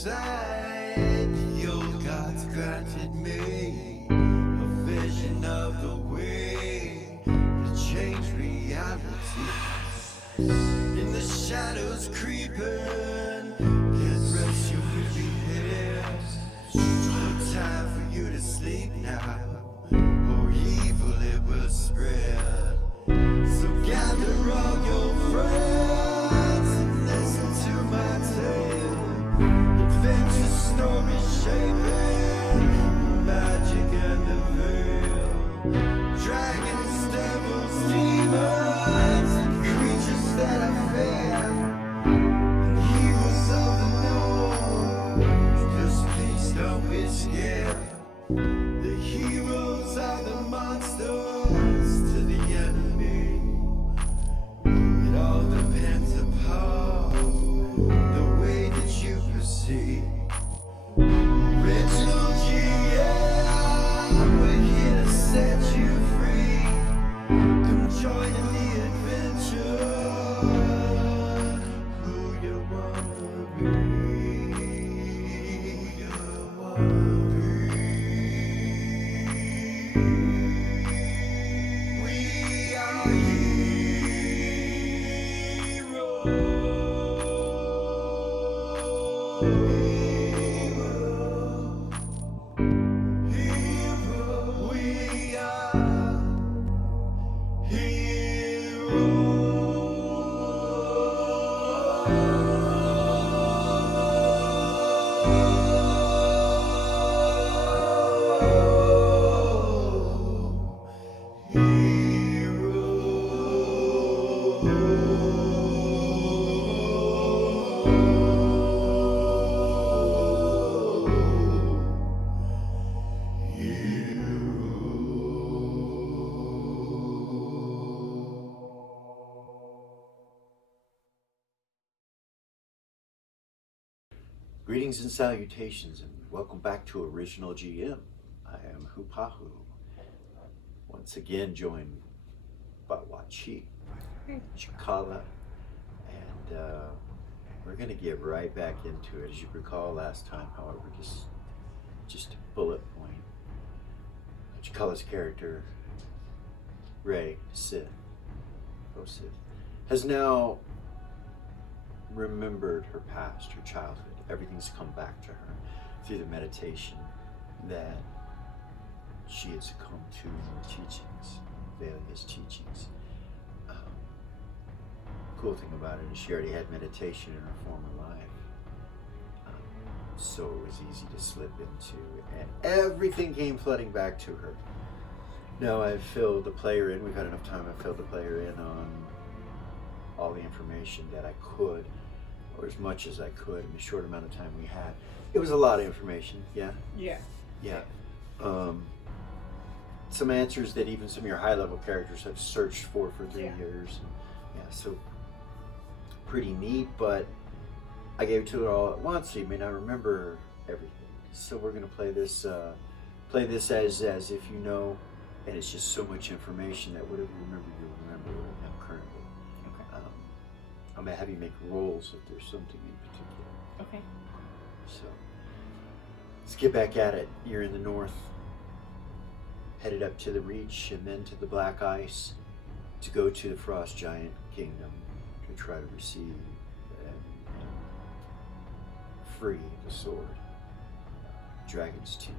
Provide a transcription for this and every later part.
inside. The old gods granted me a vision of the way to change reality. In the shadows creeping, can't rest your weary head. No time for you to sleep now, or evil it will spread. So gather all your friends and listen to my tale. Adventure story shaping the magic and the veil. Dragons, devils, demons, and creatures that I fear, and heroes of the known. Just please don't be scared. The heroes are the monsters to the enemy. It all depends upon the way that you proceed. Original GM, we're here to set you free. Come join in the adventure. Who you wanna be? Who you wanna be? We are we are Greetings and salutations, and welcome back to Original GM. I am Hupahu, once again joined by Wachi, Chikala, and we're going to get right back into it. As you recall last time, however, just a bullet point. Chikala's character, Ray, Sith, has now remembered her past, her childhood. Everything's come back to her through the meditation that she had succumbed to in her teachings, various teachings. Cool thing about it is she already had meditation in her former life, so it was easy to slip into, and everything came flooding back to her. Now I've filled the player in, we've had enough time, I've filled the player in on all the information that I could, or as much as I could in the short amount of time we had. It was a lot of information, yeah? Yeah. Some answers that even some of your high-level characters have searched for 3 years. Yeah, so pretty neat, but I gave it to her all at once, so you may not remember everything. So we're gonna play this as if you know, and it's just so much information that whatever you remember, you'll remember right now currently. I'm gonna have you make rolls if there's something in particular. Okay. So let's get back at it. You're in the north, headed up to the Reach and then to the Black Ice to go to the Frost Giant Kingdom to try to receive and free the sword, Dragon's Tooth.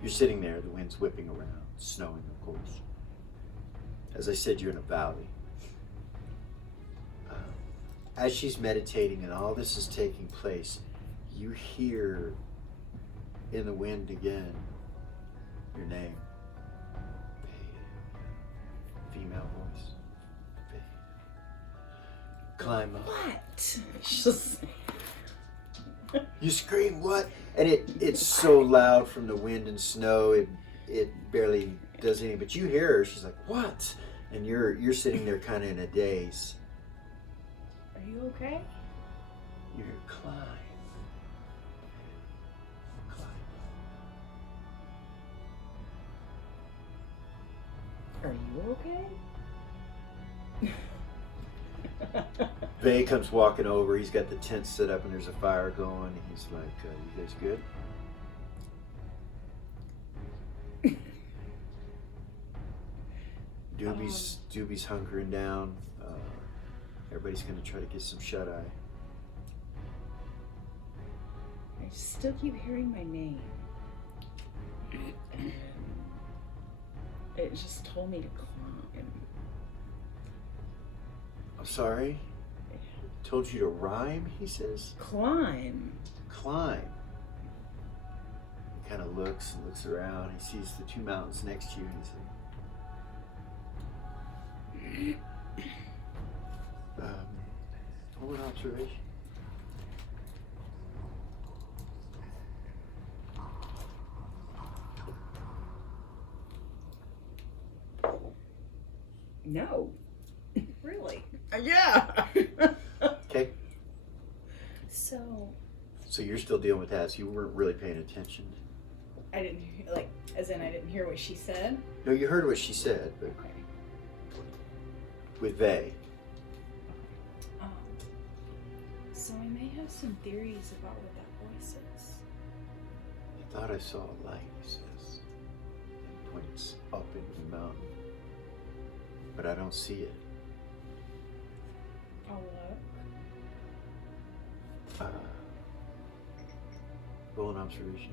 You're sitting there, the wind's whipping around, snowing of course. As I said, you're in a valley. As she's meditating and all this is taking place, you hear in the wind again your name. Babe. Female voice. Babe. Climb up. What? You scream, what? And it's so loud from the wind and snow, it barely does anything. But you hear her, she's like, what? And you're sitting there kind of in a daze. Are you okay? You hear climb. Are you okay? Vay comes walking over. He's got the tent set up and there's a fire going. He's like, "You guys good?" Doobie's hunkering down. Everybody's gonna try to get some shut eye. I still keep hearing my name. And it just told me to climb. I'm sorry. Told you to rhyme, he says. Climb. Climb. He kind of looks and looks around. He sees the two mountains next to you and he says, hold an observation. No. Really? Yeah. Okay. So you're still dealing with that, so you weren't really paying attention. I didn't like, as in I didn't hear what she said. No, you heard what she said, but Okay. with they. So I may have some theories about what that voice is. I thought I saw a light, he says. And points up into the mountain. But I don't see it. I'll look. Roll an observation.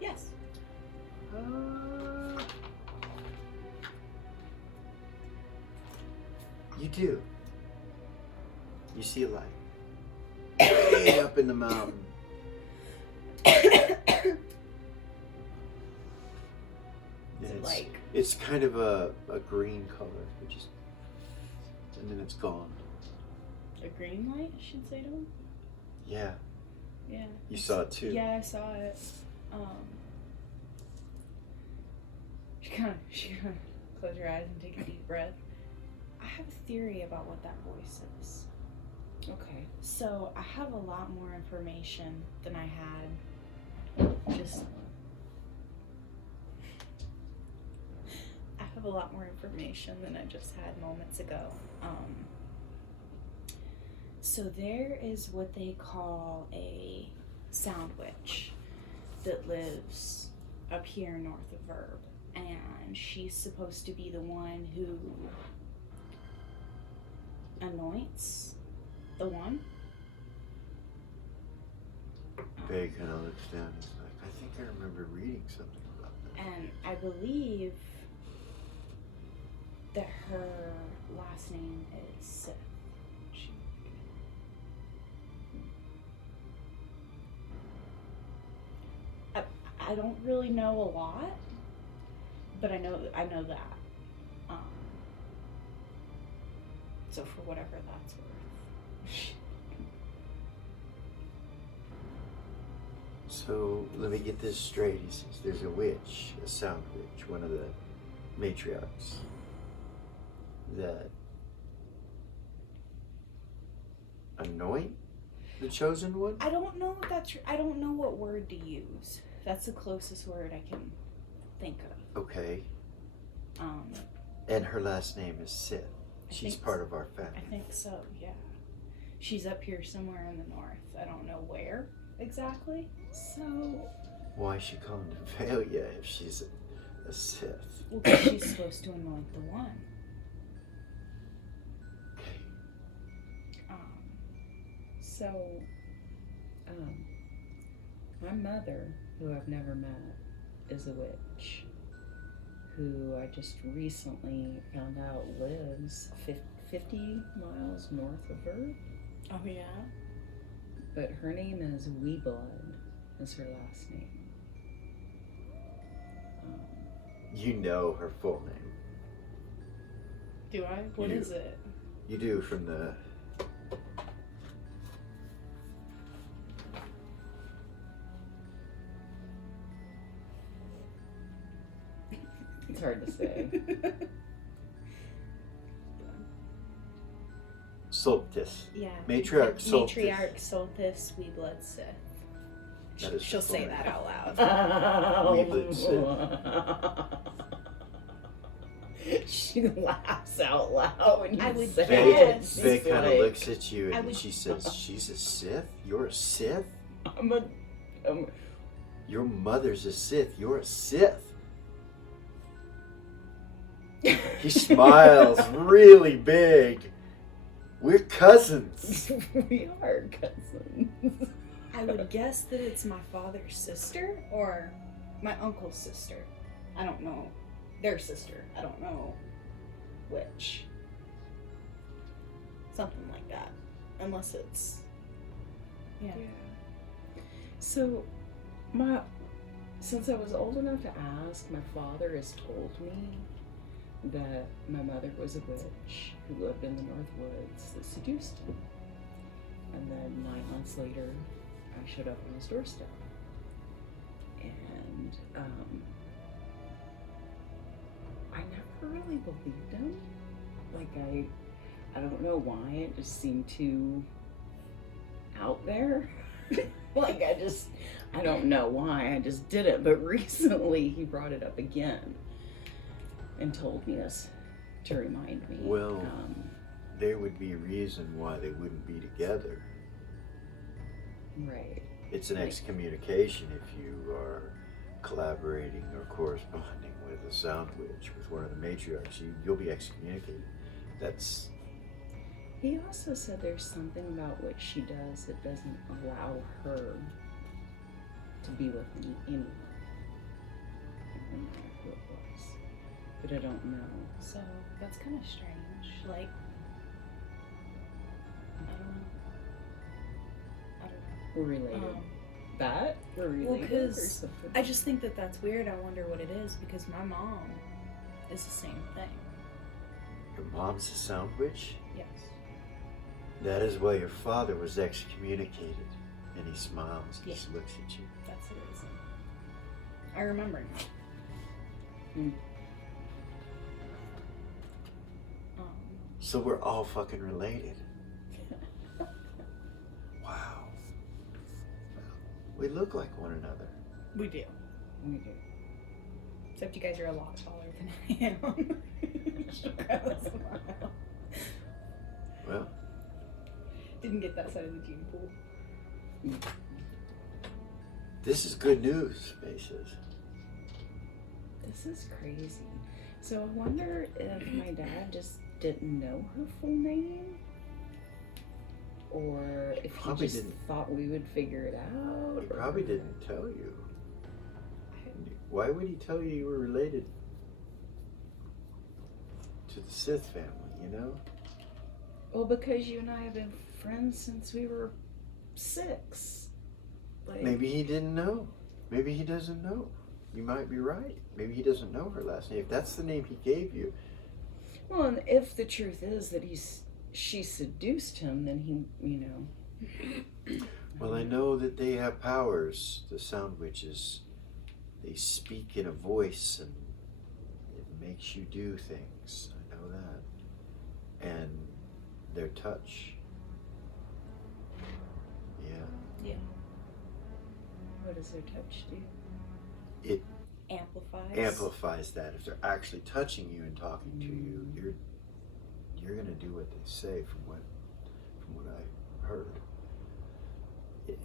Yes. You do. You see a light. Way up in the mountain. It's kind of a green color, which is, and then it's gone. A green light, I should say to him? Yeah. Yeah. You saw it too. Yeah, I saw it. She kind of close your eyes and take a deep breath. I have a theory about what that voice is. Okay. So I have a lot more information than I had just. I have a lot more information than I just had moments ago. So there is what they call a sound witch that lives up here north of Verb, and she's supposed to be the one who anoints the one. Bay kind of looks down. He's like, I think I remember reading something about that. And I believe that her last name is Sith. I don't really know a lot, but I know that. So for whatever that's worth. So let me get this straight. He says there's a witch, a sound witch, one of the matriarchs, that anoint the chosen one? I don't know if that's. I don't know what word to use. That's the closest word I can think of. Okay. And her last name is Sith. She's part of our family. I think so, yeah. She's up here somewhere in the north. I don't know where exactly. So. Why is she calling Nevalia if she's a Sith? Well, because she's supposed to anoint the one. Okay. My mother, who I've never met, is a witch, who I just recently found out lives 50 miles north of her. Oh, yeah? But her name is Weeblood, is her last name. You know her full name. Do I? What is it? You do from the... It's hard to say. Soltis. Yeah. Matriarch Soltis. Matriarch Soltis Weeblood Sith. That is She'll the say full that name. out loud. Weeblood Sith. She laughs out loud when you I would say Faye, it. She's Faye kind of like, looks at you I and would- she says, "She's a Sith? You're a Sith? I'm a Your mother's a Sith. You're a Sith." He smiles really big. We're cousins. We are cousins. I would guess that it's my father's sister or my uncle's sister. I don't know. Their sister. I don't know which. Something like that. Unless it's. Yeah. So, since I was old enough to ask, my father has told me that my mother was a witch who lived in the North Woods that seduced him. And then 9 months later, I showed up on his doorstep. And I never really believed him. Like, I don't know why, it just seemed too out there. Like, I don't know why, I just did it. But recently he brought it up again and told me this to remind me. Well, there would be a reason why they wouldn't be together. Right. It's an excommunication if you are collaborating or corresponding with a sound witch, with one of the matriarchs. You'll be excommunicated. That's... He also said there's something about what she does that doesn't allow her to be with anyone. I can't remember who it was, but I don't know. So that's kind of strange. Like, I don't know. We're related. We're related. Well, or 'cause something? I just think that that's weird. I wonder what it is because my mom is the same thing. Your mom's a sound witch? Yes. That is why your father was excommunicated. And he smiles and just looks at you. That's the reason. I remember now. So we're all fucking related. Wow. We look like one another. We do. We do. Except you guys are a lot taller than I am. She'll kind of smile. Well, Didn't get that side of the gene pool. this is good news, Faye says. This is crazy. So I wonder if my dad just didn't know her full name, or if he Probably just didn't. thought we would figure it out. He probably or- didn't tell you. Why would he tell you you were related to the Sith family, you know? Well, because you and I have been friends since we were 6. Like, Maybe he didn't know. Maybe he doesn't know. You might be right. Maybe he doesn't know her last name. If that's the name he gave you. Well, and if the truth is that she seduced him, then he, you know. Well, I know that they have powers, the sound witches. They speak in a voice and it makes you do things. I know that. And their touch. Yeah. What does their touch do? It Amplifies. amplifies that. If they're actually touching you and talking to you, you're gonna do what they say from what I heard.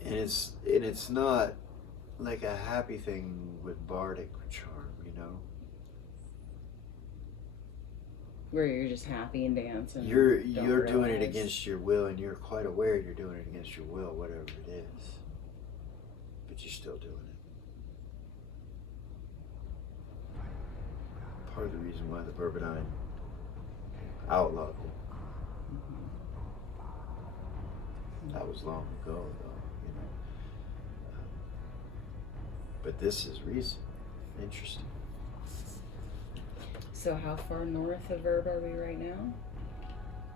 And it's not like a happy thing with bardic charm, you know. Where you're just happy and dancing. You're don't doing it realize. against your will, and you're quite aware you're doing it against your will, whatever it is. But you're still doing it. Part of the reason why the Burbadine outlawed it. That was long ago, though, you know. But this is recent. Interesting. So how far north of Verb are we right now?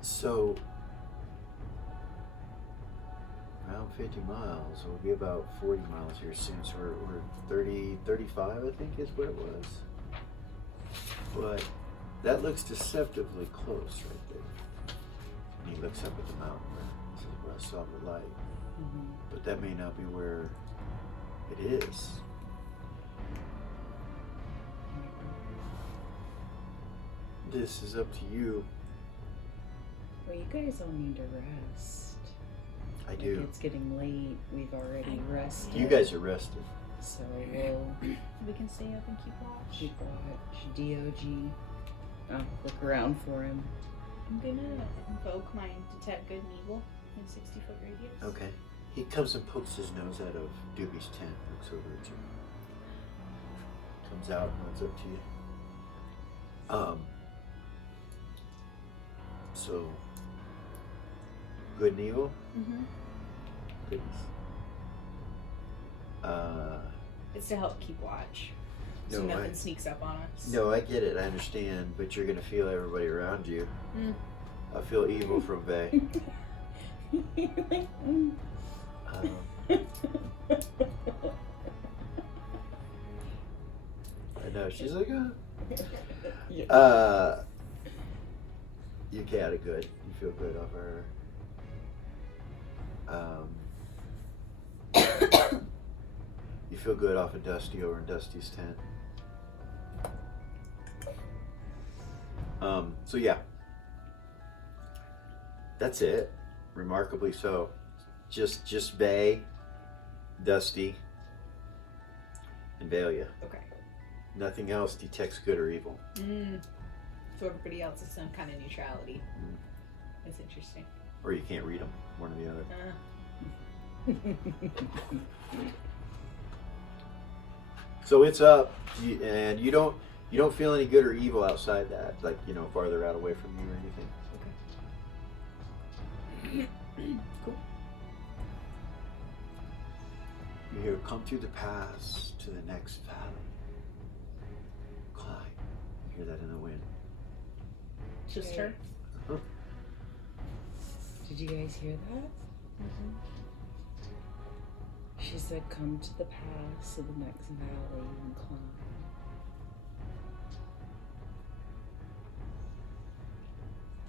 So, around 50 miles. We'll be about 40 miles here soon. So we're 30, 35, I think is what it was. But that looks deceptively close right there. And he looks up at the mountain where, this is where I saw the light. Mm-hmm. But that may not be where it is. This is up to you. Well, you guys all need to rest. I do. It's getting late. We've already rested. You guys are rested. So we'll We can stay up and keep watch. keep watch. DOG. I'll look around for him. I'm gonna invoke my detect good and evil in 60-foot radius. Okay. He comes and pokes his nose out of Doobie's tent, looks over at you. Comes out and runs up to you. So, good and evil? Mm-hmm. Goodness. It's to help keep watch, so No, nothing sneaks up on us. No, I get it, I understand, but you're gonna feel everybody around you. Mm. I feel evil from Vay. I know, she's like, you got it good. You feel good off her. You feel good off of Dusty over in Dusty's tent. So yeah. That's it. Remarkably so. Just Bay, Dusty, and Valia. Okay. Nothing else detects good or evil. Mm. So everybody else is some kind of neutrality. Mm. That's interesting. Or you can't read them, one or the other. So it's up, and you don't feel any good or evil outside that, like, you know, farther out away from you or anything. Okay. Cool. You hear, come through the pass to the next valley. Climb. You hear that in the wind. Just her? Huh? Did you guys hear that? Mm-hmm. She said, come to the pass of the next valley and climb.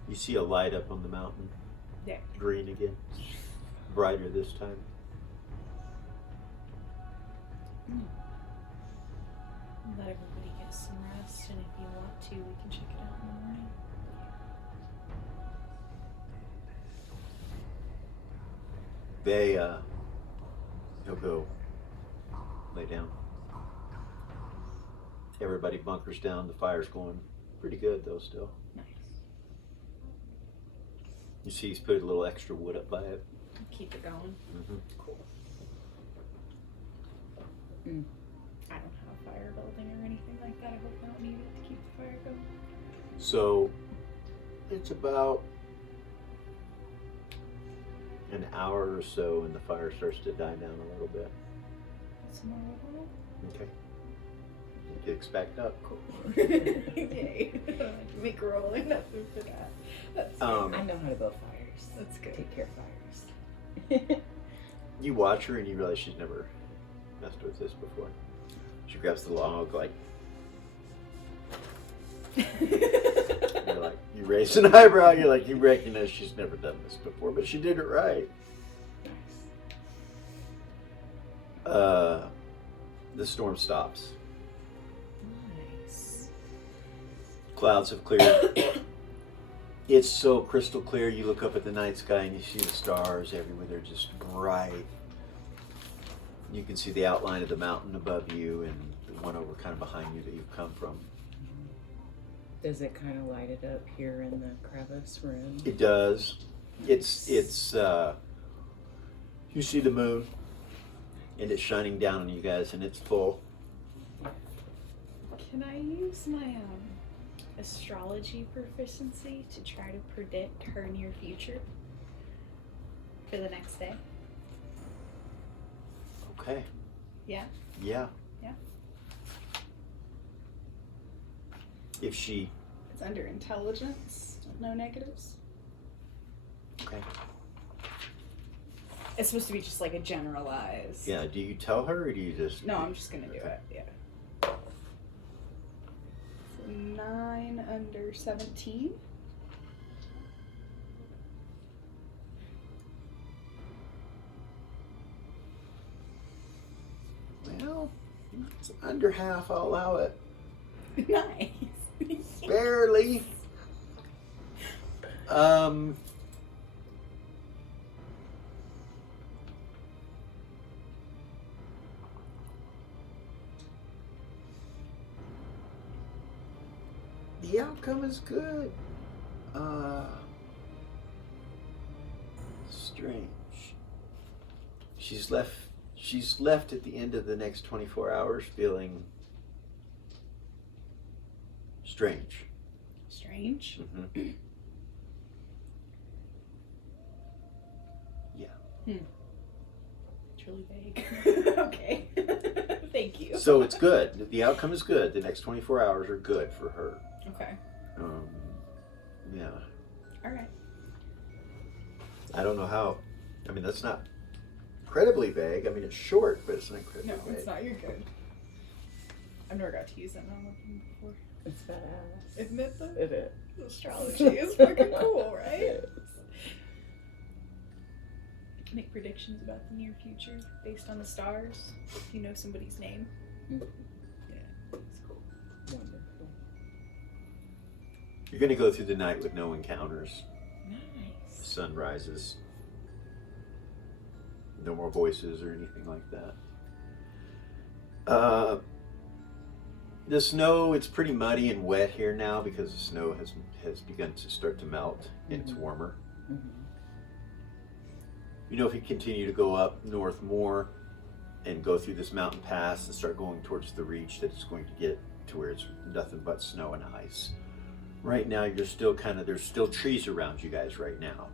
You see a light up on the mountain. Yeah. Green again. Brighter this time. Let everybody get some rest, and if you want to, we can check it out in the morning. He'll go lay down. Everybody bunkers down. The fire's going pretty good though still. Nice. You see he's put a little extra wood up by it. Keep it going. Mm-hmm. Cool. Mm. I don't have a fire building or anything like that. I hope I don't need it to keep the fire going. So it's about an hour or so and the fire starts to die down a little bit. That's more overall. Okay. It gets backed up. Cool. Yay. Make a roll or nothing for that. That's I know how to build fires. That's good. Take care of fires. You watch her and you realize she's never messed with this before. She grabs the log like you're like, you raise an eyebrow, you're like, you recognize she's never done this before, but she did it right. The storm stops. Nice. Clouds have cleared. It's so crystal clear. You look up at the night sky and you see the stars everywhere. They're just bright. You can see the outline of the mountain above you and the one over kind of behind you that you've come from. Does it kind of light it up here in the crevice room? It does. It's you see the moon and it's shining down on you guys and it's full. Can I use my astrology proficiency to try to predict her near future for the next day? Okay. Yeah? Yeah. Yeah. If she... It's under intelligence, no negatives. Okay. It's supposed to be just like a generalized. Yeah, do you tell her or do you just... No, I'm just gonna do it, yeah. 9 under 17. Well, it's under half, I'll allow it. Nice. Barely. The outcome is good. Strange. She's left at the end of the next 24 hours feeling strange. Strange? Mm-hmm. Yeah. Truly vague. Okay. Thank you. So it's good. The outcome is good. The next 24 hours are good for her. Okay. Yeah. All right. I don't know how. I mean, that's not incredibly vague. I mean, it's short, but it's not incredibly No, vague. it's not. You're good. I've never got to use that non-working before. It's badass. Isn't it though? It is. Astrology is fucking cool, right? It Make predictions about the near future based on the stars. If you know somebody's name. is. Yeah, it's cool. Wonderful. You're going to go through the night with no encounters. Nice. The sun rises. No more voices or anything like that. The snow, it's pretty muddy and wet here now because the snow has begun to start to melt and it's warmer. Mm-hmm. You know, if you continue to go up north more and go through this mountain pass and start going towards the reach, that it's going to get to where it's nothing but snow and ice. Right now, you're still there's still trees around you guys right now.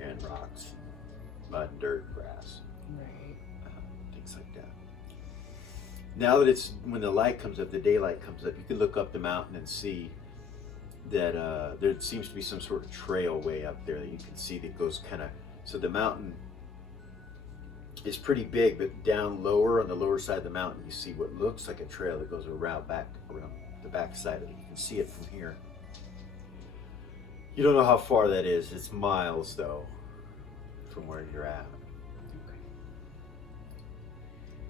And rocks, mud, dirt, grass, Right. things like that. Now that when the light comes up, the daylight comes up, you can look up the mountain and see that there seems to be some sort of trail way up there that you can see that goes so the mountain is pretty big, but down lower on the lower side of the mountain, you see what looks like a trail that goes around the back side of it. You can see it from here. You don't know how far that is. It's miles though from where you're at.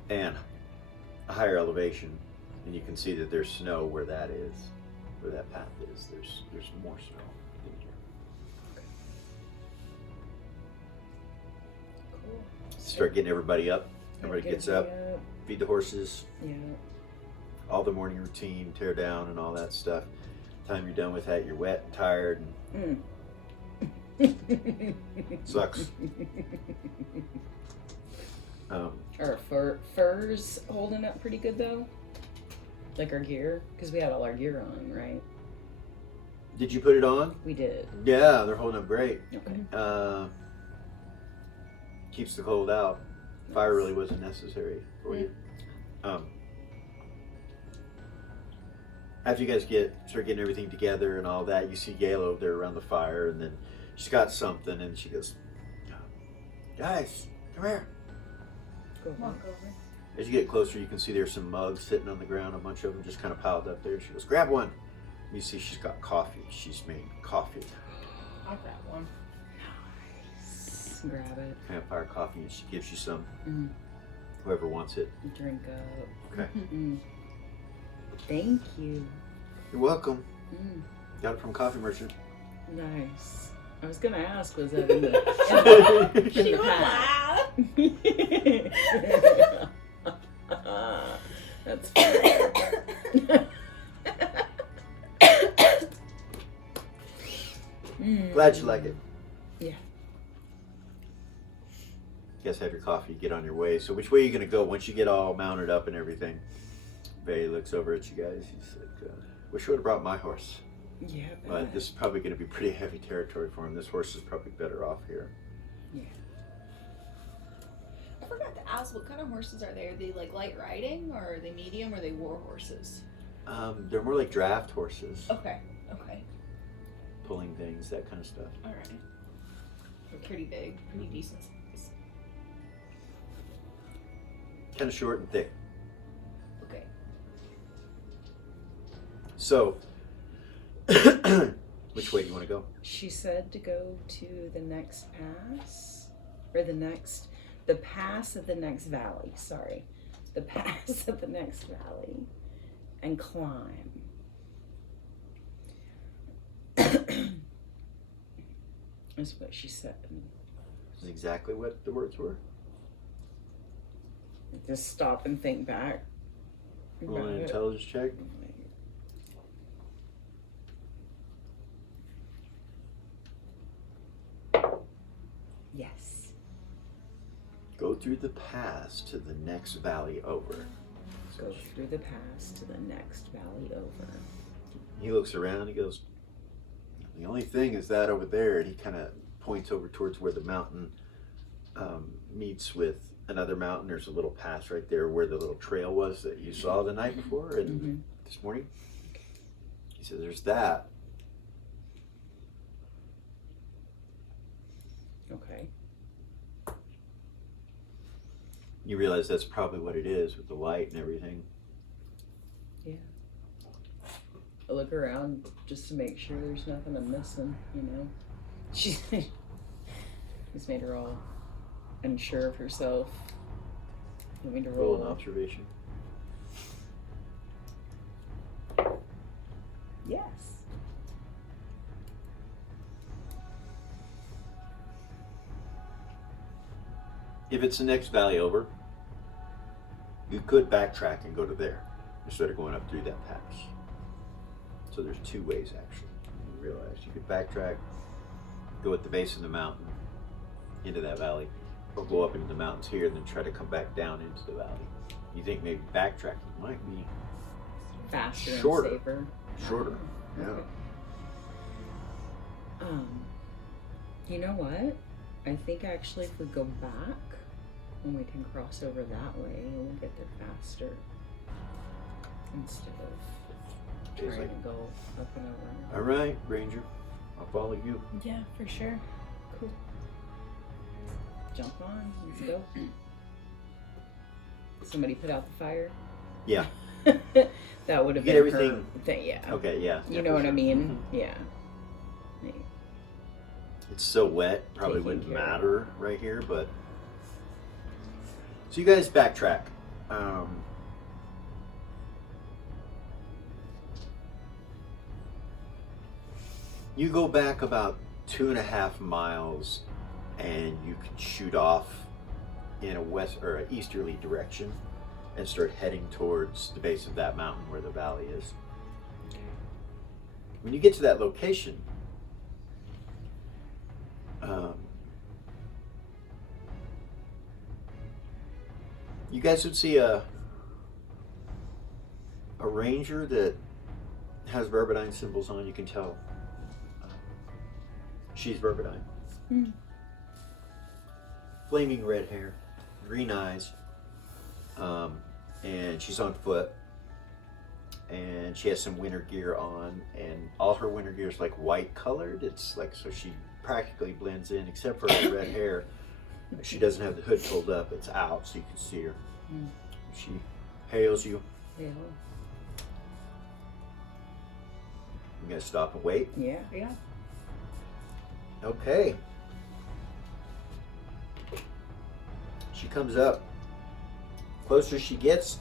Okay. And a higher elevation, and you can see that there's snow where that is, where that path is. There's more snow in here. Cool. Start getting everybody up. Everybody Good gets day up, feed the horses, Yeah. all the morning routine, tear down and all that stuff. Time you're done with that, you're wet and tired and sucks. Our furs holding up pretty good though? Like our gear? Because we had all our gear on, right? Did you put it on? We did. Yeah, they're holding up great. Okay. Keeps the cold out. Fire really wasn't necessary for you. After you guys start getting everything together and all that, you see Gail over there around the fire, and then she's got something, and she goes, "Guys, come here." Go Walk ahead. over. As you get closer, you can see there's some mugs sitting on the ground, a bunch of them just kind of piled up there. She goes, "Grab one." You see she's got coffee. She's made coffee. I'll grab one. Nice. Grab it. Campfire coffee, and she gives you some. Mm. Whoever wants it. Drink up. Okay. Mm. Thank you. You're welcome. Mm. Got it from Coffee Merchant. Nice. I was gonna ask, was that in the, in She the would laugh. pack? That's funny. Glad you like it. Yeah. You guys have your coffee, get on your way. So which way are you going to go once you get all mounted up and everything? Bay looks over at you guys. He said, "Wish I would have brought my horse. Yeah. But this is probably going to be pretty heavy territory for him. This horse is probably better off here." Yeah. I forgot to ask, what kind of horses are they? Are they like light riding, or are they medium, or are they war horses? They're more like draft horses, Okay. pulling things, that kind of stuff. All right. They're pretty big, pretty decent size. Kind of short and thick. Okay. So, which way do you want to go? She said to go to the next pass, or the pass of the next valley. Sorry, the pass of the next valley, and climb. Is what she said. This is exactly what the words were. Just stop and think back. Roll about an it. intelligence check. Yes. Go through the pass to the next valley over. Go through the pass to the next valley over. He looks around. He goes, the only thing is that over there, and he kind of points over towards where the mountain meets with another mountain. There's a little pass right there where the little trail was that you saw the night before and this morning. He says, there's that. Okay. You realize that's probably what it is with the light and everything. Yeah. I look around just to make sure there's nothing I'm missing, you know. She's made her all unsure of herself. You want me to Roll an roll? observation. Yes. If it's the next valley over, you could backtrack and go to there instead of going up through that pass. So there's two ways actually. You realize you could backtrack, go at the base of the mountain into that valley, or go up into the mountains here and then try to come back down into the valley. You think maybe backtracking might be Faster Shorter. and safer. shorter. Yeah. Okay. You know what? I think actually if we go back, when we can cross over that way, we'll get there faster. Instead of Jay's trying like, to go up and over. all right, Ranger, I'll follow you. Yeah, for sure. Cool. Jump on, let's go. Somebody put out the fire. Yeah. That would have You been get everything- her thing, yeah. Okay, yeah. You yeah, know for what I sure. mean? Mhm. Yeah. Like, It's so wet, probably Taking wouldn't care of matter right here, but. So you guys backtrack. You go back about 2.5 miles and you can shoot off in a west or an easterly direction and start heading towards the base of that mountain where the valley is. When you get to that location, you guys would see a ranger that has Verbadine symbols on. You can tell she's Verbadine. Mm. Flaming red hair, green eyes, and she's on foot. And she has some winter gear on, and all her winter gear is like white colored. It's like, so she practically blends in, except for her red hair. She doesn't have the hood pulled up, it's out so you can see her. Mm. She hails you. yeah. You guys stop and wait. Yeah. Yeah. Okay. She comes up. Closer she gets,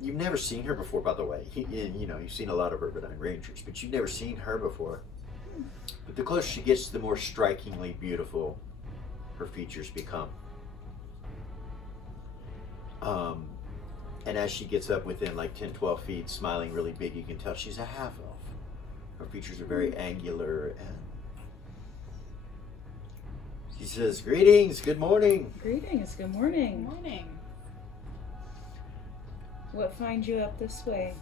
you've never seen her before, by the way. You know, you've seen a lot of Verbadine Rangers, but you've never seen her before. But the closer she gets, the more strikingly beautiful her features become. And as she gets up within like 10, 12 feet, smiling really big, you can tell she's a half-elf. Her features are very angular, and she says, "Greetings, good morning." Greetings. Good Good morning. morning. What finds you up this way?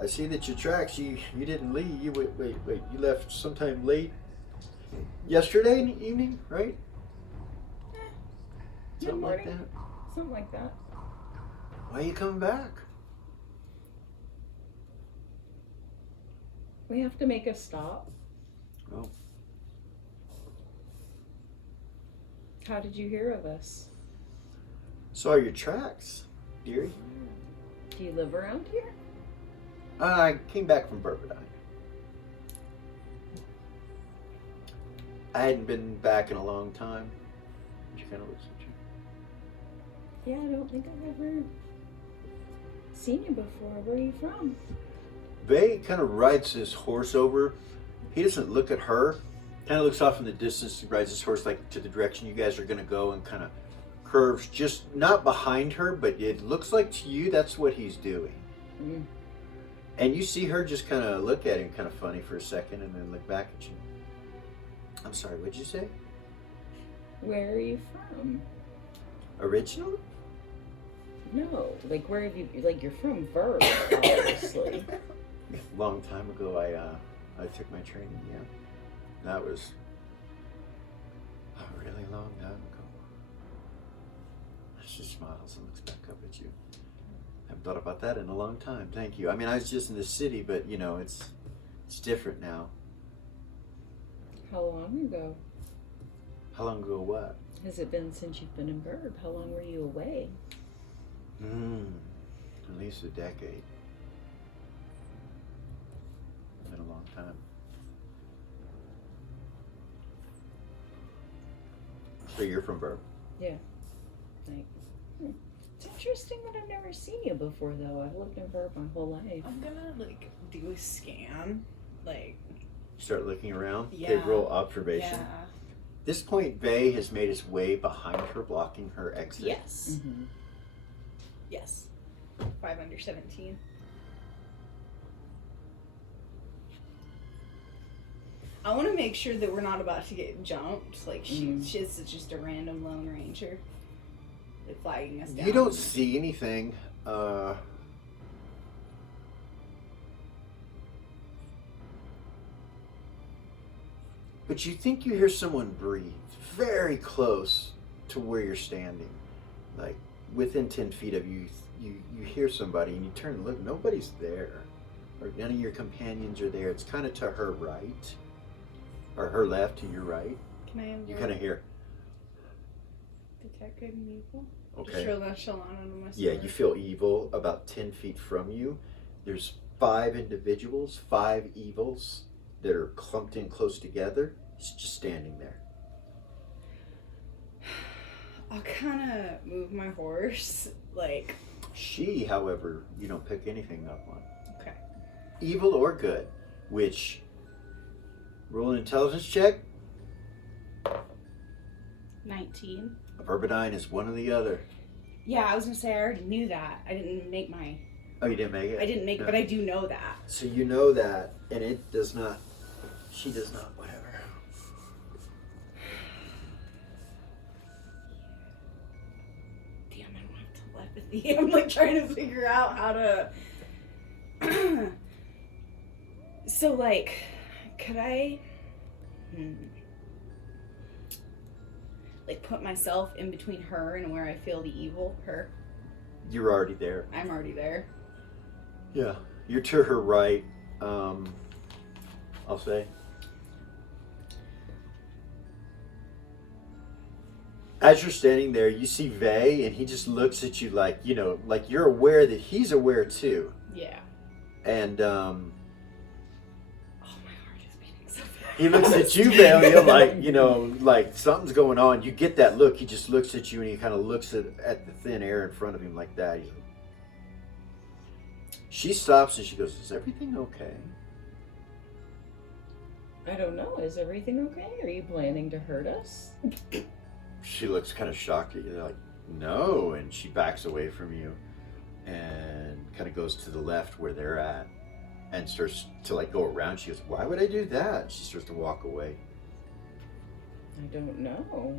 I see that your tracks, you didn't leave. You wait, you left sometime late yesterday in the evening, right? Something like morning. that. Something like that. Why are you coming back? We have to make a stop. Oh, How did you hear of us? saw your tracks, dearie. Do you live around here? I came back from Verbadine. I hadn't been back in a long time. She kind of looks at you. Yeah, I don't think I've ever seen you before. Where are you from? Vay kind of rides his horse over. He doesn't look at her. Kind of looks off in the distance. He rides his horse like to the direction you guys are going to go and kind of curves just not behind her, but it looks like to you that's what he's doing. Mm. And you see her just kind of look at him kind of funny for a second and then look back at you. I'm sorry, what'd you say? Where are you from? Original? No, like where have you? Like you're from Verb, obviously. Long time ago, I took my training. Yeah, that was a really long time ago. She smiles and looks back up at you. I haven't thought about that in a long time. Thank you. I mean, I was just in the city, but you know, it's different now. How long ago? How long ago? What? Has it been since you've been in Verb? How long were you away? At least a decade. Been a long time. So you're from Verb? Yeah. Like, it's interesting that I've never seen you before, though. I've lived in Verb my whole life. I'm gonna like do a scan, like Start looking around. Yeah. Okay, roll observation. yeah, At this point, Vay has made his way behind her, blocking her exit. yes, Mm-hmm. yes, 5 under 17. I want to make sure that we're not about to get jumped. Like she's just a random Lone Ranger, like flagging us down. You don't see anything. But you think you hear someone breathe very close to where you're standing. Like within 10 feet of you, you hear somebody and you turn and look, nobody's there. Or none of your companions are there. It's kind of to her right. Or her left to your right. Can I have You kind of hear, detect good and evil? okay. Just roll that echelon on my Yeah, sword. you feel evil about 10 feet from you. There's 5 individuals, 5 evils that are clumped in close together. It's just standing there. I'll kind of move my horse, like. She, however, you don't pick anything up on. Okay. Evil or good, which, roll an intelligence check. 19. A Verbadine is one or the other. Yeah, I was gonna say I already knew that. I didn't make my. Oh, you didn't make it? I didn't make it, No. but I do know that. So you know that, and it does not, she does not, whatever. Damn, I don't have telepathy. I'm like trying to figure out how to. So like, could I? Like put myself in between her and where I feel the evil. Her. You're already there. I'm already there. Yeah. You're to her right, I'll say. As you're standing there, you see Vay, and he just looks at you like, you know, like you're aware that he's aware too. Yeah. And Oh, my heart is beating so fast. he looks at you, Vay, and you're like, you know, like something's going on. You get that look. He just looks at you, and he kind of looks at the thin air in front of him like that. He's like, she stops and she goes, "Is everything okay?" I don't know. Is everything okay? Are you planning to hurt us? She looks kind of shocked at you. They're like, "No," and she backs away from you and kind of goes to the left where they're at and starts to like go around. She goes, "Why would I do that?" She starts to walk away. I don't know.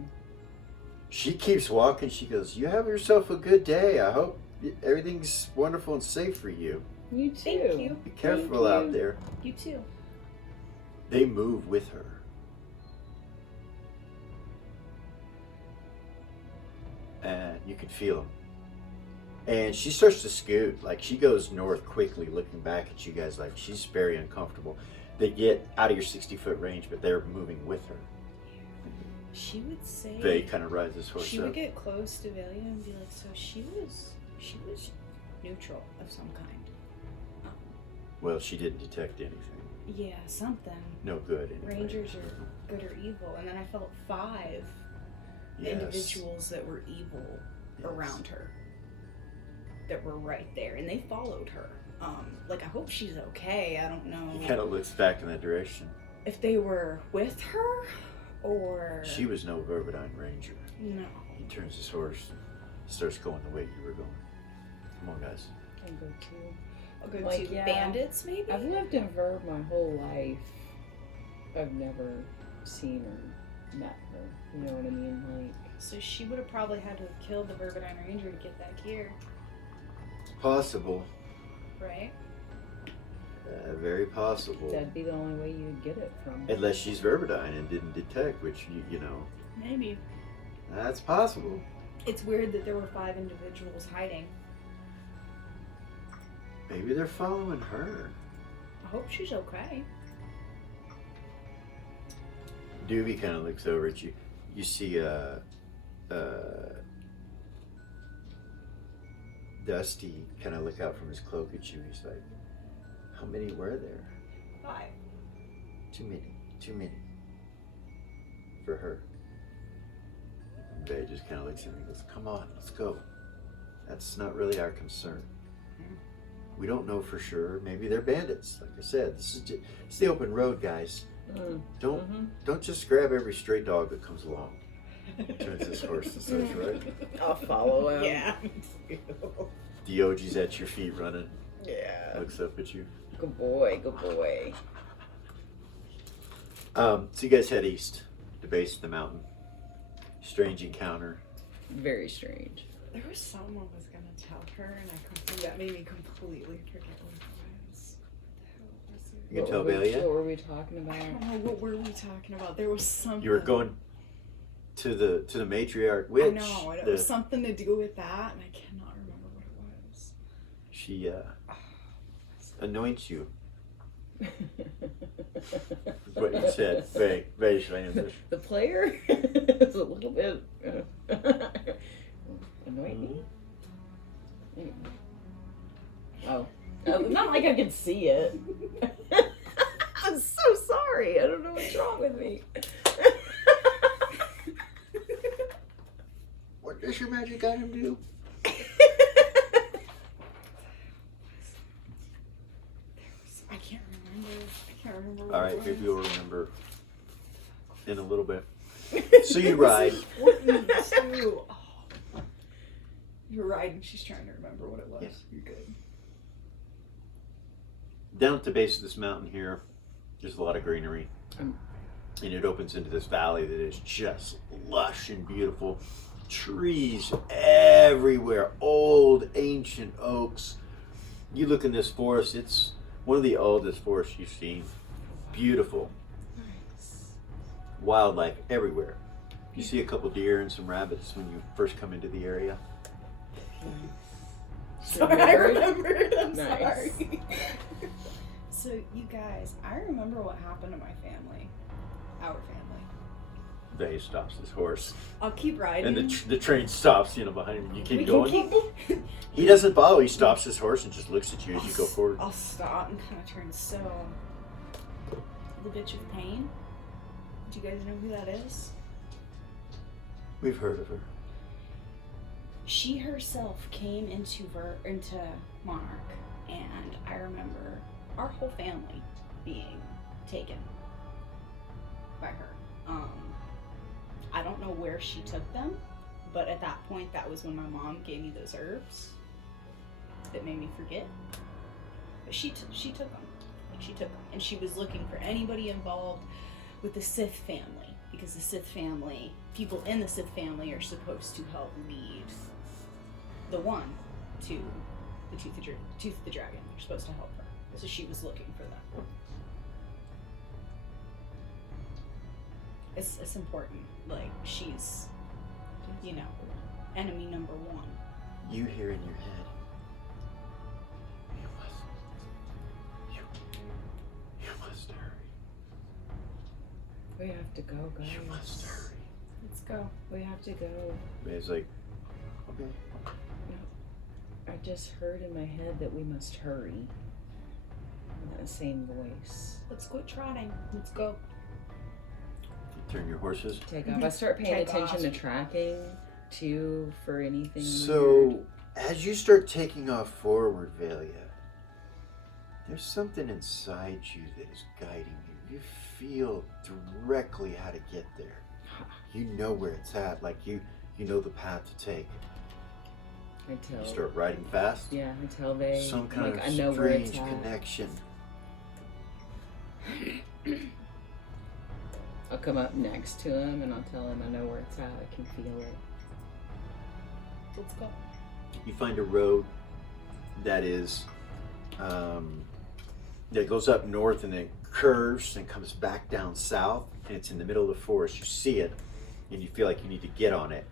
She keeps walking. She goes, "You have yourself a good day. I hope everything's wonderful and safe for you. You too. Thank you. Be careful Thank out you. there." You too. They move with her. And you can feel them. And she starts to scoot. Like she goes north quickly, looking back at you guys like she's very uncomfortable. They get out of your 60-foot range, but they're moving with her. She would say. They kind of rides this horse She up. would get close to Velia and be like, "So she was neutral of some kind." Well, she didn't detect anything. Yeah, something. No good. Anyway. Rangers are good or evil, and then I felt 5 Yes. individuals that were evil. around her that were right there, and they followed her. Like, I hope she's okay. I don't know. He kind of looks back in that direction. If they were with her, or... She was no Vermidine Ranger. No. He turns his horse and starts going the way you were going. Come on, guys. I'll go too. I'll go Like, to yeah. bandits, maybe? I've lived in Verb my whole life. I've never seen or met her. You know what I mean? Like, So she would have probably had to have killed the Vermidine Ranger to get that gear, Possible. right? Very possible. that'd be the only way you'd get it from. Unless she's Vermidine and didn't detect, which, you know, Maybe. that's possible. It's weird that there were 5 individuals hiding. Maybe they're following her. I hope she's okay. Doobie kind of looks over at you. You see, Dusty kind of look out from his cloak at you. He's like, how many were there? 5. Too many. For her. And Bay just kind of looks at me and goes, come on, let's go. That's not really our concern. We don't know for sure. Maybe they're bandits. Like I said, it's the open road, guys. Don't just grab every stray dog that comes along. Turns his horse and says, right? I'll follow him. Yeah. Dioge's at your feet running. Yeah. Looks up at you. Good boy, good boy. So you guys head east, the base of the mountain. Strange encounter. Very strange. There was someone was gonna tell her, and that made me completely forget what it was. What the hell was it? You can tell Bailey yet? What were we talking I about? don't know, what were we talking about? There was something. You were going to the matriarch witch. I know, it was something to do with that, and I cannot remember what it was. She anoints you. Is what you said. Very strange. The player is a little bit anoint me. Oh, not like I can see it. I'm so sorry. I don't know what's wrong with me. What does your magic item do? I can't remember. What All right, it maybe was. you'll remember in a little bit. So you ride. Important too. Oh. You're riding. She's trying to remember what it was. Yes. You're good. Down at the base of this mountain here, there's a lot of greenery. And it opens into this valley that is just lush and beautiful. Trees everywhere, old ancient oaks. You look in this forest, it's one of the oldest forests you've seen. Beautiful. Nice. Wildlife everywhere. You see a couple deer and some rabbits when you first come into the area. Sorry, I remembered. I'm Nice. sorry. So, you guys, I remember what happened to my family. Our family. They stops his horse. I'll keep riding. And the train stops, behind him. You keep we going. can keep. He doesn't follow. He stops his horse and just looks at you as you go forward. I'll stop and kind of turn. So, the bitch of pain. Do you guys know who that is? We've heard of her. She herself came into Monarch, and I remember our whole family being taken by her. I don't know where she took them, but at that point, that was when my mom gave me those herbs that made me forget. But she took them. She took them, and she was looking for anybody involved with the Sith family, because the Sith family, people in the Sith family, are supposed to help lead the one to the Tooth of the Dragon. They're supposed to help her, so she was looking for them. It's important. Like, she's, enemy number 1. You hear in your head. You must hurry. We have to go, guys. You must hurry. Let's go. We have to go. May's like, okay. I just heard in my head that we must hurry. In that same voice. Let's quit trotting. Let's go. You turn your horses. Take off. I start paying Take attention off. to tracking to for anything So, weird? as you start taking off forward, Velia, there's something inside you that is guiding you. You feel directly how to get there. You know where it's at, like you know the path to take. I tell. You start riding fast. Yeah, I tell Vay. Some kind like, of I know where it's strange at. connection. I'll come up next to him and I'll tell him I know where it's at. I can feel it. Let's go. You find a road that is that goes up north and then curves and comes back down south, and it's in the middle of the forest. You see it and you feel like you need to get on it,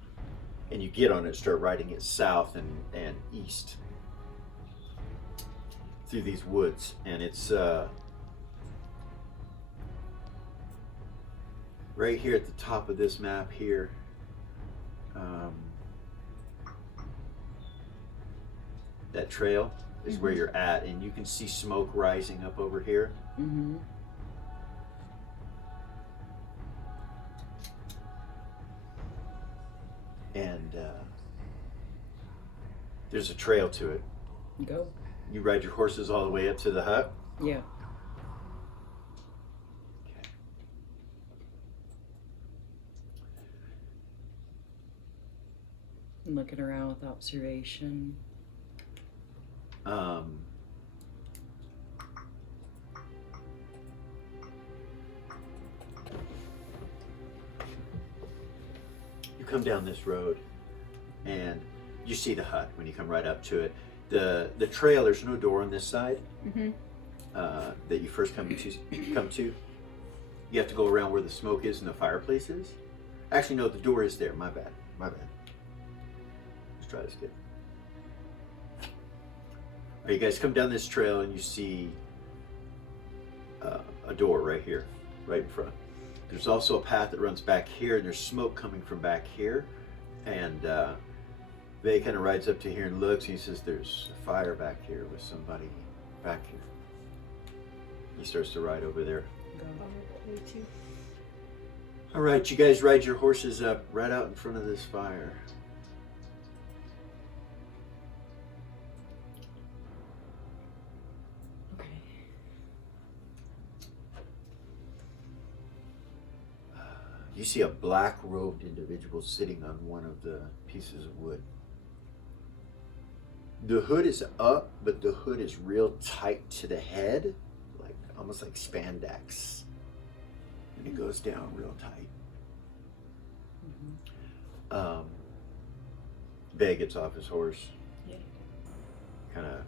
and you get on it, start riding it south and east through these woods, and it's right here at the top of this map here. That trail is where you're at, and you can see smoke rising up over here. Mm-hmm. And there's a trail to it. Go. You ride your horses all the way up to the hut. Yeah. Okay. I'm looking around with observation. You come down this road, and you see the hut when you come right up to it. The trail, there's no door on this side that you first come to. You have to go around where the smoke is and the fireplace is. Actually, no, the door is there. My bad. Let's try this again. All right, you guys come down this trail and you see a door right here, right in front. There's also a path that runs back here, and there's smoke coming from back here. And Vay kind of rides up to here and looks, and he says, there's a fire back here with somebody back here. He starts to ride over there. All right, you guys ride your horses up right out in front of this fire. Okay. You see a black-robed individual sitting on one of the pieces of wood. The hood is up, but the hood is real tight to the head, like almost like spandex. And it goes down real tight. Vay gets off his horse, kind of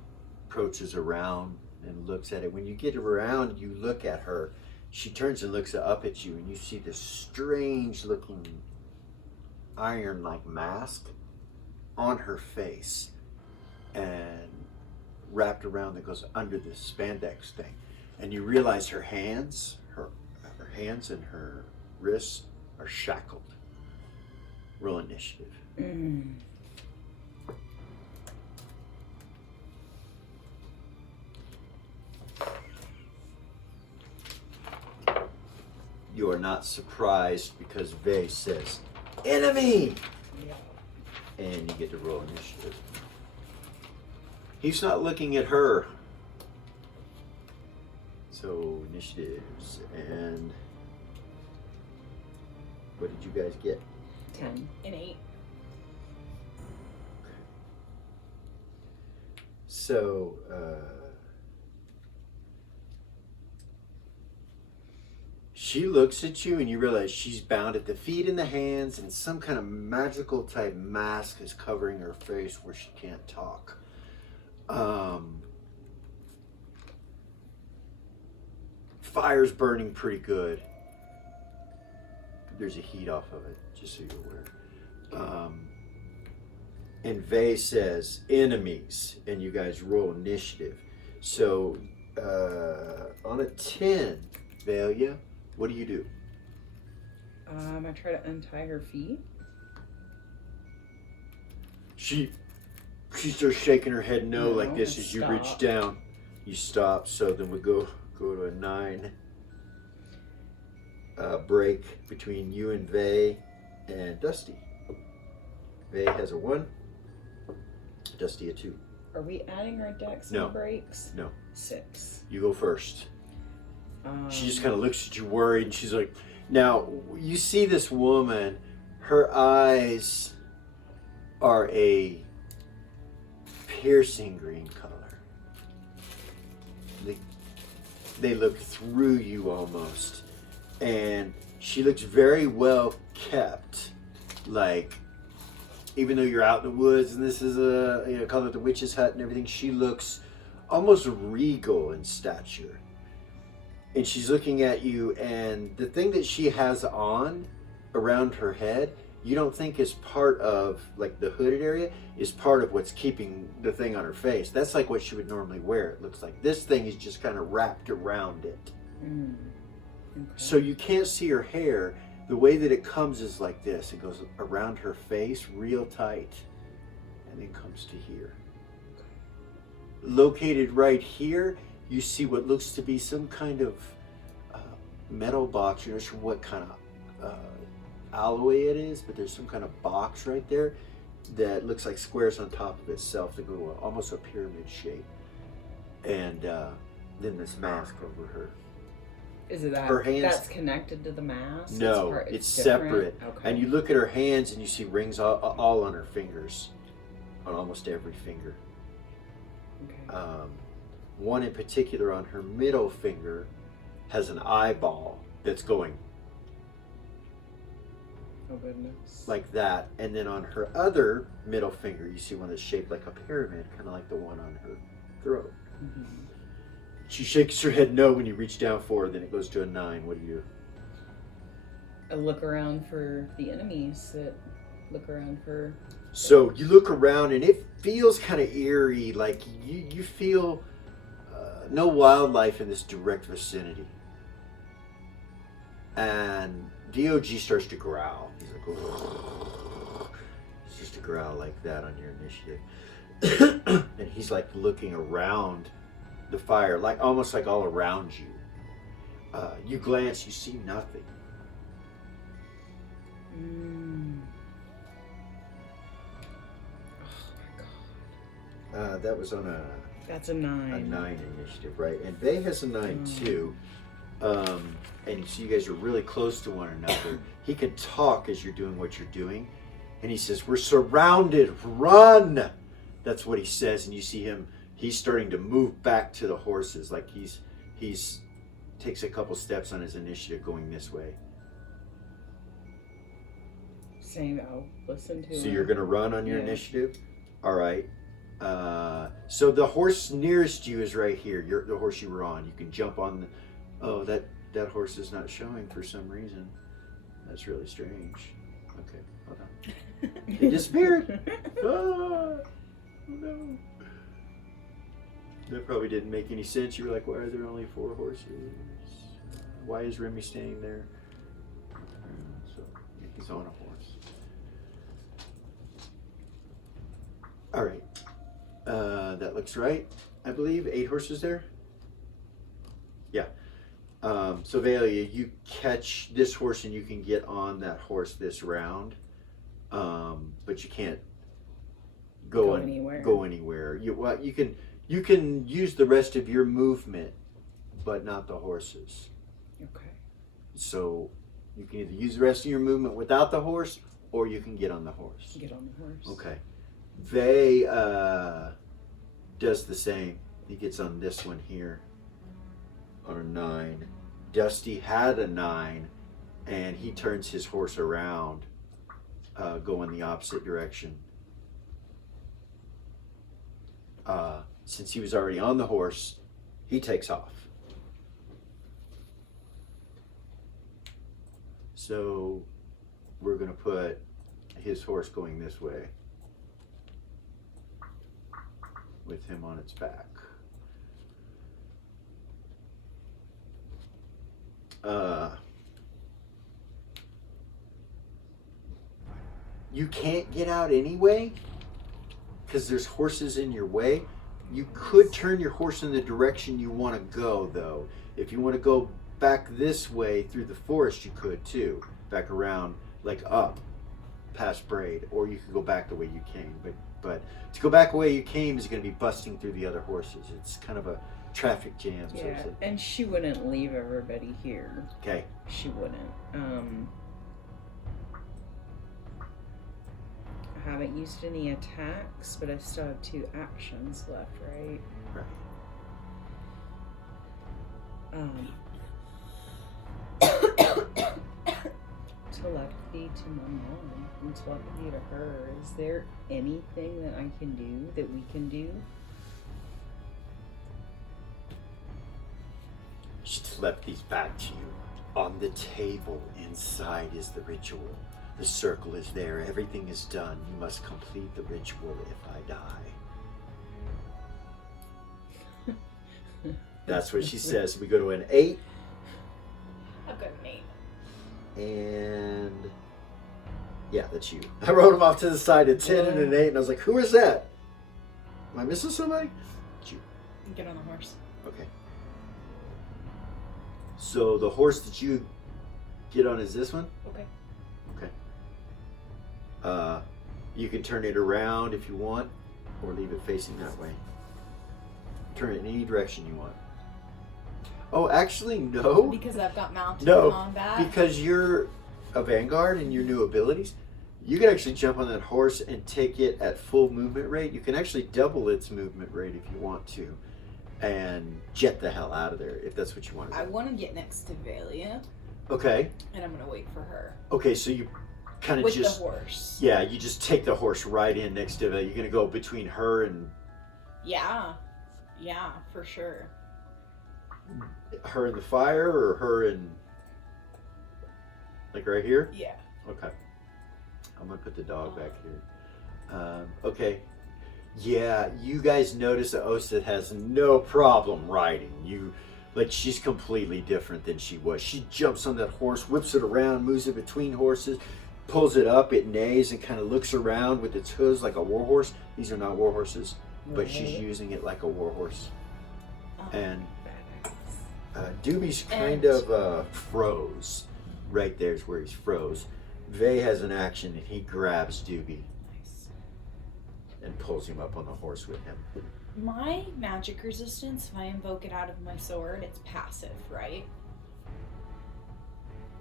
approaches around and looks at it. When you get around, you look at her. She turns and looks up at you, and you see this strange looking iron-like mask on her face and wrapped around that goes under this spandex thing. And you realize her hands and her wrists are shackled. Roll initiative. You are not surprised because Vay says, enemy! And you get to roll initiative. He's not looking at her. So initiatives, and what did you guys get? 10. An 8. So, she looks at you and you realize she's bound at the feet and the hands, and some kind of magical type mask is covering her face where she can't talk. Fire's burning pretty good. There's a heat off of it, just so you're aware. And Vay says enemies, and you guys roll initiative. So on a 10, Velia, what do you do? I try to untie her feet. She starts shaking her head no, like this and as you reach down. You stop, so then we go to a 9. Break between you and Vay and Dusty. Vay has a 1. Dusty a 2. Are we adding our dex No. and breaks? No. 6. You go first. She just kind of looks at you worried, and she's like, now, you see this woman, her eyes are a piercing green color. They look through you almost. And she looks very well kept. Like, even though you're out in the woods and this is call it the witch's hut and everything, she looks almost regal in stature. And she's looking at you, and the thing that she has on around her head, you don't think is part of, like, the hooded area, is part of what's keeping the thing on her face. That's like what she would normally wear, it looks like. This thing is just kind of wrapped around it. Mm. Okay. So you can't see her hair. The way that it comes is like this. It goes around her face real tight, and then comes to here. Located right here, you see what looks to be some kind of metal box. You're not sure what kind of alloy it is, but there's some kind of box right there that looks like squares on top of itself that go to almost a pyramid shape. And then this mask over her. Is it that Her hands, that's connected to the mask? no, it's separate. Okay. And you look at her hands and you see rings all on her fingers, on almost every finger. Okay. One in particular on her middle finger has an eyeball that's going Oh goodness. like that. And then on her other middle finger, you see one that's shaped like a pyramid, kind of like the one on her throat. Mm-hmm. She shakes her head no when you reach down for her, then it goes to a 9. What do you do? I look around for the enemies that look around for. So you look around and it feels kind of eerie, like you feel no wildlife in this direct vicinity. And DOG starts to growl. He's like, oh. It's just a growl like that on your initiative. And he's like looking around the fire, like almost like all around you. You glance, you see nothing. Mm. Oh my god. That was on a That's a 9. a 9 initiative, right? And Vay has a 9 too. And so you guys are really close to one another. He can talk as you're doing what you're doing. And he says, we're surrounded, run! That's what he says. And you see him, he's starting to move back to the horses. Like he's takes a couple steps on his initiative going this way. Same, I'll listen to So him. you're going to run on your Yeah. initiative? All right. So the horse nearest you is right here. The horse you were on. You can jump on the... Oh, that horse is not showing for some reason. That's really strange. Okay, hold on. It disappeared. Ah, oh no. That probably didn't make any sense. You were like, why are there only 4 horses? Why is Remy staying there? So he's on a horse. All right. That looks right, I believe. 8 horses there? Yeah. So Valia, you catch this horse and you can get on that horse this round. But you can't go anywhere. Go anywhere. You can use the rest of your movement, but not the horses. Okay. So you can either use the rest of your movement without the horse, or you can get on the horse. Get on the horse. Okay. Vay does the same. He gets on this one here on a 9. Dusty had a 9, and he turns his horse around, going the opposite direction. Since he was already on the horse, he takes off. So we're going to put his horse going this way with him on its back. You can't get out anyway because there's horses in your way. You could turn your horse in the direction you want to go, though. If you want to go back this way through the forest, you could too. Back around, like up. past Braid, or you could go back the way you came. But to go back the way you came is going to be busting through the other horses. It's kind of a traffic jam. So Yeah, and she wouldn't leave everybody here. okay. She wouldn't. I haven't used any attacks, but I still have 2 actions left, right? Right. Telepathy to my mom and telepathy to her. Is there anything that I can do, that we can do? She left these back to you. On the table inside is the ritual. The circle is there. Everything is done. You must complete the ritual if I die. That's what she says. We go to an 8. I've got an 8. And yeah, that's you. I wrote them off to the side, a 10 and an 8, and I was like, who is that? Am I missing somebody? It's you. Get on the horse. Okay. So the horse that you get on is this one? Okay. Okay. You can turn it around if you want, or leave it facing that way. Turn it in any direction you want. Oh, actually, no. Because I've got mounted No, combat. because you're a vanguard and your new abilities, you can actually jump on that horse and take it at full movement rate. You can actually double its movement rate if you want to, and jet the hell out of there if that's what you want to do. I want to get next to Valia, Okay. and I'm gonna wait for her Okay, so you kind of with just the horse. yeah, you just take the horse right in next to it. You're gonna go between her and Yeah, for sure. her in the fire, or her in like right here. Yeah. Okay. I'm gonna put the dog back here. Okay. Yeah, you guys notice that Osa has no problem riding. She's completely different than she was. She jumps on that horse, whips it around, moves it between horses, pulls it up, it neighs, and kind of looks around with its hooves like a war horse. These are not war horses, but she's using it like a war horse. And Doobie's kind of froze. Right there's where he's froze. Vay has an action, and he grabs Doobie Nice. and pulls him up on the horse with him. My magic resistance, if I invoke it out of my sword, it's passive, right?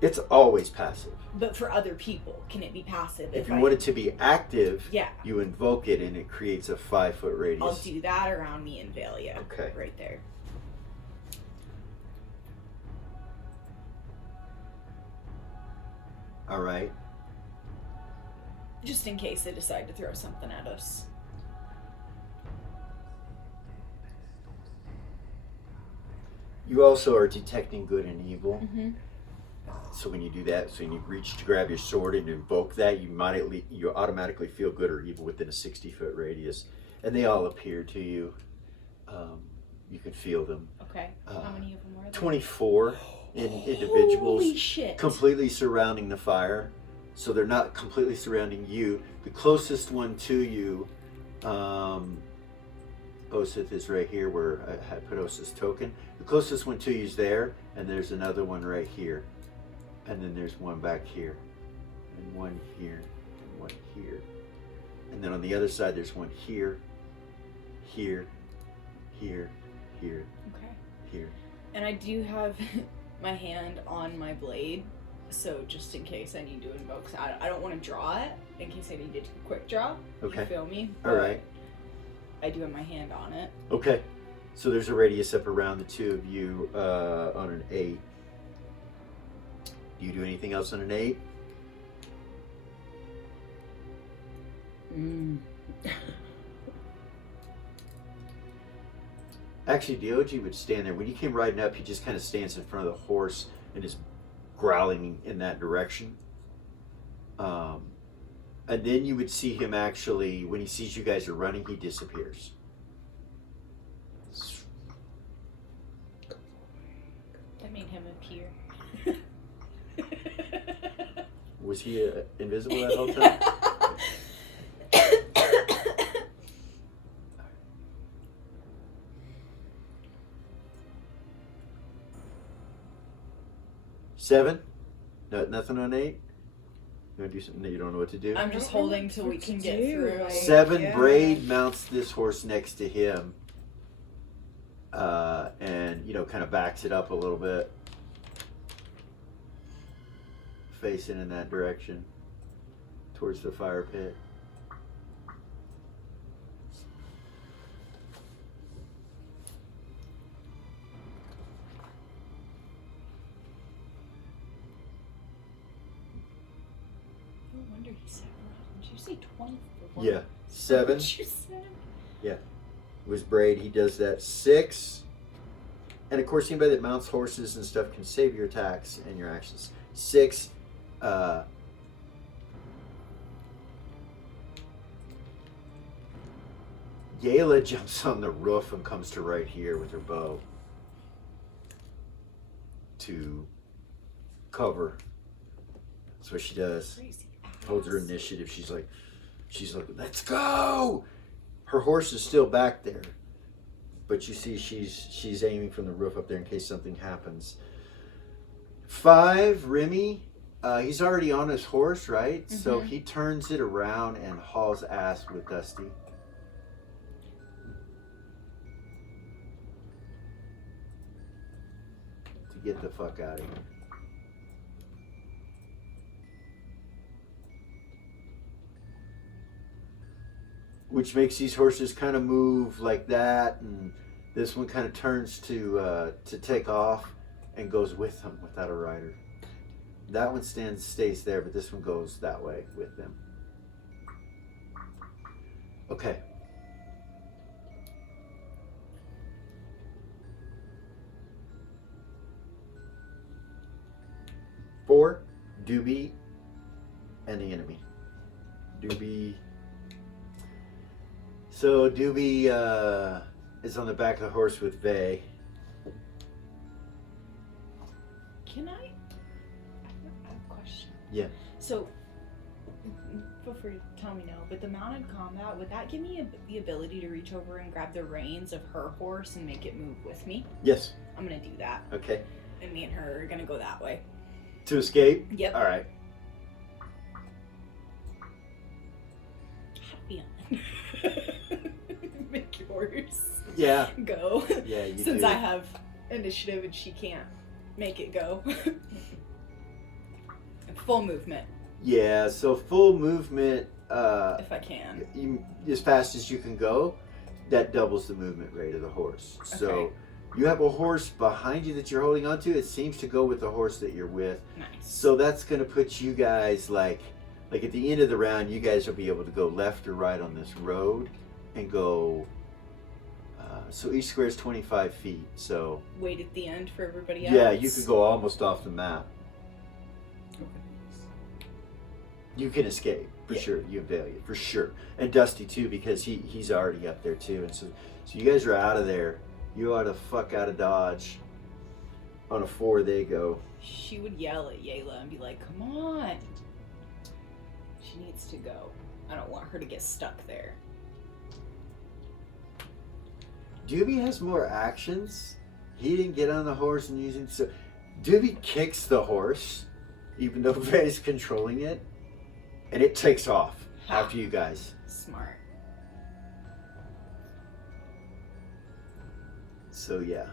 It's always passive. But for other people, can it be passive? If you want it to be active, Yeah. you invoke it, and it creates a 5-foot radius. I'll do that around me and Valia. Okay. Right there. All right. Just in case they decide to throw something at us. You also are detecting good and evil. Mm-hmm. So when you do that, so when you reach to grab your sword and invoke that, you automatically feel good or evil within a 60-foot radius, and they all appear to you. You can feel them. Okay. How many of them are there? 24 individuals. Holy shit. Completely surrounding the fire. So they're not completely surrounding you. The closest one to you, Osith is right here where I had put Osith's token. The closest one to you is there, and there's another one right here. And then there's one back here, and one here, and one here. And then on the other side, there's one here, here, here, here, Okay. here. And I do have my hand on my blade, so just in case I need to invoke, so I don't want to draw it, in case I need to quick draw. Okay. You feel me? All right. I do have my hand on it. Okay. So there's a radius up around the two of you on an 8. Do you do anything else on an 8? Actually, Diogi would stand there. When you came riding up, he just kind of stands in front of the horse and is growling in that direction. And then you would see him actually, when he sees you guys are running, he disappears. That made him appear. Was he invisible that whole time? 7? No, nothing on 8? You want to do something that you don't know what to do? I'm just holding till we can get through. Like, 7, Braid mounts this horse next to him. And, you know, kind of backs it up a little bit. Facing in that direction. Towards the fire pit. No wonder he said 11. Did you say 24? Yeah. 7. What you said? Yeah. Was Braid. He does that. 6. And of course, anybody that mounts horses and stuff can save your attacks and your actions. 6. Yayla jumps on the roof and comes to right here with her bow to cover. That's what she does. Crazy Holds her ass. initiative. She's like, let's go. Her horse is still back there, but you see she's aiming from the roof up there in case something happens. 5, Remy. He's already on his horse, right? So he turns it around and hauls ass with Dusty. To get the fuck out of here. Which makes these horses kind of move like that, and this one kind of turns to take off and goes with them without a rider. That one stays there, but this one goes that way with them. Okay. Four, Doobie and the enemy. Doobie. So Doobie is on the back of the horse with Vay. Can I have a question? Yeah. So, feel free to tell me no, but the mounted combat, would that give me the ability to reach over and grab the reins of her horse and make it move with me? Yes. I'm gonna do that. Okay. And me and her are gonna go that way. To escape? Yep. All right. Make yours Yeah. go. Yeah, you Since do. I have initiative and she can't make it go. Full movement, Yeah, so full movement, if I can. as fast as you can go, that doubles the movement rate of the horse. So Okay. you have a horse behind you that you're holding onto. It seems to go with the horse that you're with. Nice. So that's going to put you guys like at the end of the round, you guys will be able to go left or right on this road and go. So each square is 25 feet. So Wait at the end for everybody else. yeah, you could go almost off the map. You can escape for sure. You and Valiant for sure, and Dusty too because he's already up there too. And so you guys are out of there. You ought to fuck out of Dodge. On a 4, they go. She would yell at Yayla and be like, "Come on." She needs to go. I don't want her to get stuck there. Doobie has more actions. He didn't get on the horse and using so. Doobie kicks the horse, even though Vay's controlling it, and it takes off after you guys. Smart. So yeah.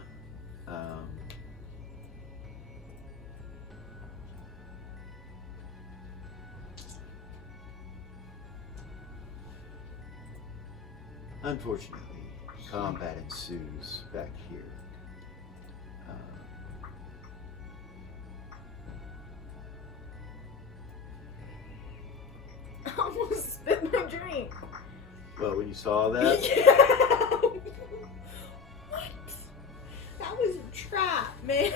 Unfortunately, combat ensues back here. I almost spit my drink. Well, when you saw that, Yeah. What? That was a trap, man.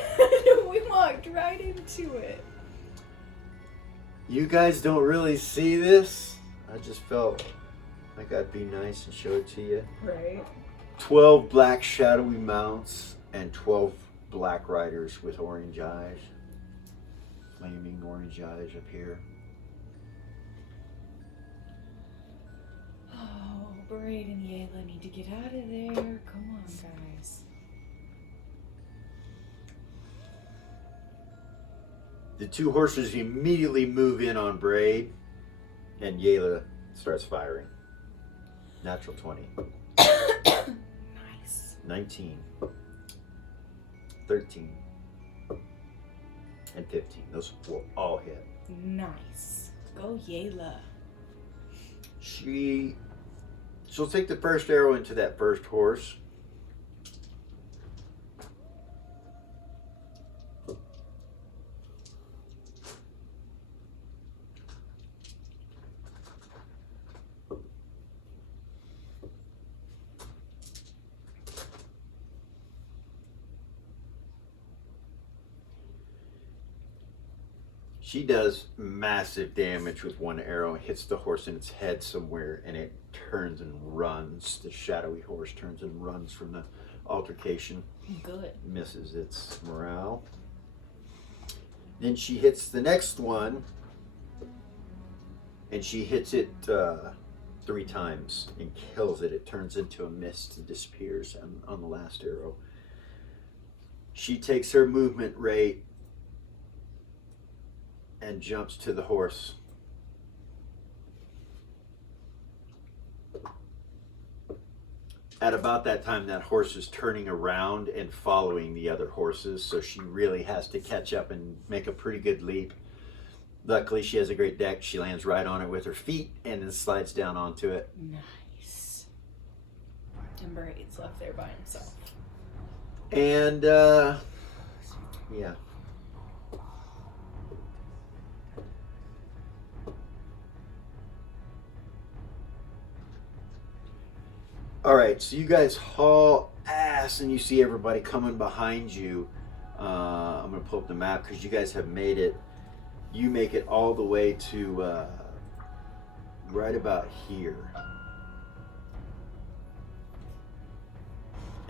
We walked right into it. you guys don't really see this. I just felt like I'd be nice and show it to you. Right. 12 black shadowy mounts and 12 black riders with orange eyes. Flaming orange eyes up here. Oh, Braid and Yayla need to get out of there. Come on, guys. The two horses immediately move in on Braid, and Yayla starts firing. Natural 20. Nice. 19. 13. And 15. Those will all hit. Nice. Go Yayla. She'll take the first arrow into that first horse. She does massive damage with one arrow, hits the horse in its head somewhere, and it turns and runs. The shadowy horse turns and runs from the altercation. Good. Misses its morale. Then she hits the next one, and she hits it 3 times and kills it. It turns into a mist and disappears on the last arrow. She takes her movement rate and jumps to the horse. At about that time, that horse is turning around and following the other horses, so she really has to catch up and make a pretty good leap. Luckily, she has a great deck. She lands right on it with her feet and then slides down onto it. Nice. And Braid's left there by himself. And, yeah. All right, so you guys haul ass and you see everybody coming behind you. I'm going to pull up the map because you guys have made it. You make it all the way to right about here.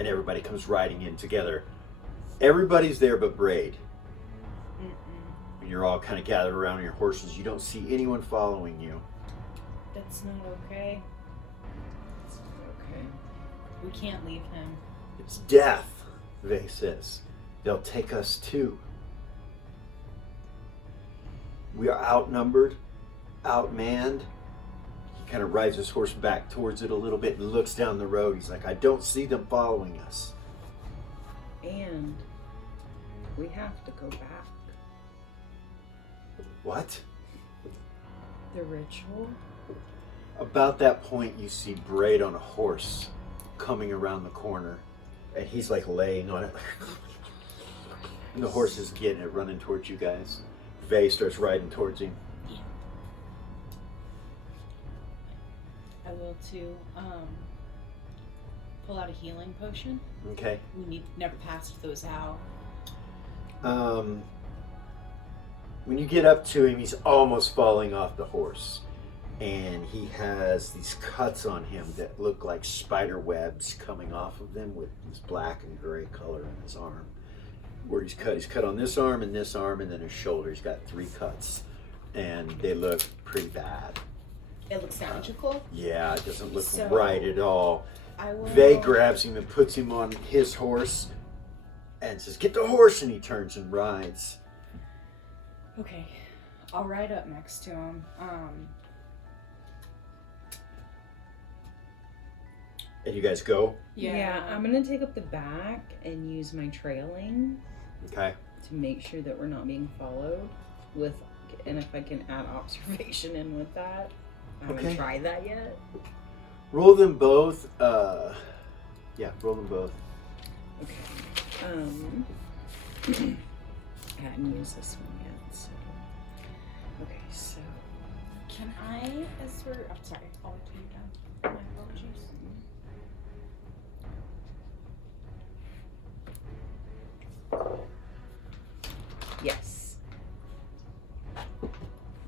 And everybody comes riding in together. Everybody's there but Braid. And you're all kind of gathered around your horses. You don't see anyone following you. That's not okay. We can't leave him. It's death, Vay says. They'll take us too. We are outnumbered, outmanned. He kind of rides his horse back towards it a little bit and looks down the road. He's like, I don't see them following us. And we have to go back. What? The ritual? About that point, you see Braid on a horse coming around the corner, and he's like laying on it. And the horse is getting it, running towards you guys. Vay starts riding towards him. Yeah. I will too. Pull out a healing potion. Okay. We never passed those out. When you get up to him, he's almost falling off the horse. And he has these cuts on him that look like spider webs coming off of them with this black and gray color in his arm. Where he's cut on this arm, and then his shoulder. He's got 3 cuts, and they look pretty bad. It looks magical. Yeah, it doesn't look So, right at all. I will. Vay grabs him and puts him on his horse and says, "Get the horse," and he turns and rides. Okay, I'll ride up next to him. And you guys go? Yeah, I'm gonna take up the back and use my trailing Okay. to make sure that we're not being followed with, and if I can add observation in with that. I haven't Okay. tried that yet. Roll them both. Yeah, roll them both. Okay. I hadn't used this one yet, so. Okay, so. Can I, as we're, I'm sorry, I'll wait till you're done. My apologies. Yes.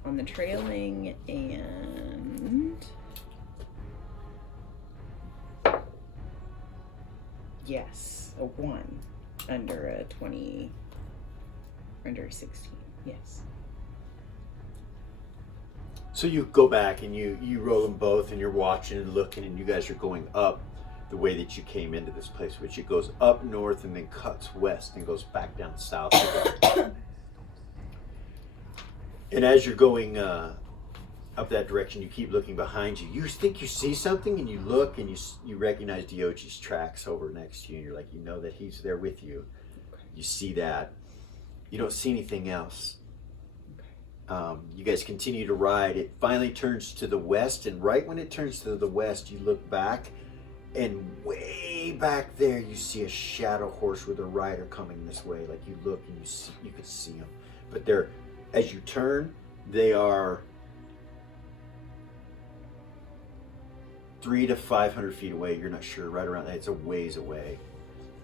On the trailing and yes, a 1 under a 20 under a 16. Yes. So you go back and you roll them both, and you're watching and looking, and you guys are going up the way that you came into this place, which it goes up north and then cuts west and goes back down south. And as you're going up that direction, you keep looking behind you. You think you see something, and you look, and you recognize Diochi's tracks over next to you. And you're like, you know that he's there with you. You see that. You don't see anything else. You guys continue to ride. It finally turns to the west, and right when it turns to the west, you look back, and way back there, you see a shadow horse with a rider coming this way. Like you look, and you could see them, but they're, as you turn, they are 300 to 500 feet away. You're not sure, right around that. It's a ways away,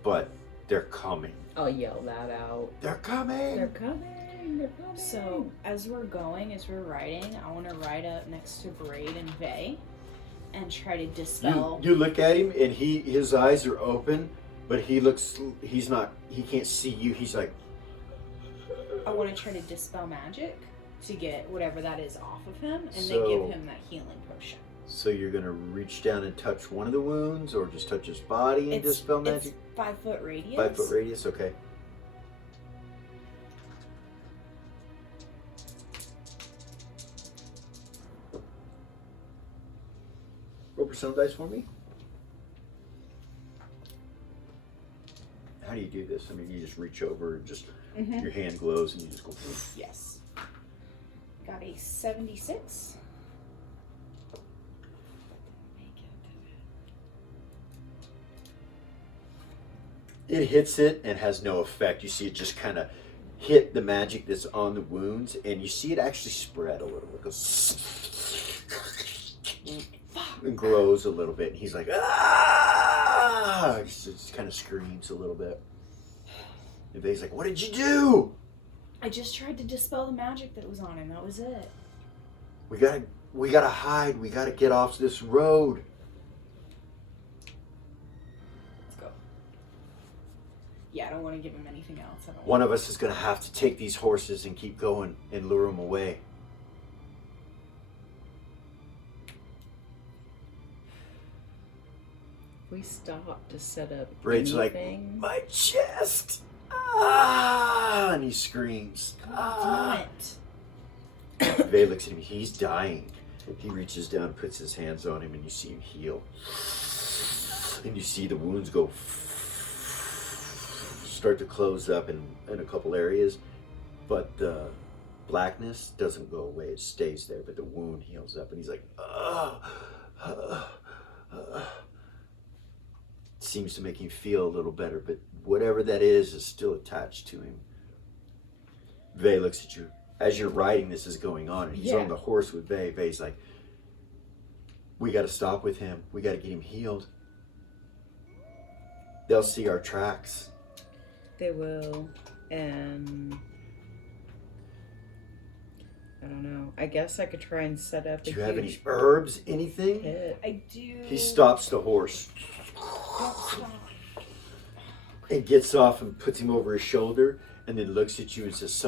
but they're coming. I'll yell that out. They're coming. They're coming. They're coming. So as we're riding, I want to ride up next to Braid and Vay and try to dispel. You look at him, and his eyes are open, but he can't see you. He's like, I want to try to dispel magic to get whatever that is off of him, and So- then give him that healing potion. so you're gonna reach down and touch one of the wounds, or just touch his body and dispel magic? It's 5 foot radius. 5 foot radius, okay. Roll persona dice for me. How do you do this? I mean, you just reach over and just Mhm. your hand glows and you just go. Yes. Got a 76. It hits it and has no effect. You see it just kind of hit the magic that's on the wounds, and you see it actually spread a little. It goes and grows a little bit. And he's like, ah! He just kind of screams a little bit. And Vay's like, what did you do? I just tried to dispel the magic that was on him. That was it. We gotta hide. We gotta get off this road. Let's go. Yeah, I don't want to give him anything else. I don't One of us is gonna have to take these horses and keep going and lure them away. We stopped to set up Braid's like, anything. my chest! Ah! And he screams. Ah! Vay looks at him. He's dying. He reaches down, puts his hands on him, and you see him heal. And you see the wounds start to close up in a couple areas, but the blackness doesn't go away. It stays there, but the wound heals up, and he's like, seems to make him feel a little better, but whatever that is still attached to him. Vay looks at you. As you're riding, this is going on, and he's on the horse with Vay. Vay's like, we got to stop with him. We got to get him healed. They'll see our tracks. They will, and I don't know. I guess I could try and set up. Do a you have any huge herbs? Anything? pit. I do. He stops the horse Don't stop. and gets off and puts him over his shoulder, and then looks at you and says,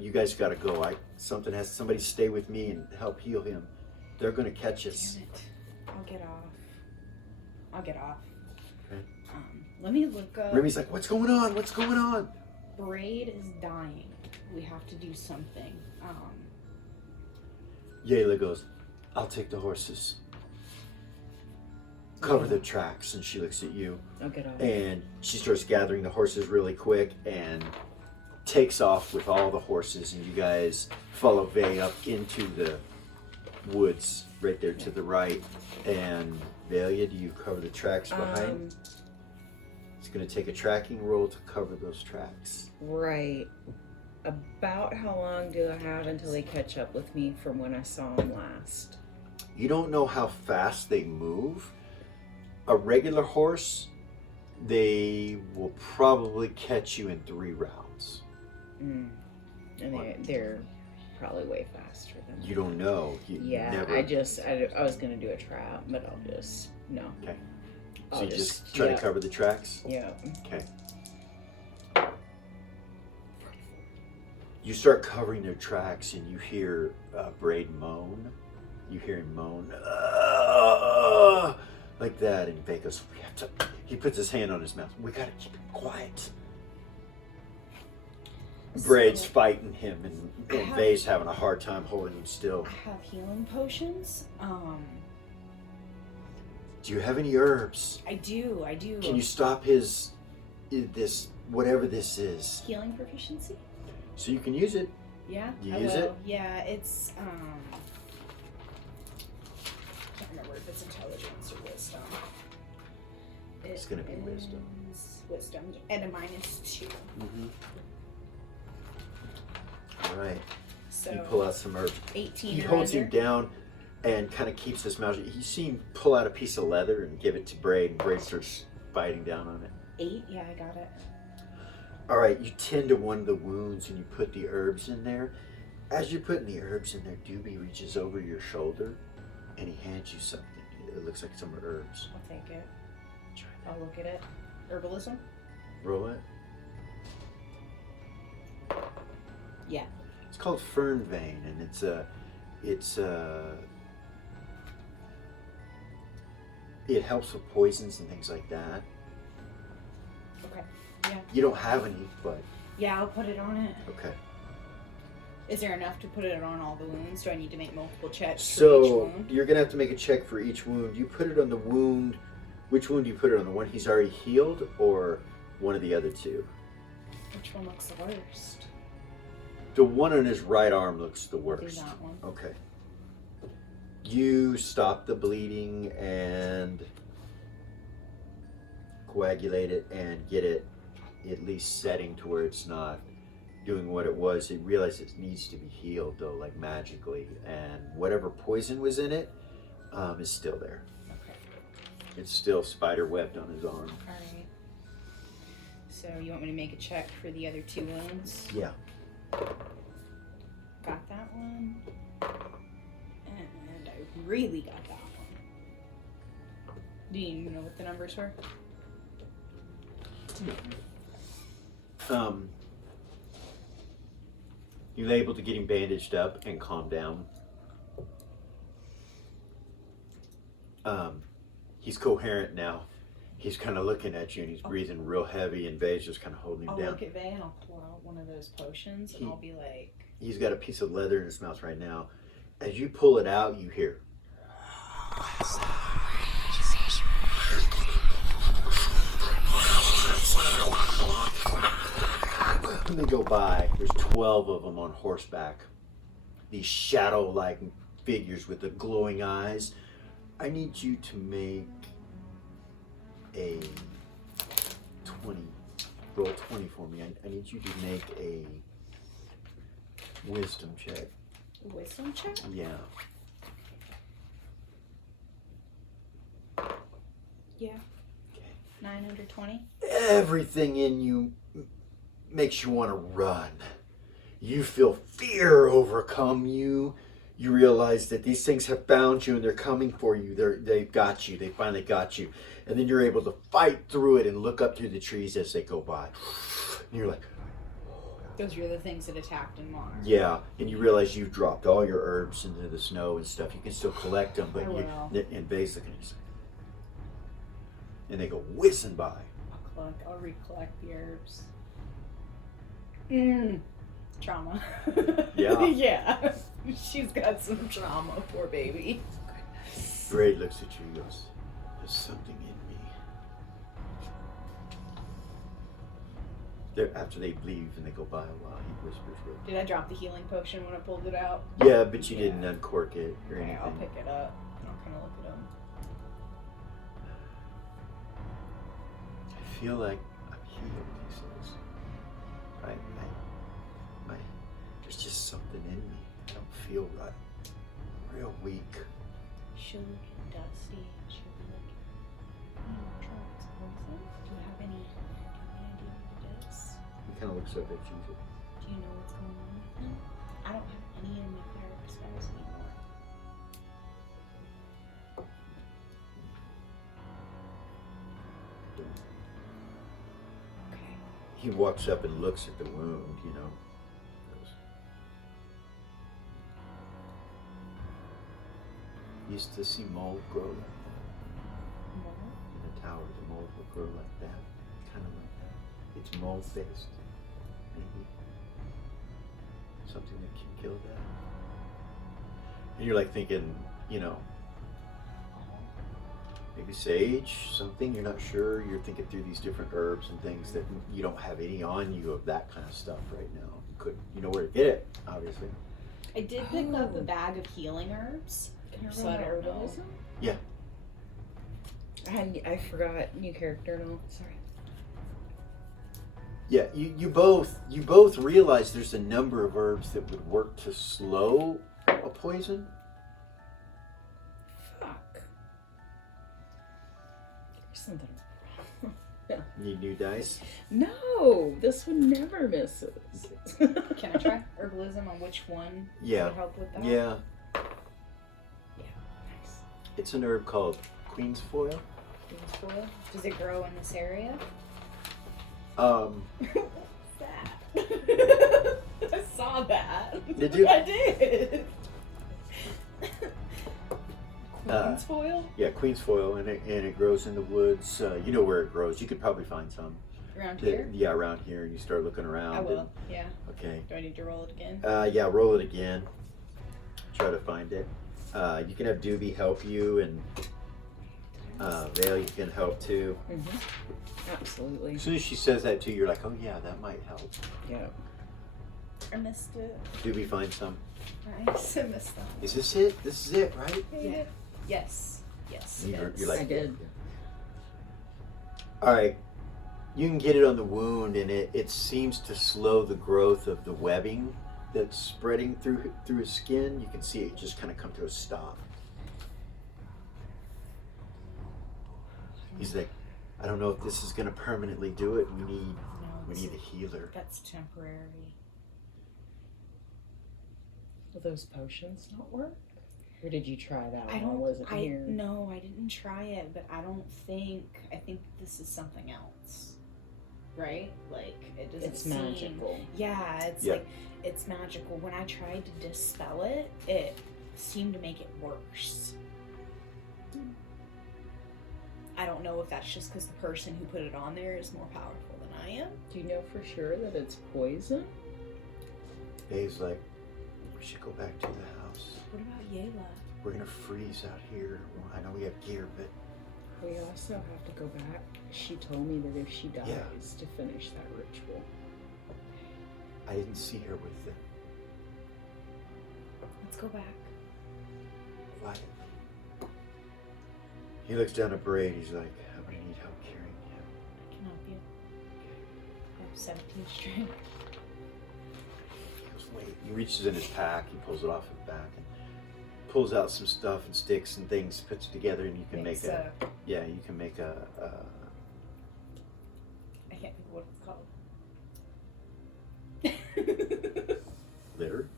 you guys got to go. Somebody stay with me and help heal him. They're going to catch us. Damn it. I'll get off. Okay. Let me look up. Remy's like, what's going on? What's going on? Braid is dying. We have to do something. Yayla goes, I'll take the horses. Cover the tracks. And she looks at you. I'll get off. And she starts gathering the horses really quick and takes off with all the horses. And you guys follow Vay up into the woods right there to the right. And Velia, do you cover the tracks behind? It's going to take a tracking roll to cover those tracks. Right. About how long do I have until they catch up with me from when I saw them last? You don't know how fast they move. A regular horse, they will probably catch you in 3 rounds. And they're probably way faster than You don't know. I was gonna do a trap, but I'll just no. Okay. So I'll you just try to cover the tracks? Yeah. Okay. You start covering their tracks and you hear Braid moan. You hear him moan. Like that, and Vay goes, he puts his hand on his mouth. We gotta keep him quiet. Braid's So, fighting him, and have- Vay's having a hard time holding him still. I have healing potions. Do you have any herbs? I do. Can you stop this, whatever this is? Healing proficiency? So you can use it. Yeah. You I use will. it? Yeah, it's I can't remember if it's intelligence or wisdom. It's gonna be wisdom. Wisdom and a -2. Mm-hmm. All right. So You pull out some herbs. 18. He or holds under. him down and kind of keeps his mouth. You see him pull out a piece of leather and give it to Braid, and Braid starts biting down on it. 8. Yeah, I got it. All right, you tend to one of the wounds and you put the herbs in there. As you're putting the herbs in there, Doobie reaches over your shoulder and he hands you something. It looks like some herbs. I'll take it. Try I'll look at it. Herbalism? that. Roll it. Yeah. It's called Fern Vein, and it helps with poisons and things like that. Okay. Yeah. You don't have any, but Yeah, I'll put it on it. okay. Is there enough to put it on all the wounds? Do I need to make multiple checks for each So wound? you're gonna have to make a check for each wound. You put it on the wound. Which wound do you put it on? The one he's already healed, or one of the other two? Which one looks the worst? The one on his right arm looks the Do worst. that one. Okay. You stop the bleeding and coagulate it and get it at least setting to where it's not doing what it was. You realize it needs to be healed though, like magically, and whatever poison was in it is still there. Okay. It's still spider webbed on his arm. Alright. So you want me to make a check for the other 2 wounds? Yeah. Got that one. And I really got that one. Do you even know what the numbers were? You're able to get him bandaged up and calm down. He's coherent now. He's kind of looking at you and he's breathing real heavy, and Vay's just kind of holding him I'll down. look at Vay and I'll pull out one of those potions and I'll be like, He's got a piece of leather in his mouth right now. As you pull it out, you hear. When they go by, there's 12 of them on horseback. These shadow-like figures with the glowing eyes. I need you to make a 20. Roll 20 for me. I need you to make a wisdom check. wisdom check? Yeah. Yeah. Okay. 9 under 20. Everything in you makes you want to run. You feel fear overcome you. You realize that these things have found you and they're coming for you. They've got you. They finally got you. And then you're able to fight through it and look up through the trees as they go by. And you're like, Those are the things that attacked in Mars. yeah. And you realize you've dropped all your herbs into the snow and stuff. You can still collect them, but I will. and Vay's looking at you. And they go whizzing by. I'll recollect the herbs. Trauma. Yeah. Yeah. She's got some trauma, poor baby. Braid looks at you and goes, there's something in me. After they leave and they go by a while, he whispers, Did I drop the healing potion when I pulled it out? yeah, but you Yeah. didn't uncork it or Okay, anything. I'll pick it up. I'll kind of look at him. I feel like I'm healed, he says. There's just something in me. I don't feel right. I'm real weak. She'll look at Dusty and she'll be like, try explosive? Do you have any idea what it is? He kind of looks up at you. Do you know what's going on with him? I don't have any in my fire spells anymore. Okay. He walks up and looks at the wound, you know. Goes, used to see mold grow like that. More? In the tower, the mold will grow like that. Kind of like that. It's mold-based, maybe. something that can kill that. And you're like thinking, you know, maybe sage, something, you're not sure. You're thinking through these different herbs and things that you don't have any on you of that kind of stuff right now. You know where to get it, obviously. I did pick up a bag of healing herbs. Can I So roll I my don't know. herbalism? Yeah. I forgot new character and all. Sorry. Yeah, you both realize there's a number of herbs that would work to slow a poison. Fuck. There's something wrong. Need new dice? No, this one never misses. Can I try herbalism on which one Yeah. would help with that? Yeah. Yeah, nice. It's an herb called queen's foil. Queen's foil. Does it grow in this area? What's that? I saw that. Did you? I did. Queen's foil? Yeah, queen's foil, and it grows in the woods. You know where it grows. You could probably find some. Around here? Yeah, around here, and you start looking around. I will, and- yeah. okay. Do I need to roll it again? Yeah, roll it again. Try to find it. You can have Doobie help you, and Vale, you can help too. Absolutely. As soon as she says that to you, you're like, oh yeah, that might help. Yeah. I missed it. Doobie find some. Nice. I missed that. Is this it? This is it, right? Yeah. Yes. Yes. And it is. you're like, I did. all right. You can get it on the wound, and it seems to slow the growth of the webbing that's spreading through his skin. You can see it just kind of come to a stop. He's like, I don't know if this is going to permanently do it. We need a healer. That's temporary. Will those potions not work? Or did you try that I one? don't. Was it here? No, I didn't try it, but I think this is something else, right? Like it doesn't. It's seem, magical. Yeah, it's Yeah. like it's magical. When I tried to dispel it, it seemed to make it worse. I don't know if that's just because the person who put it on there is more powerful than I am. Do you know for sure that it's poison? Dave's like, we should go back to the house. What about Yayla? We're going to freeze out here. Well, I know we have gear, but We also have to go back. She told me that if she dies Yeah. to finish that ritual. I didn't see her with them. Let's go back. Why? He looks down at Braid. He's like, I'm going to need help carrying him. I can help you. I have 17 strength. He goes, wait. He reaches in his pack. He pulls it off his back and pulls out some stuff and sticks and things, puts it together, and you can Makes make a... Yeah, you can make a... I can't think of what it's called. litter?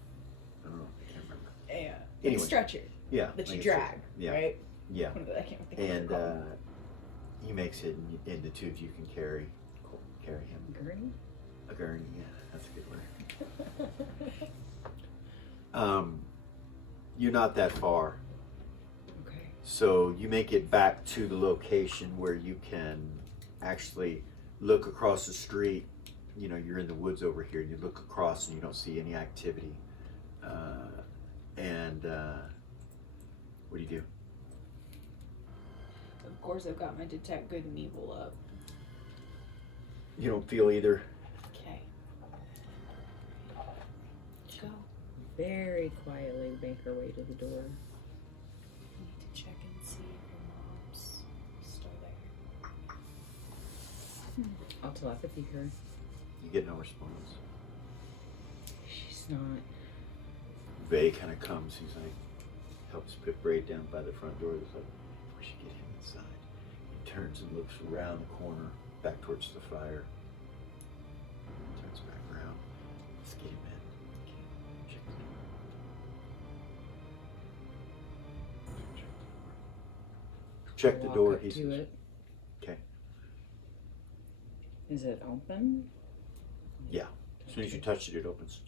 I don't know. I can't remember. Yeah. Anyway. Like a stretcher Yeah. that you like a drag, stretcher. Yeah. right? Yeah. What is it? I can't think of what And it's called. he makes it, and the two of you can carry him. Gurney? A gurney, yeah, that's a good word. You're not that far, Okay. so you make it back to the location where you can actually look across the street. You know, you're in the woods over here, and you look across and you don't see any activity. What do you do? Of course, I've got my detect good and evil up. You don't feel either. Okay. Go. Very quietly make her way to the door. I need to check and see if your mom's still there. I'll telepathy her. You get no response. She's not. Vay kind of comes. He's like, helps put Braid down by the front door. He's like, we should get him inside. He turns and looks around the corner, back towards the fire. Turns back around. Let's get him in. Check the Walk door. up He to says, it. okay. Is it open? Yeah. As soon as you touch it, it opens.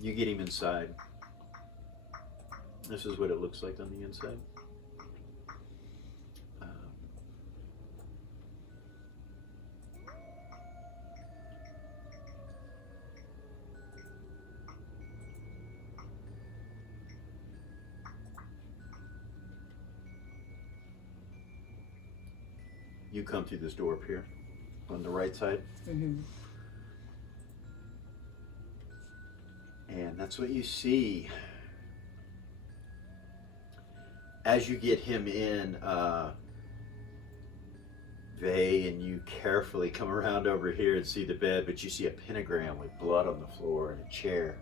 You get him inside. This is what it looks like on the inside. you come through this door up here on the right side. Mm-hmm. And that's what you see. As you get him in, Vay and you carefully come around over here and see the bed, but you see a pentagram with blood on the floor and a chair.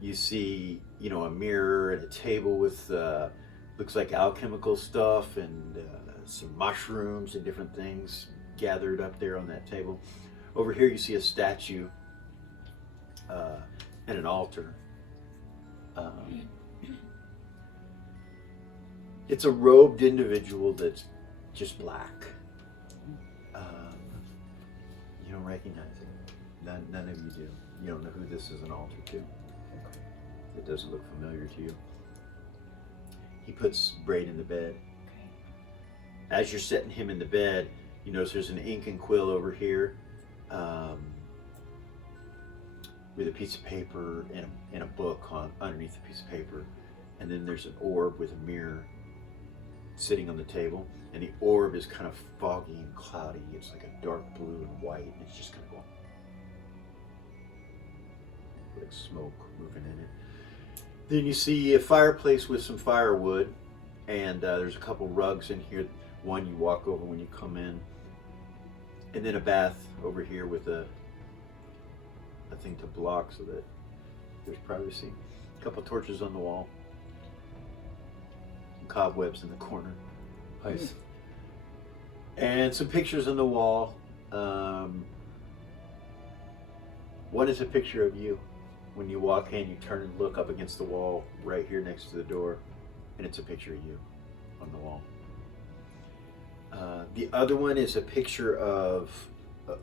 You see, you know, a mirror and a table with looks like alchemical stuff and some mushrooms and different things gathered up there on that table. Over here you see a statue and an altar. It's a robed individual that's just black. You don't recognize it. None of you do. You don't know who this is an altar to. It doesn't look familiar to you. He puts Braid in the bed. Okay. As you're setting him in the bed, you notice there's an ink and quill over here with a piece of paper and a book underneath the piece of paper. And then there's an orb with a mirror sitting on the table. And the orb is kind of foggy and cloudy. It's like a dark blue and white. And it's just kind of going like smoke moving in it. Then you see a fireplace with some firewood, and there's a couple rugs in here. One you walk over when you come in, and then a bath over here with a thing to block so that there's privacy. A couple torches on the wall, some cobwebs in the corner, nice, and some pictures on the wall. One is a picture of you. When you walk in, you turn and look up against the wall right here next to the door, and it's a picture of you on the wall. The other one is a picture of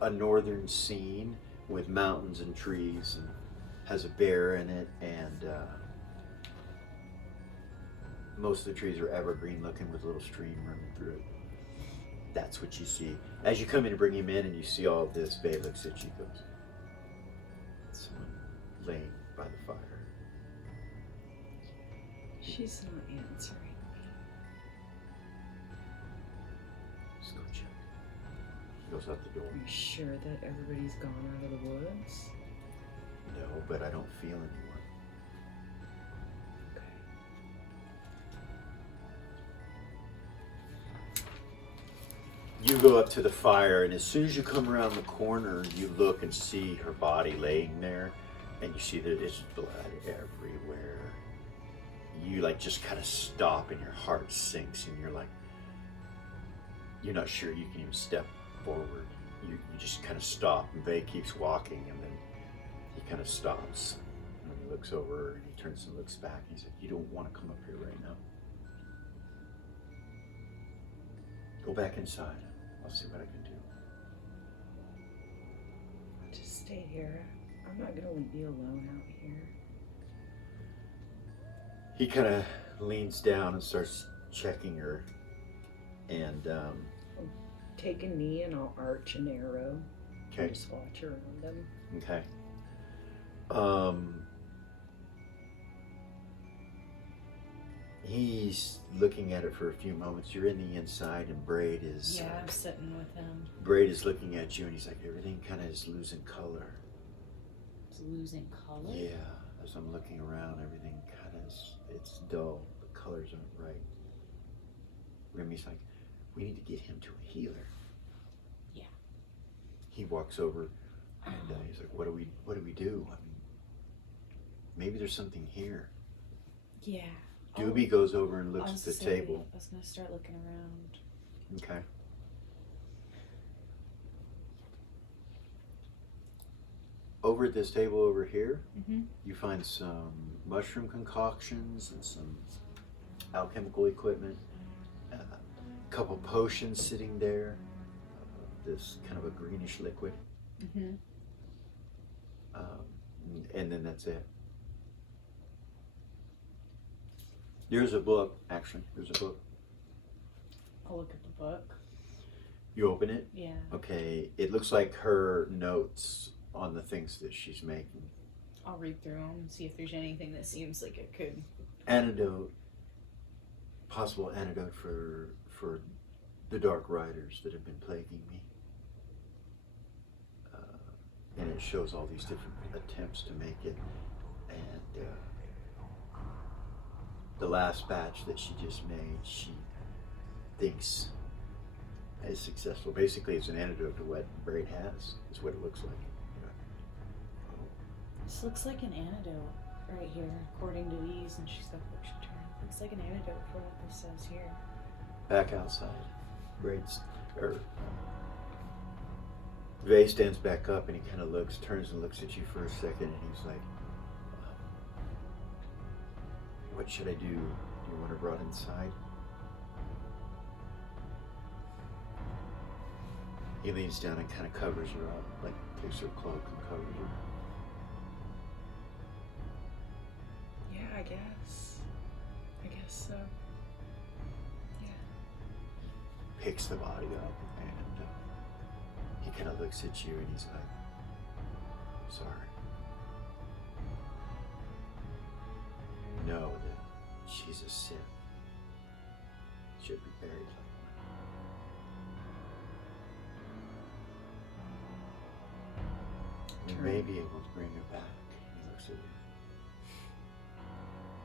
a northern scene with mountains and trees, and has a bear in it, and most of the trees are evergreen looking with a little stream running through it. That's what you see. As you come in and bring him in and you see all of this, Babe looks at you and goes, someone laying by the fire. She's not answering me. Just go check. He goes out the door. Are you sure that everybody's gone out of the woods? No, but I don't feel anyone. Okay. You go up to the fire, and as soon as you come around the corner, you look and see her body laying there, and you see that there's blood everywhere. You like just kind of stop, and your heart sinks, and you're like, you're not sure you can even step forward. You just kind of stop, and Vay keeps walking, and then he kind of stops, and he looks over, and he turns and looks back, and he said, you don't want to come up here right now. Go back inside. I'll see what I can do. I'll just stay here. I'm not gonna leave you alone out here. He kind of leans down and starts checking her, and I'll take a knee and I'll arch an arrow. okay, And just watch around them. okay. He's looking at it for a few moments. You're in the inside, and Braid is. Yeah, I'm sitting with him. Braid is looking at you, and he's like, everything kind of is losing color. It's losing color. Yeah, as I'm looking around, everything kind of it's dull. The colors aren't right. Remy's like, we need to get him to a healer. Yeah. He walks over, and he's like, what do we do? I mean, maybe there's something here. Yeah. Doobie goes over and I looks was at the gonna say, table. I was gonna start looking around. Okay. Over at this table over here, you find some mushroom concoctions and some alchemical equipment. A couple potions sitting there. This kind of a greenish liquid. And then that's it. There's a book, actually. There's a book. I'll look at the book. You open it? Yeah. Okay. It looks like her notes on the things that she's making. I'll read through them and see if there's anything that seems like it could. Antidote. possible antidote for the dark riders that have been plaguing me. And it shows all these different attempts to make it. And the last batch that she just made, she thinks is successful. Basically, it's an antidote to what braid has. Is what it looks like. This looks like an antidote right here, according to these. And she's got the picture turned. Looks like an antidote for what this says here. Back outside, braids or. Vay stands back up and he kind of turns and looks at you for a second, and he's like, what should I do? Do you want her brought inside? He leans down and kind of covers her up, like takes her cloak and covers her. Yeah, I guess so. Yeah. Picks the body up and he kind of looks at you and he's like, sorry. Know that she's a sin. Should be buried like one. We may be able to bring her back. He looks at you.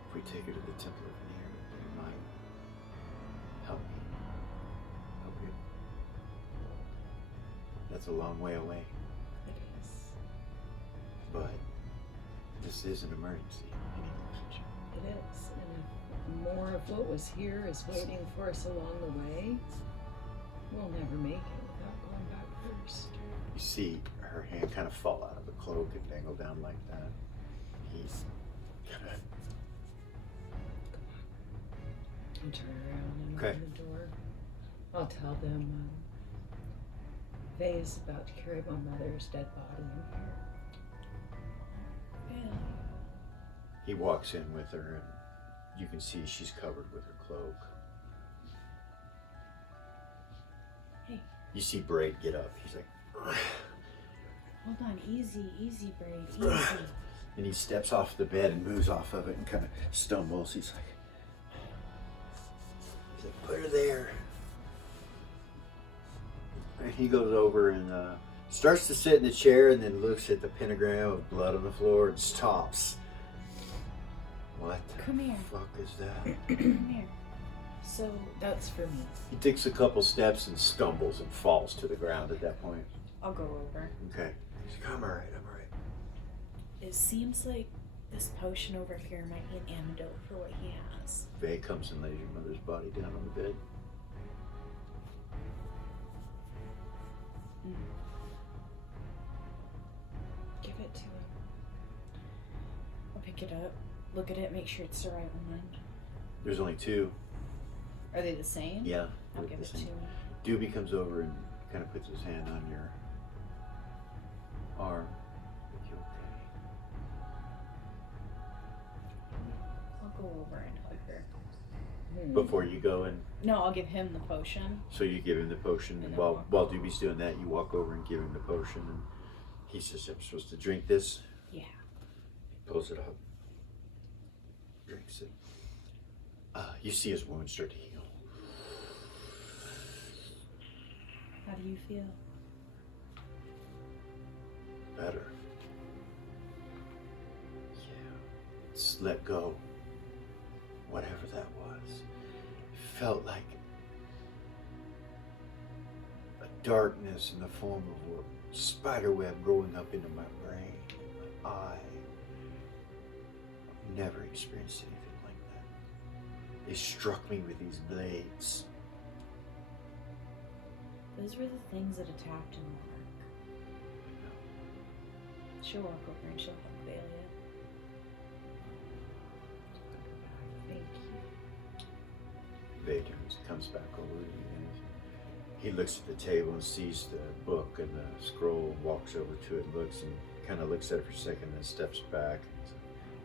If we take her to the Temple of Veneer, it might help me. Help you. That's a long way away. It is. But this is an emergency. And he looks at you. It is. And if more of what was here is waiting for us along the way, we'll never make it without going back first. You see her hand kind of fall out of the cloak and dangle down like that. He's kind of... And turn around and Okay. open the door. I'll tell them Vay is about to carry my mother's dead body in here. Yeah. He walks in with her and you can see she's covered with her cloak. Hey. You see Braid get up. He's like... Hold on, easy, Braid, easy. And he steps off the bed and moves off of it and kind of stumbles. He's like, put her there. And he goes over and starts to sit in the chair and then looks at the pentagram of blood on the floor and stops. What the Come here. fuck is that? Come here. So, That's for me. He takes a couple steps and stumbles and falls to the ground at that point. I'll go over. Okay. He's like, I'm alright. It seems like this potion over here might be an antidote for what he has. Vay comes and lays your mother's body down on the bed. Give it to him. I'll pick it up, look at it, make sure it's the right one. There's only two. Are they the same? Yeah. I'll they're give the it to same. him. Doobie comes over and kind of puts his hand on your arm. Are you I'll go over and hug her. okay? Before you go and No, I'll give him the potion. so you give him the potion, And and then while walk Doobie's doing that, you walk over and give him the potion, and he says, "I'm supposed to drink this." Yeah. He pulls it up, drinks it. You see his wound start to heal. How do you feel? Better. Yeah. Just let go. Whatever that was. Felt like a darkness in the form of a spider web growing up into my brain, my eye. I've never experienced anything like that. They struck me with these blades. Those were the things that attacked him, Mark. She'll walk over and she'll hug Valia. Thank you. Vader comes back over and he looks at the table and sees the book and the scroll, walks over to it, looks and kind of looks at it for a second, then steps back.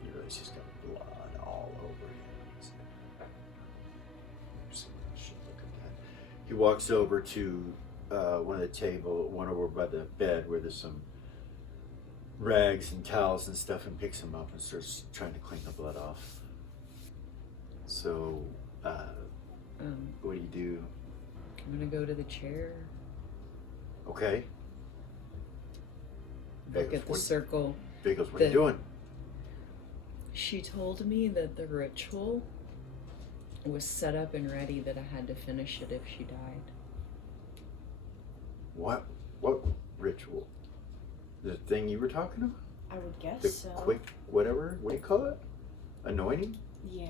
You realize he's got blood all over him. He's like, I should look at that. He walks over to one over by the bed where there's some rags and towels and stuff, and picks them up and starts trying to clean the blood off. So I'm gonna go to the chair. Okay. Look Vegas, at the what- circle. Vegas, what are you doing? She told me that the ritual was set up and ready, that I had to finish it if she died. What ritual? The thing you were talking about? I would guess The so. quick whatever? What do you call it? Anointing? Yeah.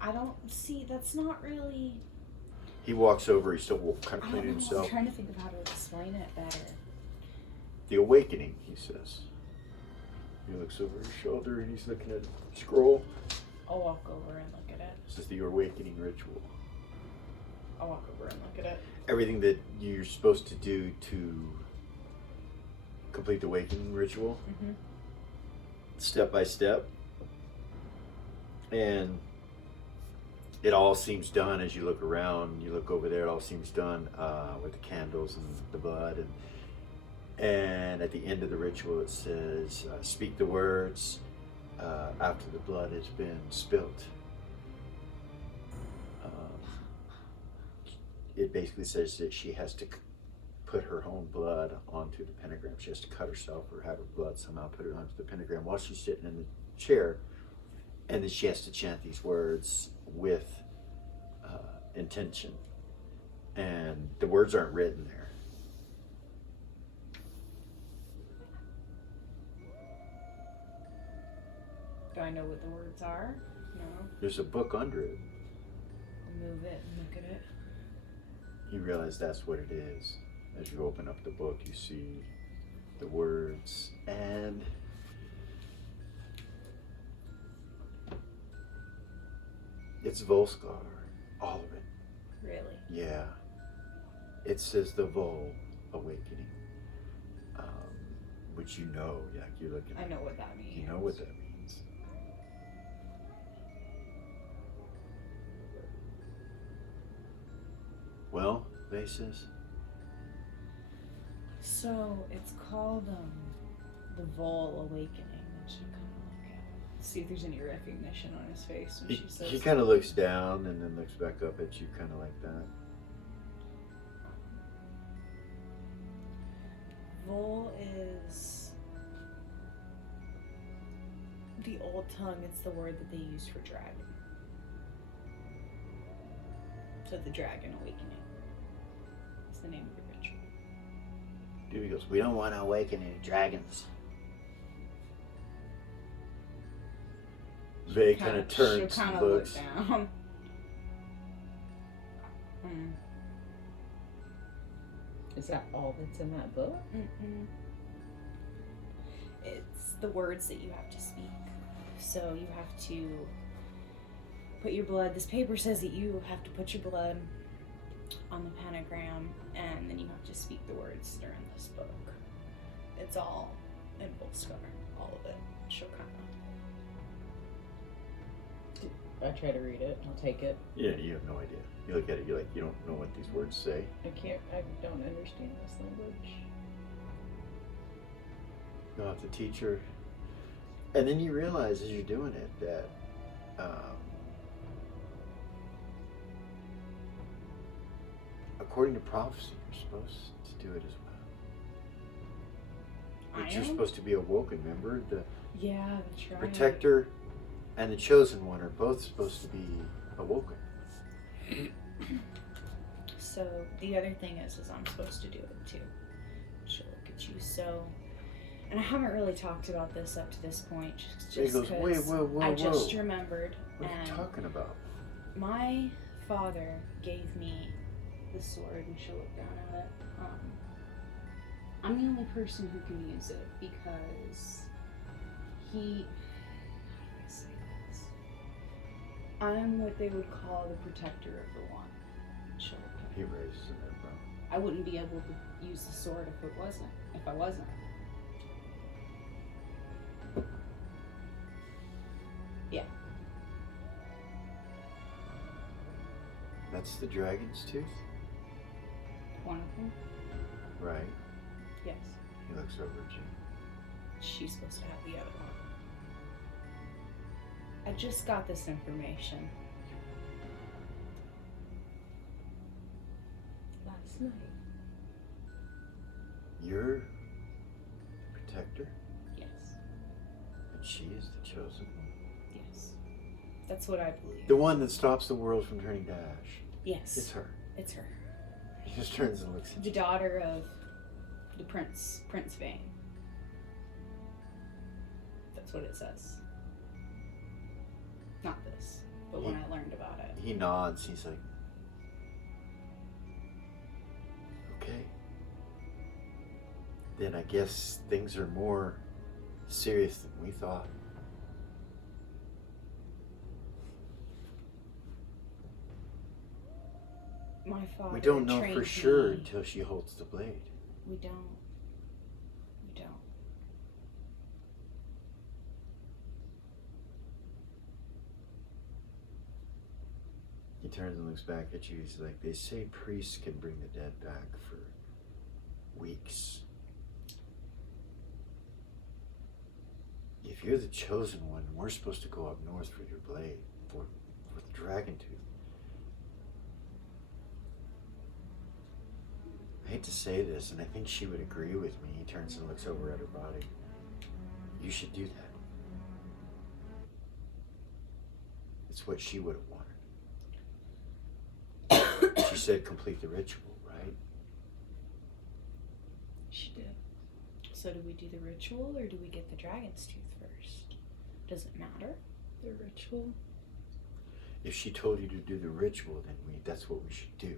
I don't see. That's not really. He walks over. He's still kind of I don't cleaning know. himself. I'm trying to think of how to explain it better. The awakening, he says. He looks over his shoulder and he's looking at a scroll. I'll walk over and look at it. This is the awakening ritual. I'll walk over and look at it. Everything that you're supposed to do to complete the awakening ritual, Mm-hmm. step by step. And it all seems done as you look around. You look over there, it all seems done with the candles and the blood. And at the end of the ritual, it says, speak the words after the blood has been spilt. It basically says that she has to put her own blood onto the pentagram. She has to cut herself or have her blood somehow put it onto the pentagram while she's sitting in the chair. And then she has to chant these words with intention. And the words aren't written there. Do I know what the words are? No. There's a book under it. I'll move it and look at it. You realize that's what it is. As you open up the book, you see the words, and it's Volskar, all of it. Really? Yeah. It says the Vol Awakening, which you know, like you're looking at. I know what that means. You know what that means. Well, they says. So it's called the Vol Awakening. I should kind of look at it. See if there's any recognition on his face when she says. He kind of looks down and then looks back up at you, kind of like that. Vol is the old tongue. It's the word that they use for dragon. So the Dragon Awakening is the name of the ritual. Dude, he goes, we don't want to awaken any dragons. Vay kind of turns She'll and kind of looks. look down. Mm. Is that all that's in that book? Mm-mm. It's the words that you have to speak. So you have to put your blood. This paper says that you have to put your blood on the pentagram, and then you have to speak the words during this book. It's all in Volskar, all of it. She'll kind I try to read it. I'll take it. Yeah, you have no idea. You look at it, you're like, you don't know what these words say. I don't understand this language. You'll have to teach her. And then you realize as you're doing it that according to prophecy, you're supposed to do it as well. But you're supposed to be awoken, remember? The yeah, that's right. protector and the chosen one are both supposed to be awoken. So the other thing is I'm supposed to do it too. She'll look at you. So, and I haven't really talked about this up to this point, just He goes, wait, because whoa, I just whoa. remembered. What are you And talking about? my father gave me the sword, and she'll look down at it. I'm the only person who can use it because he. How do I say this? I'm what they would call the protector of the one. She'll look at He raises an eyebrow. I wouldn't be able to use the sword if I wasn't. Yeah. That's the dragon's tooth? One of them? Right. Yes. He looks over at you. She's supposed to have the other one. I just got this information last last night. You're the protector, Yes. and she is the chosen one. Yes. That's what I believe. The one that stops the world from turning to ash. Yes. It's her. It's her. He just turns and looks at The you. daughter of the Prince Vane. That's what it says. Not this, but when I learned about it. He nods. He's like, okay. Then I guess things are more serious than we thought. My father We don't know trained for sure me. until she holds the blade. We don't. We don't. He turns and looks back at you. He's like, they say priests can bring the dead back for weeks. If you're the chosen one, we're supposed to go up north for your blade, for the dragon tooth. I hate to say this, and I think she would agree with me. He turns and looks over at her body. You should do that. It's what she would have wanted. She said complete the ritual, right? She did. So do we do the ritual or do we get the dragon's tooth first? Does it matter? The ritual? If she told you to do the ritual, then that's what we should do.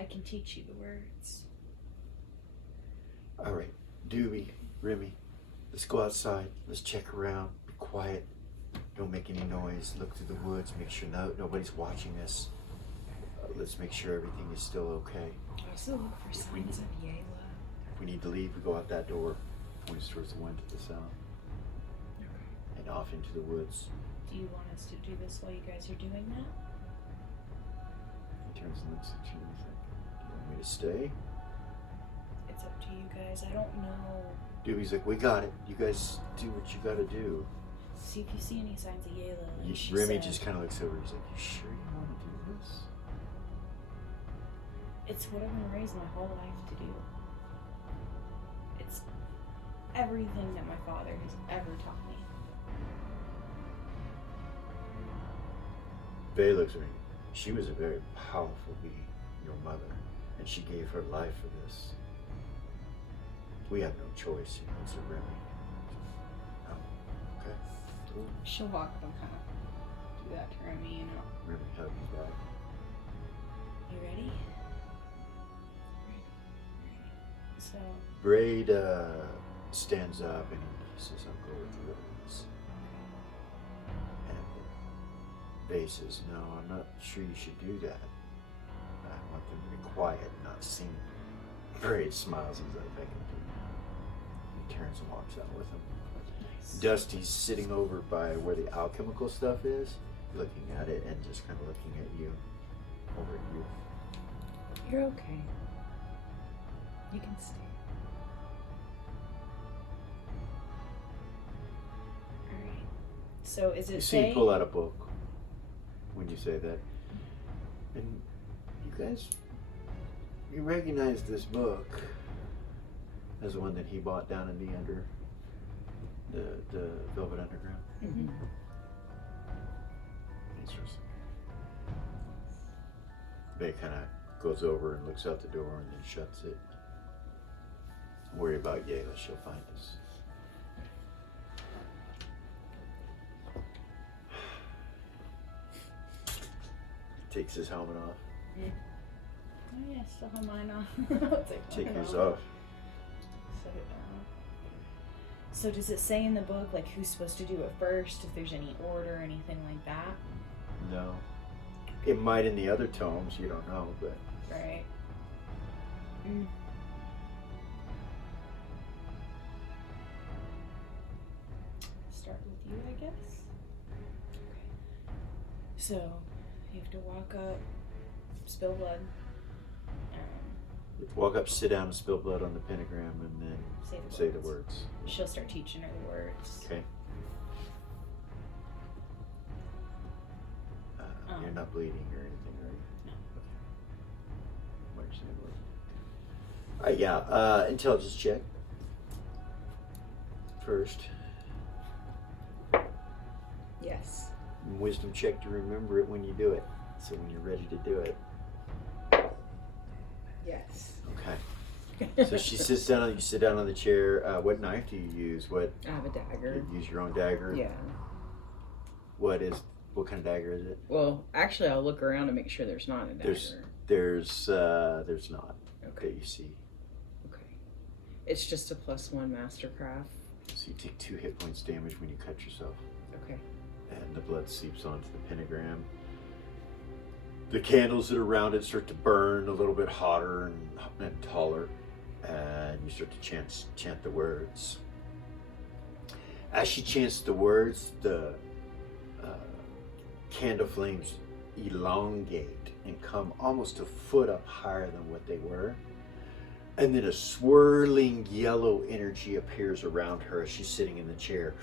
I can teach you the words. All right, Doobie, Remy, let's go outside. Let's check around. Be quiet. Don't make any noise. Look through the woods. Make sure nobody's watching us. Let's make sure everything is still okay. Also look for signs of Yayla. If we need to leave, we go out that door. Points towards the wind to the south. And off into the woods. Do you want us to do this while you guys are doing that? He turns and looks at you and he's like, do you want me to stay? It's up to you guys. I don't know. Doobie's like, we got it. You guys do what you gotta do. See if you see any signs of Yayla. Like she Remy said. just kind of looks over. He's like, you sure you want to do this? It's what I've been raised my whole life to do. It's everything that my father has ever taught me. Faye looks at me. She was a very powerful being, your mother, and she gave her life for this. We have no choice, it's a Remy. Oh, okay. Cool. She'll walk up and kind of do that to Remy, you know. Remy hugs his back. You ready? So, Braid stands up and he says, I'll go with the lilies. And Faye says, no, I'm not sure you should do that. I want them to be quiet and not sing. Braid smiles. He's like, I can do that. He turns and walks out with him. nice. Dusty's sitting over by where the alchemical stuff is, looking at it and just kind of looking at you. Over at you. You're okay. You can stay. Alright. So, is You it see him saying... pull out a book when you say that. And you guys, you recognize this book as the one that he bought down in the Velvet Underground. Mhm. Interesting. Bay kind of goes over and looks out the door and then shuts it. Don't worry about Yayla, she'll find us. Takes his helmet off. Oh yeah, still have mine on. It's like, Take fucking yours over. off. Set it down. So does it say in the book like who's supposed to do it first, if there's any order, anything like that? No. It might in the other tomes, you don't know, but Right. Mm. Start with you, I guess. Okay. So you have to walk up, spill blood, walk up, sit down, and spill blood on the pentagram, and then say the words. She'll start teaching her the words. Okay. You're not bleeding or anything, right? No. Okay. What you're saying. Intelligence check first. Yes. Wisdom check to remember it when you do it. So when you're ready to do it. Yes. Okay. So she sits down. You sit down on the chair. What knife do you use? What? I have a dagger. You use your own dagger. Yeah. What kind of dagger is it? Well, actually, I'll look around and make sure there's not a dagger. There's not. Okay. That you see. Okay. It's just a +1 mastercraft. So you take 2 hit points damage when you cut yourself. Okay. And the blood seeps onto the pentagram. The candles that are around it start to burn a little bit hotter and taller, and you start to chant the words. As she chants the words, the candle flames elongate and come almost a foot up higher than what they were. And then a swirling yellow energy appears around her as she's sitting in the chair.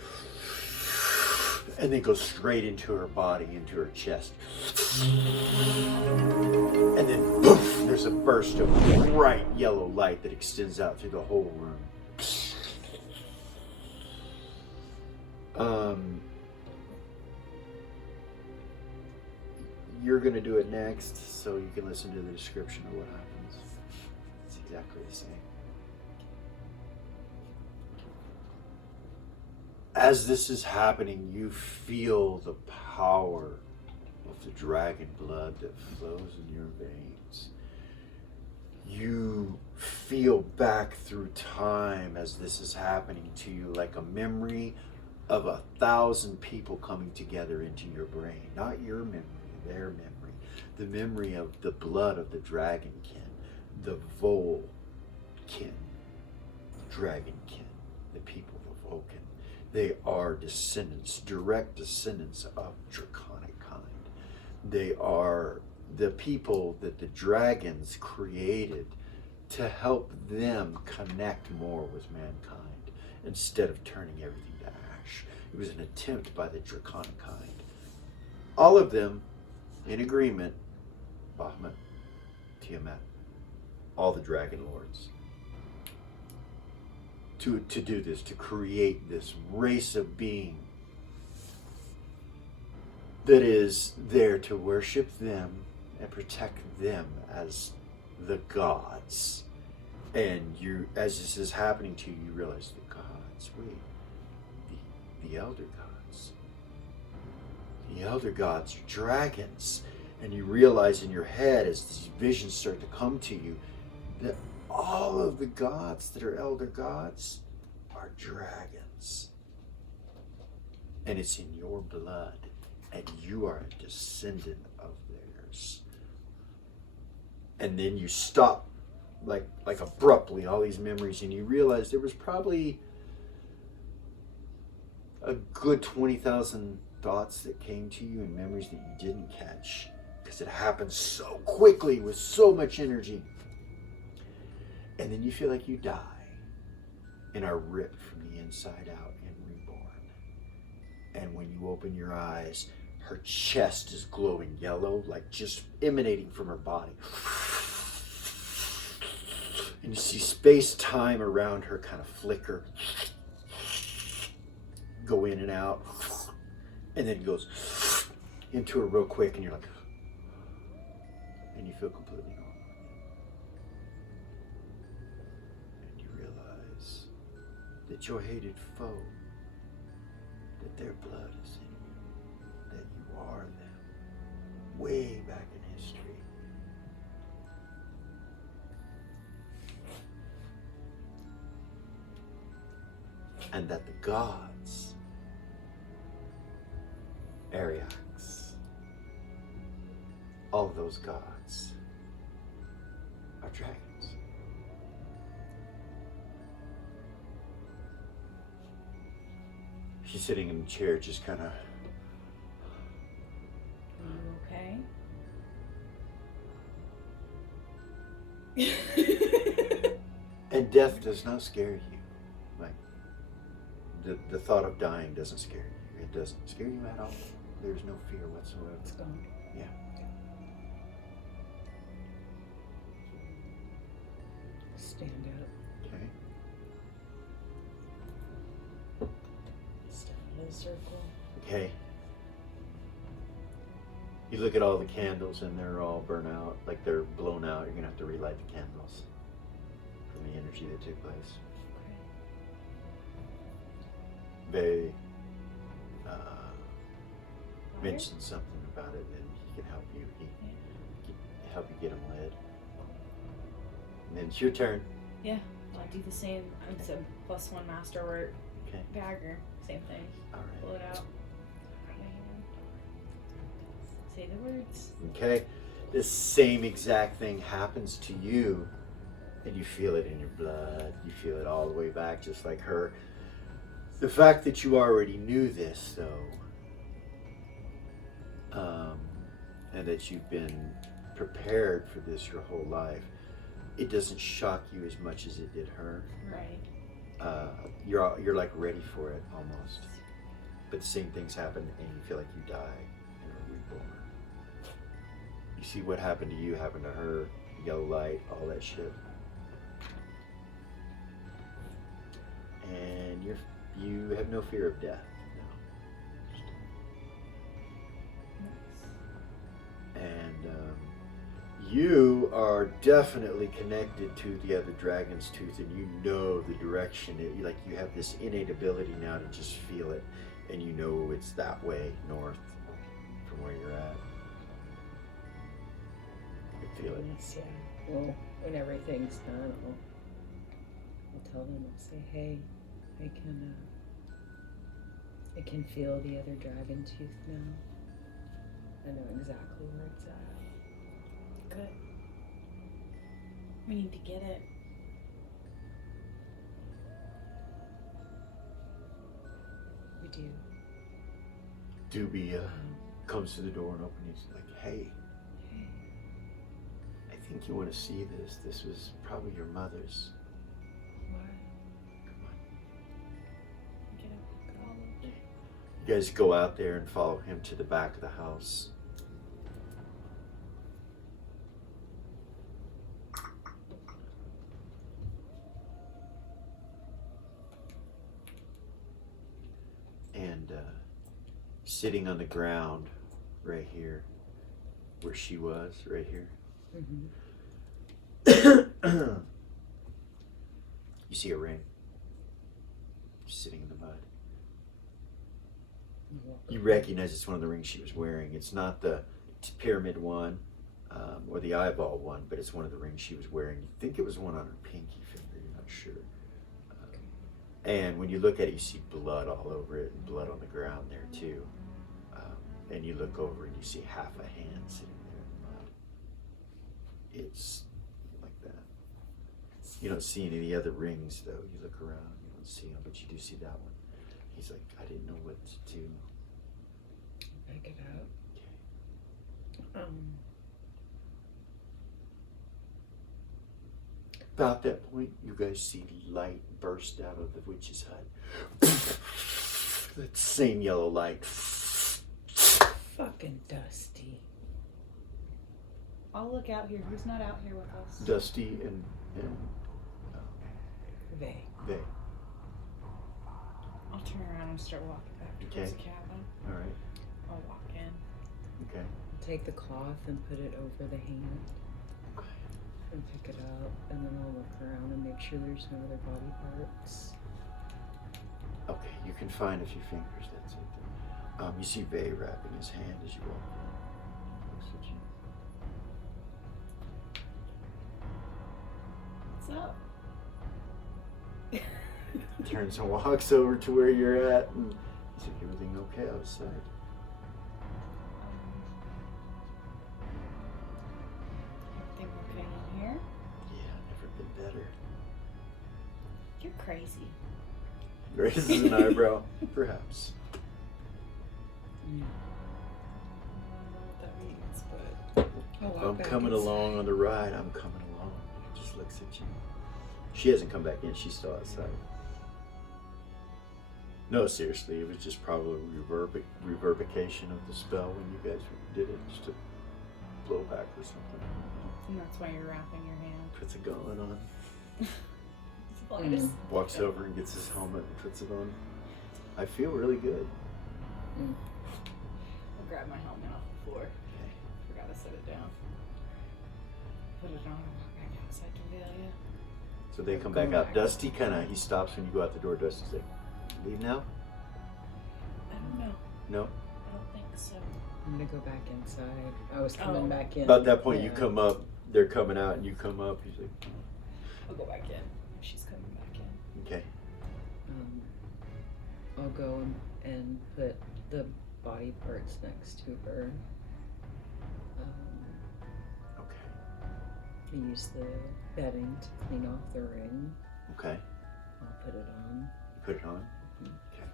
And then goes straight into her body, into her chest. And then poof, there's a burst of bright yellow light that extends out through the whole room. You're going to do it next, so you can listen to the description of what happens. It's exactly the same. As this is happening, you feel the power of the dragon blood that flows in your veins. You feel back through time as this is happening to you, like a memory of 1,000 people coming together into your brain. Not your memory, their memory. The memory of the blood of the dragonkin, the Vol kin, dragonkin, the people of Vulcan. They are descendants, direct descendants of draconic kind. They are the people that the dragons created to help them connect more with mankind instead of turning everything to ash. It was an attempt by the draconic kind. All of them in agreement, Bahamut, Tiamat, all the dragon lords, to do this, to create this race of being that is there to worship them and protect them as the gods. And you, as this is happening to you, you realize the gods, the elder gods. The elder gods are dragons. And you realize in your head, as these visions start to come to you, that all of the gods that are elder gods are dragons. And it's in your blood. And you are a descendant of theirs. And then you stop, like abruptly, all these memories, and you realize there was probably a good 20,000 thoughts that came to you and memories that you didn't catch, because it happened so quickly with so much energy. And then you feel like you die and are ripped from the inside out and reborn. And when you open your eyes, her chest is glowing yellow, like just emanating from her body. And you see space-time around her kind of flicker, go in and out, and then it goes into her real quick, and you're like, and you feel completely normal. And you realize that your hated foe, that their blood is in you, that you are them, way back in history. And that the gods, Ariax, all of those gods are dragons. She's sitting in the chair, just kind of. Okay. And death does not scare you. Like, the thought of dying doesn't scare you. It doesn't scare you at all. There's no fear whatsoever. It's gone. Yeah. Stand up. Okay. Step out of the circle. Okay. You look at all the candles and they're all burnt out, like they're blown out. You're gonna have to relight the candles from the energy that took place. They mentioned something about it, and he can help you. He can help you get them lit. And then it's your turn. Yeah, I'll do the same. It's a +1 masterwork. Okay. Dagger, same thing. All right. Pull it out. Say the words. Okay. This same exact thing happens to you, and you feel it in your blood. You feel it all the way back, just like her. The fact that you already knew this, though, and that you've been prepared for this your whole life, it doesn't shock you as much as it did her. Right. You're like ready for it almost, but the same things happen, and you feel like you die and are reborn. You see what happened to you happened to her. Yellow light, all that shit, and you have no fear of death now. And you are definitely connected to the other dragon's tooth, and you know the direction. Like you have this innate ability now to just feel it, and you know it's that way north from where you're at. You can feel it. Yes, yeah. Well, when everything's done, I'll tell them. I'll say, hey, I can feel the other dragon tooth now. I know exactly where it's at. Good. We need to get it. We do. Doobie comes to the door and opens. He's like, hey, I think you want to see this. This was probably your mother's. What? Come on. Get up. Go. You guys go out there and follow him to the back of the house. And sitting on the ground right here, where she was, right here. Mm-hmm. You see a ring just sitting in the mud. You recognize it's one of the rings she was wearing. It's not the pyramid one or the eyeball one, but it's one of the rings she was wearing. You think it was one on her pinky finger, you're not sure. And when you look at it, you see blood all over it and blood on the ground there too. And you look over and you see half a hand sitting there in the mud. It's like that. You don't see any of the other rings though. You look around, you don't see them, but you do see that one. He's like, I didn't know what to do. Back it out. Okay. About that point, you guys see light burst out of the witch's hut. That same yellow light. Fucking Dusty. I'll look out here. Who's not out here with us? Dusty and They. I'll turn around and start walking back towards the cabin. All right. I'll walk in. Okay. Take the cloth and put it over the hand and pick it up, and then I'll look around and make sure there's no other body parts. Okay. You can find a few fingers. That's it. You see Vay wrapping his hand as you walk in. Looks at you. What's up? Turns and walks over to where you're at, and he's like, everything okay outside? Everything okay in here? Yeah, never been better. You're crazy. Raises an eyebrow, perhaps. I don't know what that means, but I'll If walk I'm back coming inside. along on the ride, I'm coming along. He just looks at you. She hasn't come back in. She's still outside. No, seriously, it was just probably reverberation of the spell when you guys did it, just to blow back or something. and that's why you're wrapping your hand. Puts a gauntlet on. Slightest. Walks over and gets his helmet and puts it on. I feel really good. I'll grab my helmet off the floor. Forgot to set it down. Put it on and walk back outside to Velia. So they come back out. Dusty he stops when you go out the door. Dusty's like, leave now? I don't know. No? I don't think so. I'm gonna go back inside. I was coming back in. About that point, you Yeah. come up. They're coming out, and you come up. He's like, I'll go back in. She's coming back in. okay. I'll go and put the body parts next to her. Okay. I use the bedding to clean off the ring. Okay. I'll put it on. You put it on? Okay.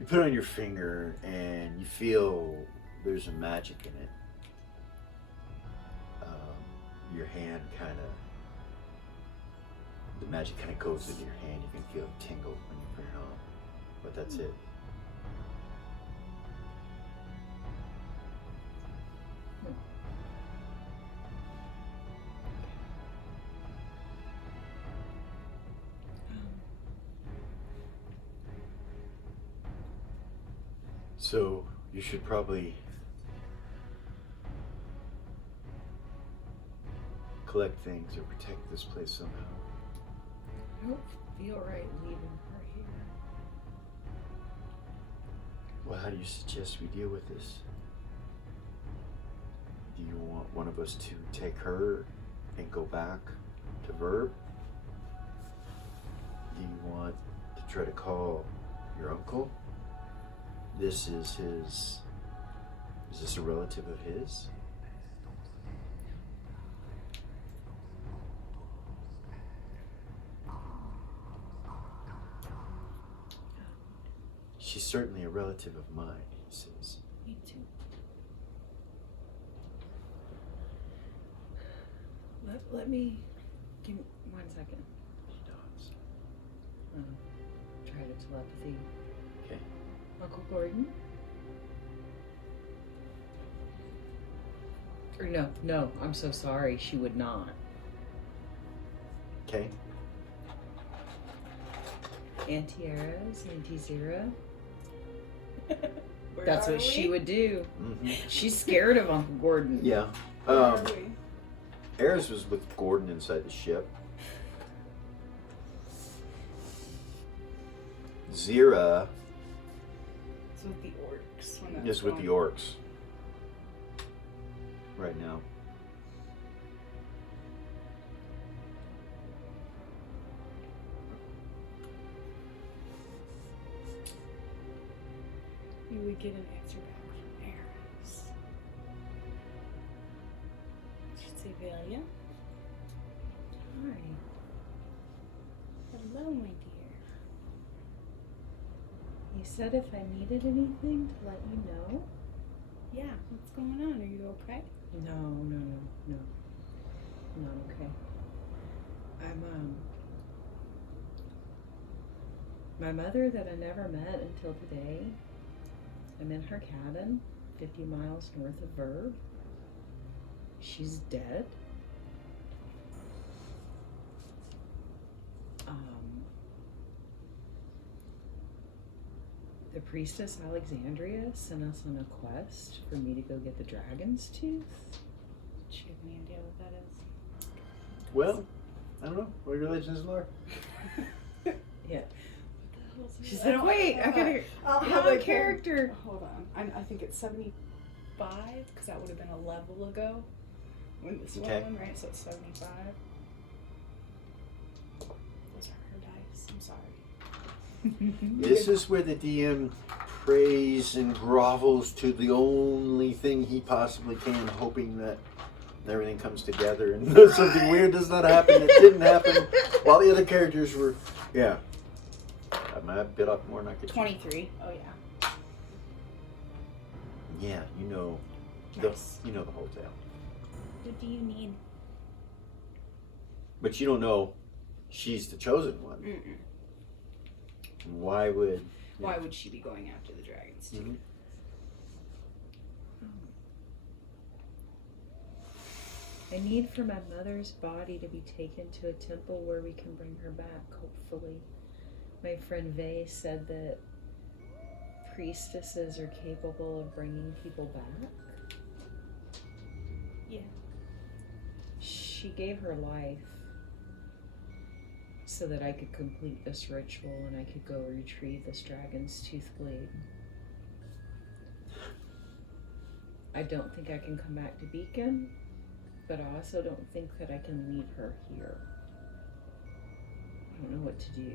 You put it on your finger and you feel there's a magic in it. Your hand the magic kind of goes into your hand. You can feel it tingle when you put it on, but that's it. So you should probably collect things or protect this place somehow. I don't feel right leaving her here. Well, how do you suggest we deal with this? Do you want one of us to take her and go back to Verb? Do you want to try to call your uncle? Is this a relative of his? She's certainly a relative of mine, he says. Me too. Let me give me 1 second. She does. Try to telepathy. Okay. Uncle Gordon? Or no, I'm so sorry. She would not. Okay. Auntie Era's, Auntie Zira. Where That's are what she we? would do. Mm-hmm. She's scared of Uncle Gordon. Yeah. Where are we? Eris was with Gordon inside the ship. Zira It's with the orcs. when is that's with the going. orcs right now. You would get an answer back from Eris. She'd say, Velia? Hi. Hello, my dear. You said if I needed anything to let you know? Yeah, what's going on? Are you okay? No. Not okay. I'm, my mother that I never met until today, I'm in her cabin, 50 miles north of Verb. She's dead. The priestess Alexandria sent us on a quest for me to go get the dragon's tooth. Do you have any idea what that is? Well, I don't know. What religions are? Yeah. She She said, wait, I gotta have a character. Hold on. I think it's 75, because that would have been a level ago. When this Okay. one, right? So it's 75. Those are her dice. I'm sorry. This is where the DM prays and grovels to the only thing he possibly can, hoping that everything comes together and something weird does not happen. It didn't happen while the other characters were, yeah. I might have bit off more than I could. 23. Oh, yeah. Yeah, you know Nice. the whole tale. What do you need? But you don't know she's the chosen one. Mm-mm. Why would Why would she be going after the dragons, too? Mhm. I need for my mother's body to be taken to a temple where we can bring her back, hopefully. My friend Vay said that priestesses are capable of bringing people back. Yeah. She gave her life so that I could complete this ritual and I could go retrieve this dragon's tooth blade. I don't think I can come back to Beacon, but I also don't think that I can leave her here. I don't know what to do.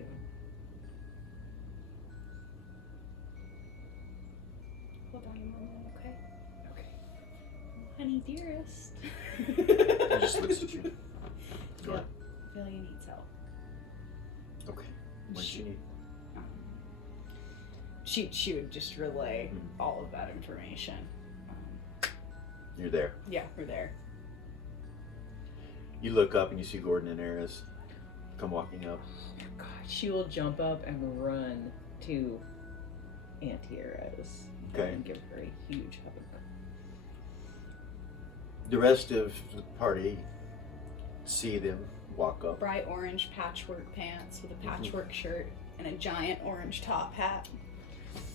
Hold on a moment, okay? Okay. Honey dearest. He just looks at you. Go on. Philia needs help. Okay. What do you need? She would just relay all of that information. You're there. Yeah, we're there. You look up and you see Gordon and Eris come walking up. God, she will jump up and run to Aunt Eris Okay. and give her a huge hug. The rest of the party see them walk up. Bright orange patchwork pants with a patchwork shirt and a giant orange top hat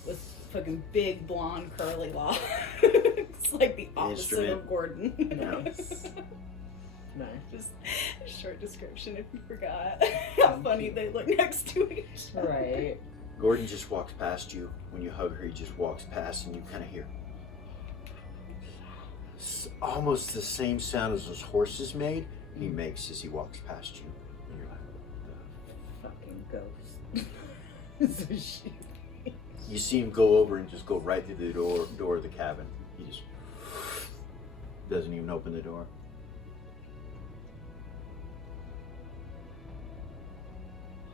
with fucking big blonde curly locks. It's like the opposite Instrument. of Gordon. Nice. Nice. Just a short description if you forgot how funny they look next to each other. Right. Gordon just walks past you. When you hug her, he just walks past and you kind of hear almost the same sound as those horses made. He makes as he walks past you. And you're like, Fucking ghost. So she... you see him go over and just go right through the door of the cabin. He just doesn't even open the door.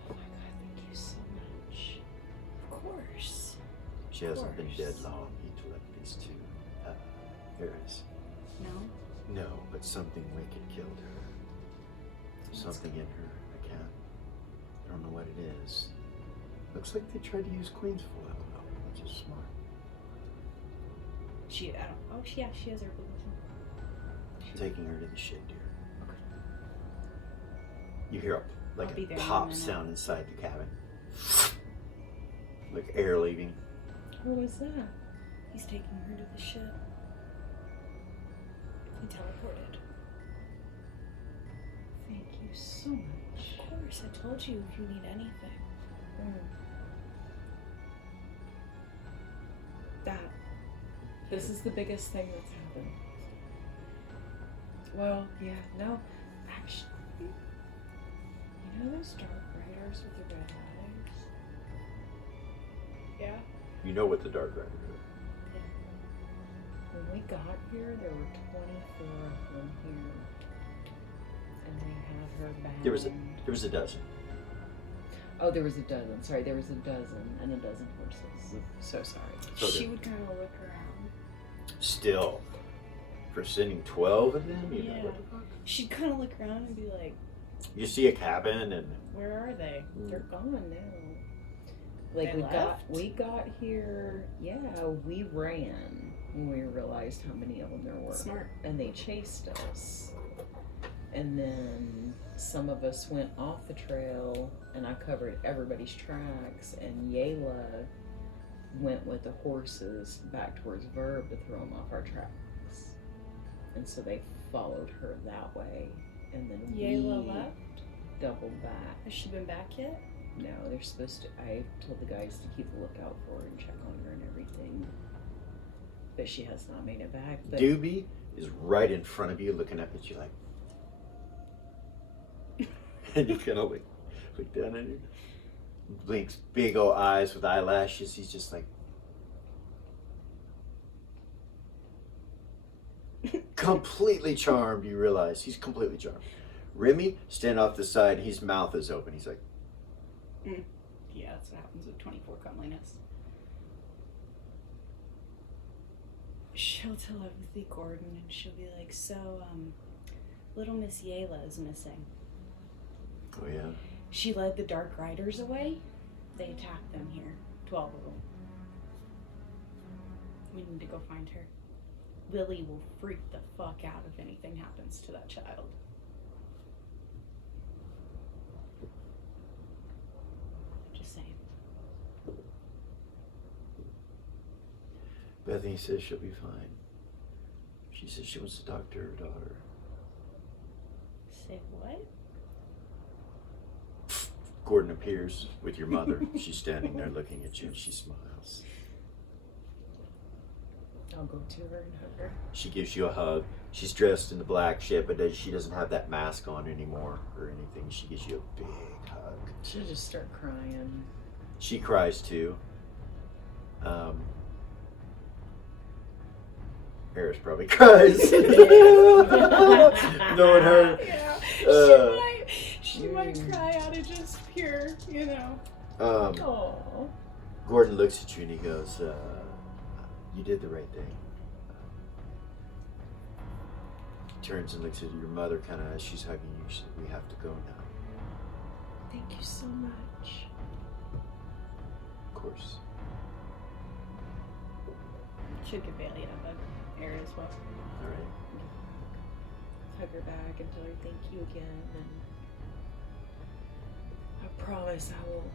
Oh my god, thank you so much. Of course. She hasn't been course. dead long. He told these two. Eris. No? No, but something wicked killed her. Something in her. I don't know what it is. Looks like they tried to use Queen's foil, though, which is smart. She has her blue. Taking her to the ship, dear. Okay. You hear I'll be a there in a pop minute. sound inside the cabin. Like air leaving. What was that? He's taking her to the ship. He teleported. Thank you so much. Of course, I told you if you need anything. This is the biggest thing that's happened. Well, yeah, no, actually, you know those dark riders with the red eyes? Yeah? You know what the Dark Riders When we got here, there were 24 of them here. And they had her bound. There was a dozen. Oh, there was a dozen. Sorry, there was a dozen and a dozen horses. So sorry. So She there- would kind of look around. Still, for sending 12 of them, you know Yeah. what the fuck? She'd kind of look around and be like, You see a cabin and where are they? They're gone now. Like They we left? got here. Yeah, we ran when we realized how many of them there were. Smart. And they chased us. And then some of us went off the trail, and I covered everybody's tracks. And Yayla went with the horses back towards Verb to throw them off our tracks. And so they followed her that way. And then Yayla we left? doubled back. Has she been back yet? No, they're supposed to. I told the guys to keep a lookout for her and check on her and everything. But she has not made it back. But Doobie is right in front of you looking up at you like. And you kind of look down at her. Blinks big old eyes with eyelashes. He's just like. Completely charmed, you realize. He's completely charmed. Remy, stand off the side, his mouth is open. He's like, Yeah, that's what happens with 24 comeliness. She'll tell everything Gordon and she'll be like, so, little Miss Yayla is missing. oh yeah. She led the Dark Riders away. They attacked them here. 12 of them. We need to go find her. Lily will freak the fuck out if anything happens to that child. Just saying. Bethany says she'll be fine. She says she wants to talk to her daughter. Say what? Gordon appears with your mother. She's standing there looking at you and she smiles. I'll go to her and hug her. She gives you a hug. She's dressed in the black shit, but she doesn't have that mask on anymore or anything. She gives you a big hug. She'll just start crying. She cries too. Harris probably cries. Knowing her. Yeah. She might cry out of just pure, you know. Aww. Gordon looks at you and he goes, you did the right thing. He turns and looks at your mother kind of as she's hugging you. She said, we have to go now. Thank you so much. Of course. Should give Bailey a hug. Air as well. All right. Hug her back and tell her thank you again. And I promise I will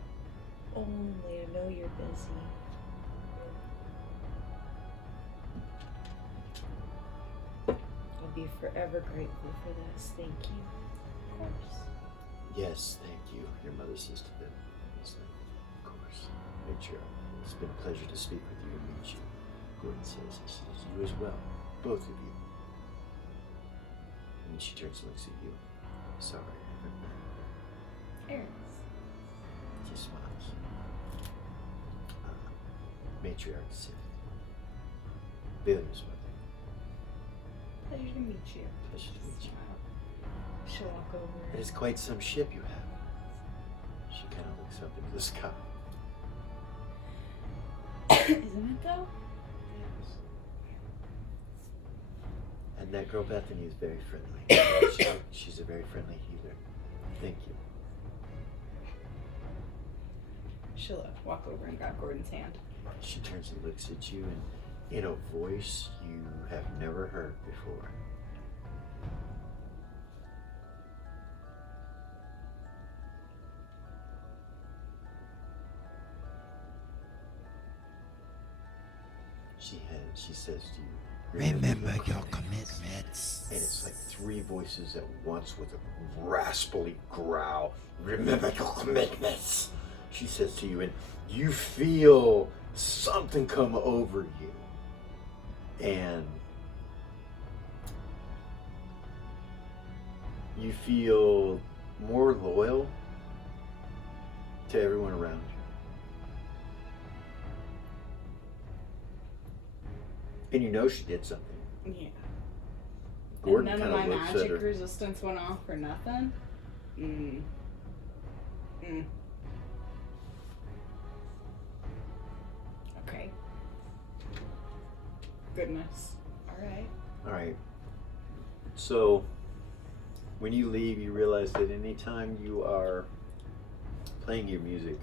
only, I know you're busy. I'll be forever grateful for this. Thank you. Of course. Yes, thank you. Your mother says to them. Of course. Matriarch, it's been a pleasure to speak with you and meet you. Gordon says, he says, you as well. Both of you. And she turns and looks at you. Sorry. Air. She smiles. Matriarch said, Billy's mother. Pleasure to meet you. Pleasure to meet you. She'll walk over. It is quite some ship you have. She kind of looks up into the sky. Isn't it though? And that girl Bethany is very friendly. She's a very friendly healer. Thank you. She'll walk over and grab Gordon's hand. She turns and looks at you and in a voice you have never heard before. She says to you, Remember your commitments. and it's like three voices at once with a raspy growl. Remember your commitments. She says to you, and you feel something come over you. And you feel more loyal to everyone around you. And you know she did something. Yeah. Gordon And kind none of of my looks at magic her. resistance went off for nothing. Okay. Goodness. Alright. All right. So, when you leave, you realize that anytime you are playing your music,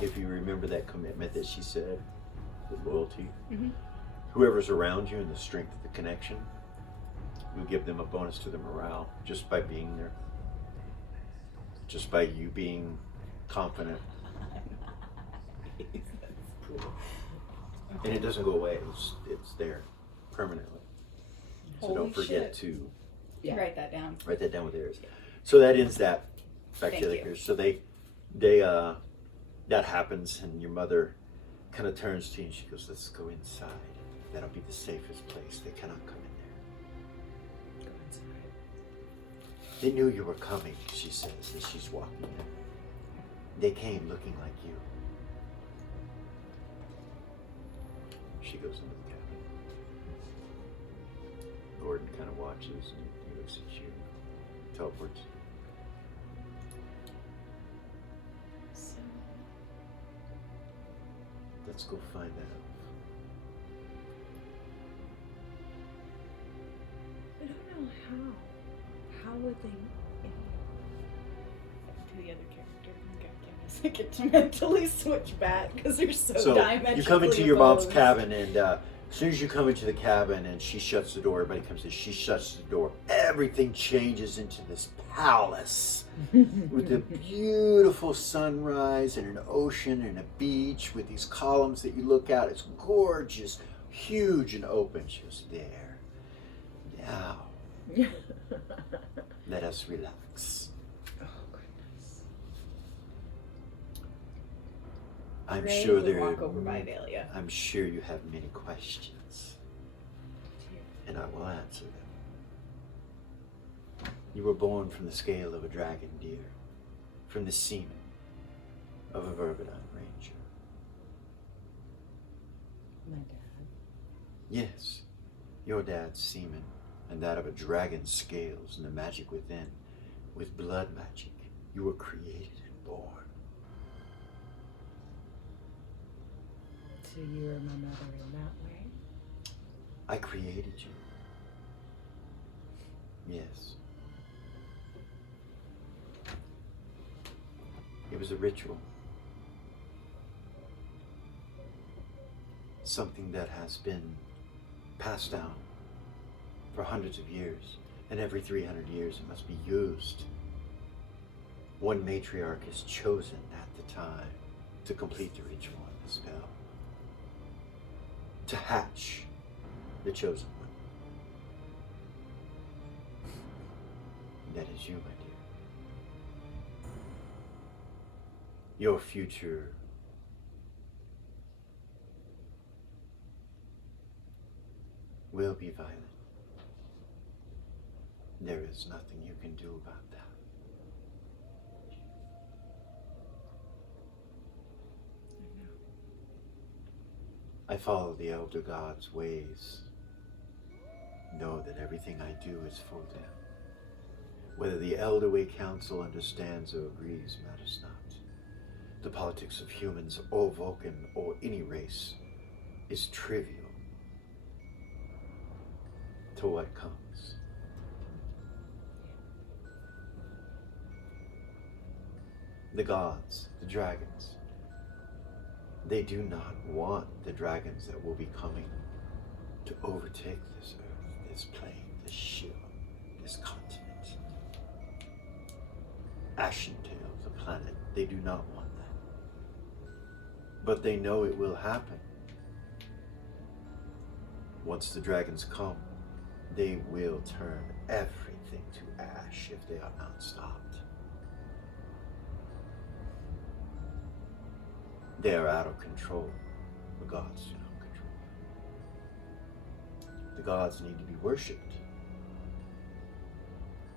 if you remember that commitment that she said, with loyalty, whoever's around you and the strength of the connection, you'll give them a bonus to their morale just by being there. Just by you being confident. That's cool. And it doesn't go away. It's there permanently. So Holy don't forget shit. to Write that down. write that down with theirs. So that ends that. Back Thank to the you. characters. So they that happens, and your mother kind of turns to you and she goes, "Let's go inside. That'll be the safest place. They cannot come in there." Go inside. They knew you were coming, she says as she's walking in. They came looking like you. She goes into the cabin. Gordon kind of watches and he looks at you. Teleports. So, Let's go find that out. I don't know how. How would they? to the other character. Okay, give me a second to mentally switch back because they're so So diametrically you come into your mom's opposed. cabin and As soon as you come into the cabin and she shuts the door, everybody comes in, she shuts the door. Everything changes into this palace with a beautiful sunrise and an ocean and a beach with these columns that you look out. It's gorgeous, huge and open. She was there. Now, let us relax. Oh, goodness. I'm Ray sure would walk over by Velia. I'm sure you have many questions, and I will answer them. You were born from the scale of a dragon deer, from the semen of a Vermidon ranger. My dad. Yes, your dad's semen, and that of a dragon's scales, and the magic within, with blood magic, you were created and born. So you were my mother in that way? I created you. Yes. It was a ritual. Something that has been passed down for hundreds of years, and every 300 years it must be used. One matriarch is chosen at the time to complete the ritual and the spell, to hatch the chosen one. That is you, my dear. Your future will be violent. There is nothing you can do about that. I follow the elder gods' ways. Know that everything I do is for them. Whether the elder way council understands or agrees matters not. The politics of humans or Vulcan or any race is trivial to what comes. The gods, the dragons, they do not want the dragons that will be coming to overtake this earth, this plane, this ship, this continent. Ashentale, the planet, they do not want that. But they know it will happen. Once the dragons come, they will turn everything to ash if they are not stopped. They are out of control. The gods do not control them. The gods need to be worshipped.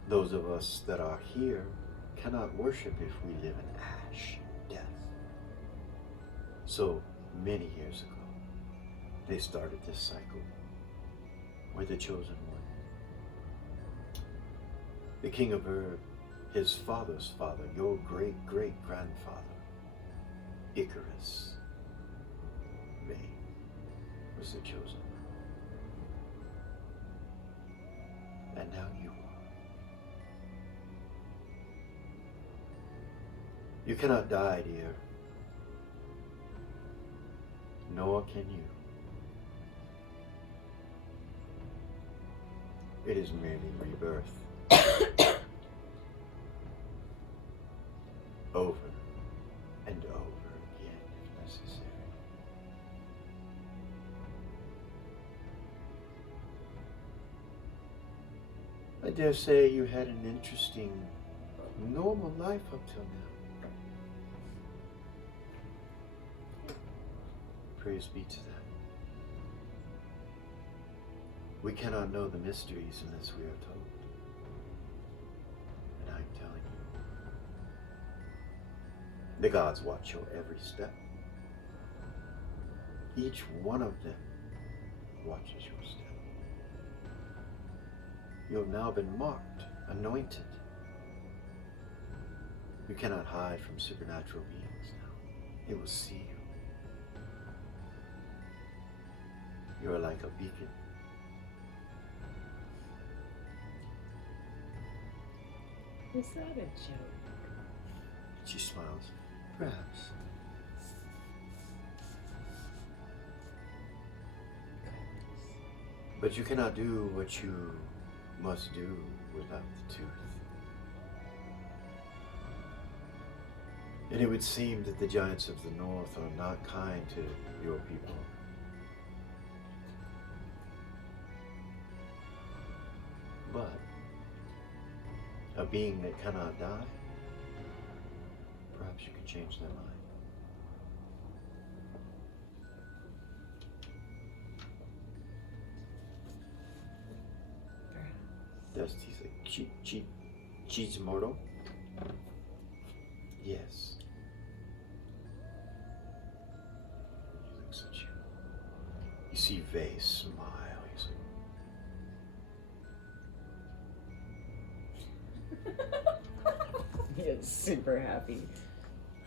Those of us that are here cannot worship if we live in ash, death. So many years ago, they started this cycle where the chosen one, the king of Ur, his father's father, your great-great-grandfather, Icarus, Ray, was the chosen one. And now you are. You cannot die, dear. Nor can you. It is merely rebirth. Over and over again if necessary. I dare say you had an interesting, normal life up till now. Praise be to that. We cannot know the mysteries unless we are told. And I'm telling you, the gods watch your every step. Each one of them watches your step. You have now been marked, anointed. You cannot hide from supernatural beings now. They will see you. You are like a beacon. Was that a joke? She smiles. Perhaps. But you cannot do what you must do without the tooth. And it would seem that the giants of the north are not kind to your people. But a being that cannot die, perhaps you can change their mind. Dusty's like, she's immortal? Yes. He looks at you. You see Vase smile. He's He is super happy.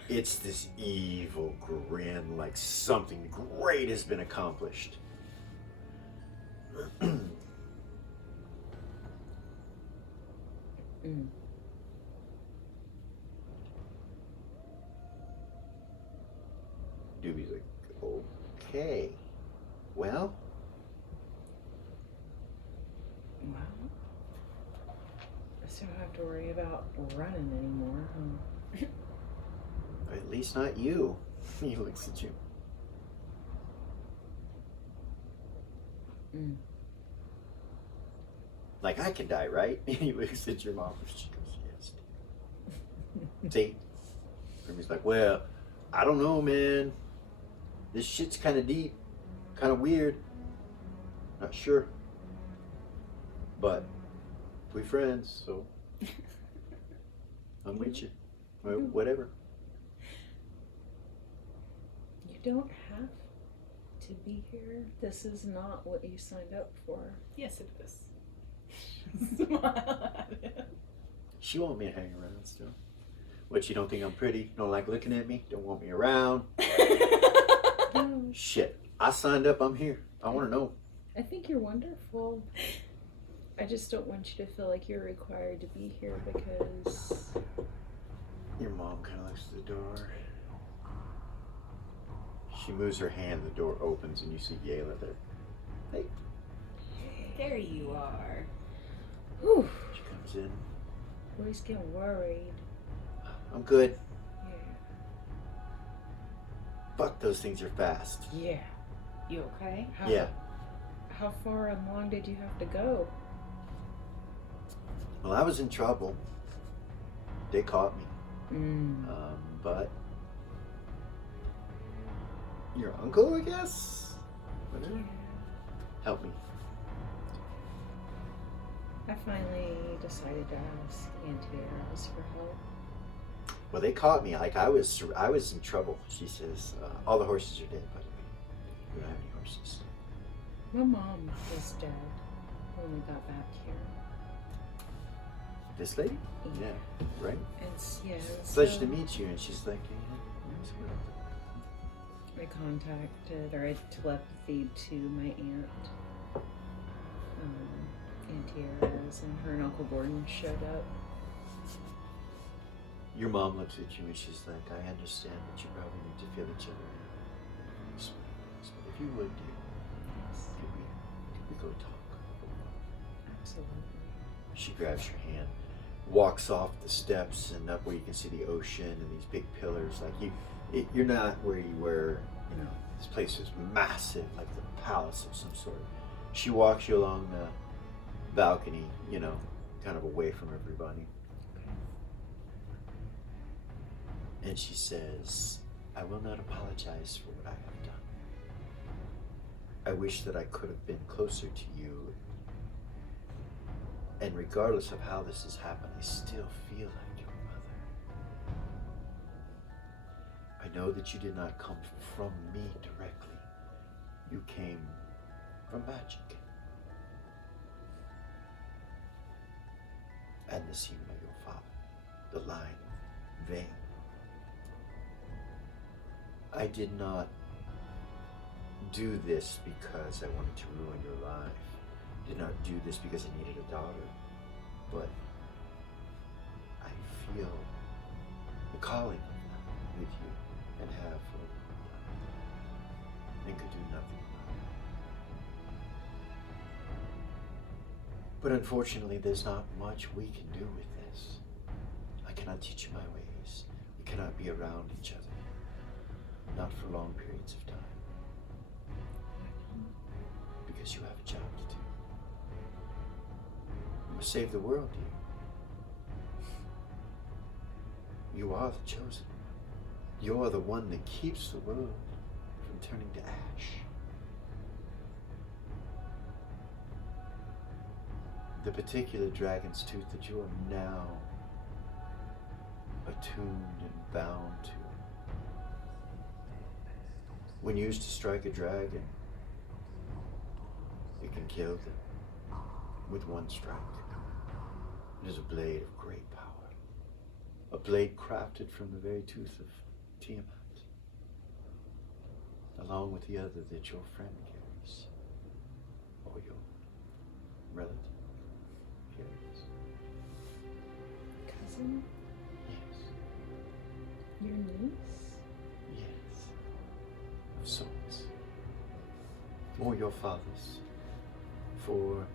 it's this evil grin, like something great has been accomplished. Doobie's like, okay. Well, Well, I don't have to worry about running anymore, huh? at least not you. He looks at you. Like, I can die, right? He looks at your mom. She goes, yes. See? Jimmy's like, well, I don't know, man. This shit's kind of deep, kind of weird. Not sure. But we friends, so I'm with you. Or whatever. You don't have to be here. This is not what you signed up for. Yes, it is. Smile at him. She want me to hang around still. What, you don't think I'm pretty? Don't like looking at me? Don't want me around? Shit. I signed up, I'm here. I want to know. I think you're wonderful. I just don't want you to feel like you're required to be here because... Your mom kind of looks at the door. She moves her hand, the door opens, and you see Yayla there. Hey. There you are. Whew. She comes in. Boys get worried. I'm good. Yeah. Fuck, those things are fast. Yeah. You okay? Yeah. How far and long did you have to go? Well, I was in trouble. They caught me. But your uncle, I guess? Whatever. Help me. I finally decided to ask Auntie Eros for help. Well, they caught me. Like, I was in trouble. She says, all the horses are dead, by the way. We don't have any horses. My mom was dead when we got back here. This lady? Yeah, right? And yeah, Pleasure to meet you. And she's like, I contacted, or I telepathied to my aunt, Auntie Eros, and her and Uncle Gordon showed up. your mom looks at you and she's like, I understand that you probably need to feel each other out. So, if you would, dear, Yes, could we go talk? absolutely. She grabs your hand, walks off the steps and up where you can see the ocean and these big pillars. Like you're not where you were. You know, this place is massive, like the palace of some sort. She walks you along the balcony, you know, kind of away from everybody. And she says, I will not apologize for what I have done. I wish that I could have been closer to you. And regardless of how this has happened, I still feel like your mother. I know that you did not come from me directly. You came from magic. And the semen of your father, the line of vein. I did not do this because I wanted to ruin your life. I did not do this because I needed a daughter. But I feel the calling with you and have for and could do nothing about But unfortunately, there's not much we can do with this. I cannot teach you my ways. We cannot be around each other. Not for long periods of time. Because you have a job to do. You must save the world, dear. You are the chosen one. You are the one that keeps the world from turning to ash. The particular dragon's tooth that you are now attuned and bound to, when used to strike a dragon, it can kill them with one strike. It is a blade of great power. A blade crafted from the very tooth of Tiamat, along with the other that your friend carries, or your relative carries. Cousin? Yes. Your niece? Yes. Of sorts. Or your father's. For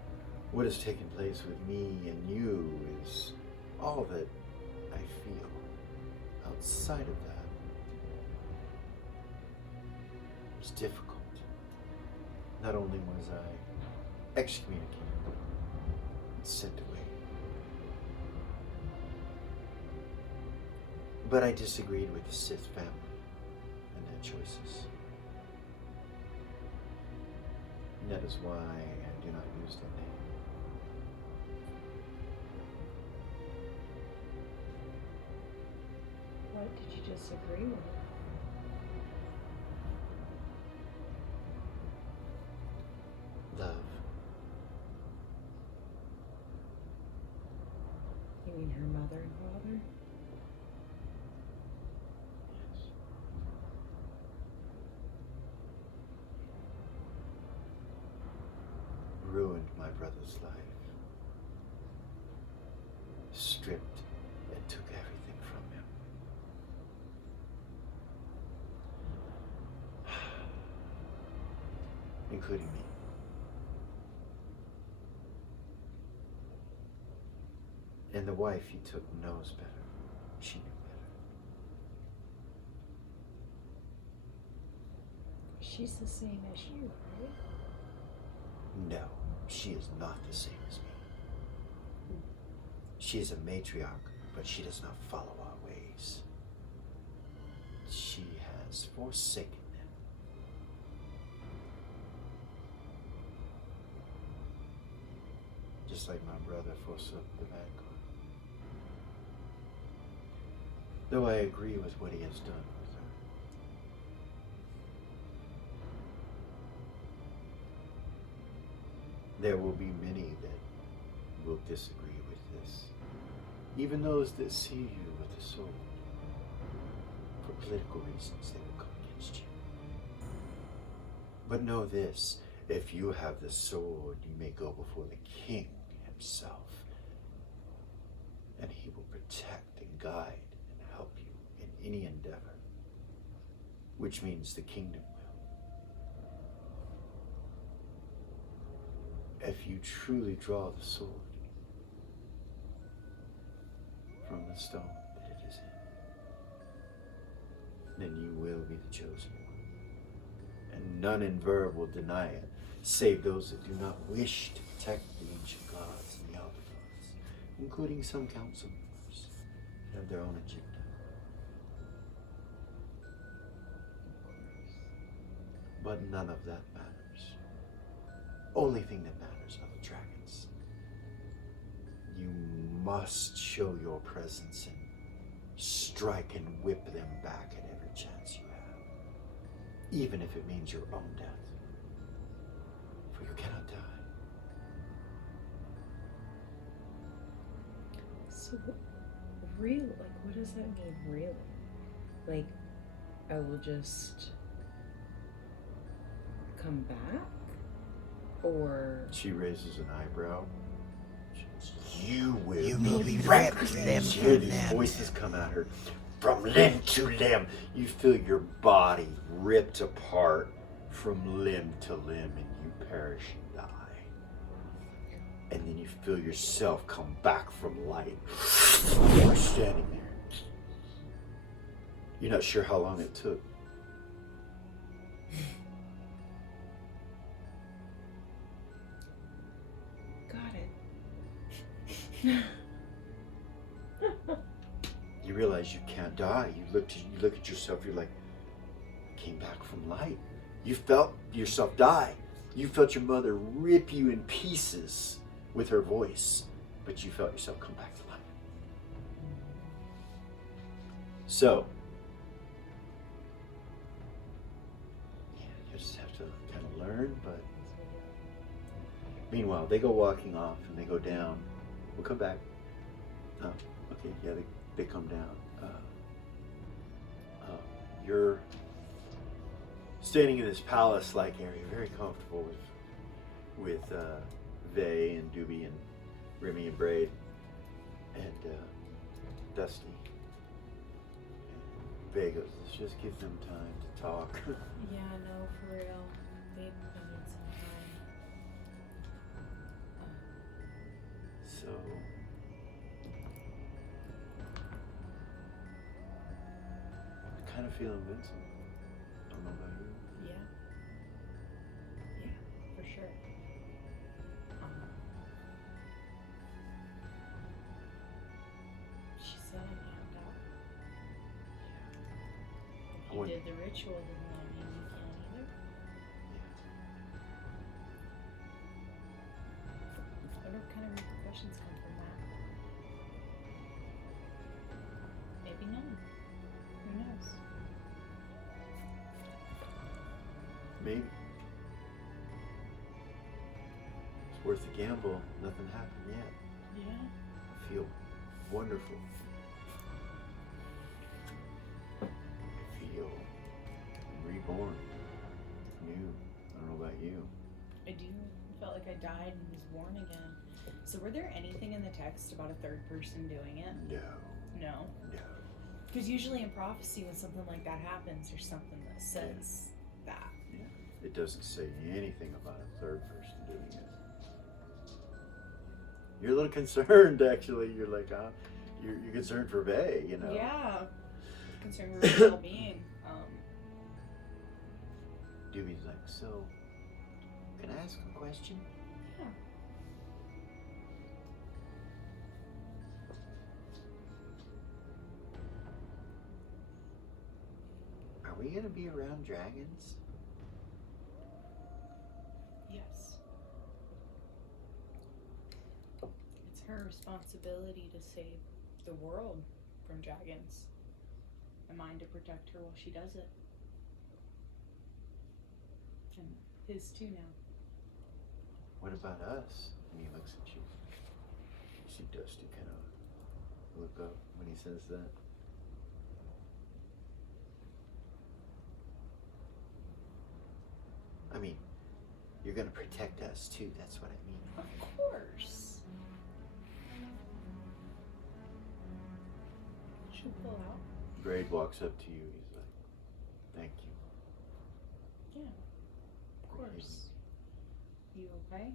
what has taken place with me and you is all that I feel. Outside of that, it was difficult. Not only was I excommunicated and sent away, but I disagreed with the Sith family and their choices. And that is why I do not use their name. What did you disagree with? Love. You mean her mother and father? Yes. Ruined my brother's life. Stripped and took everything from him. Including me. And the wife he took knows better. She knew better. She's the same as you, right? No, she is not the same as me. She is a matriarch, but she does not follow our ways. She has forsaken them. Just like my brother forsook the Vanguard. Though I agree with what he has done with her. There will be many that will disagree with this. Even those that see you with a sword. For political reasons, they will come against you. But know this, if you have the sword, you may go before the king himself. And he will protect and guide and help you in any endeavor. Which means the kingdom will. If you truly draw the sword from the stone that it is in, then you will be the chosen one. And none in verb will deny it, save those that do not wish to protect the ancient gods and the elder gods, including some council members that have their own agenda. But none of that matters. Only thing that matters are the dragons. You must show your presence and strike and whip them back at every chance you have. Even if it means your own death. For you cannot die. So, really, like, what does that mean, really? Like, I will just come back? Or... She raises an eyebrow. You will be ripped limb You hear from these limb. voices come at her. From limb to limb. You feel your body ripped apart from limb to limb, and you perish and die. and then you feel yourself come back from light. You're standing there. You're not sure how long it took. Got it. You realize you can't die. You look at yourself, you're like, I came back from light. You felt yourself die. You felt your mother rip you in pieces with her voice, but you felt yourself come back to life. So, yeah, you just have to kind of learn, but meanwhile, they go walking off and they go down. We'll come back. Oh, okay, yeah, they come down. You're standing in this palace-like area, very comfortable with Vay and Doobie and Remy and Braid and Dusty. And Vay goes, let's just give them time to talk. Yeah, no, for real. They need some time. So, I kind of feel invincible. I don't know about you. Yeah. Yeah, for sure. She said I camped out. I You wouldn't- did the ritual, doesn't that mean you can't either? What kind of repercussions come from that? Maybe none. Who knows? Maybe. It's worth the gamble. Nothing happened yet. Yeah. I feel wonderful. I feel reborn. New. I don't know about you. I do. I felt like I died and was born again. So were there anything in the text about a third person doing it? No. No. No. Because usually in prophecy, when something like that happens, there's something that says that. Yeah. It doesn't say anything about a third person doing it. You're a little concerned, actually. You're like, you're concerned for Vay, you know. Yeah. Concerned with her well-being. Doobie's like, so, can I ask a question? Yeah. Are we gonna be around dragons? Yes. It's her responsibility to save the world from dragons. And mine to protect her while she does it. And his too now. What about us? And he looks at you. You see Dusty kind of look up when he says that. I mean, you're gonna protect us too, that's what I mean. Of course. She'll pull out. Braid walks up to you, he's like, thank you. Yeah. Of course. You okay?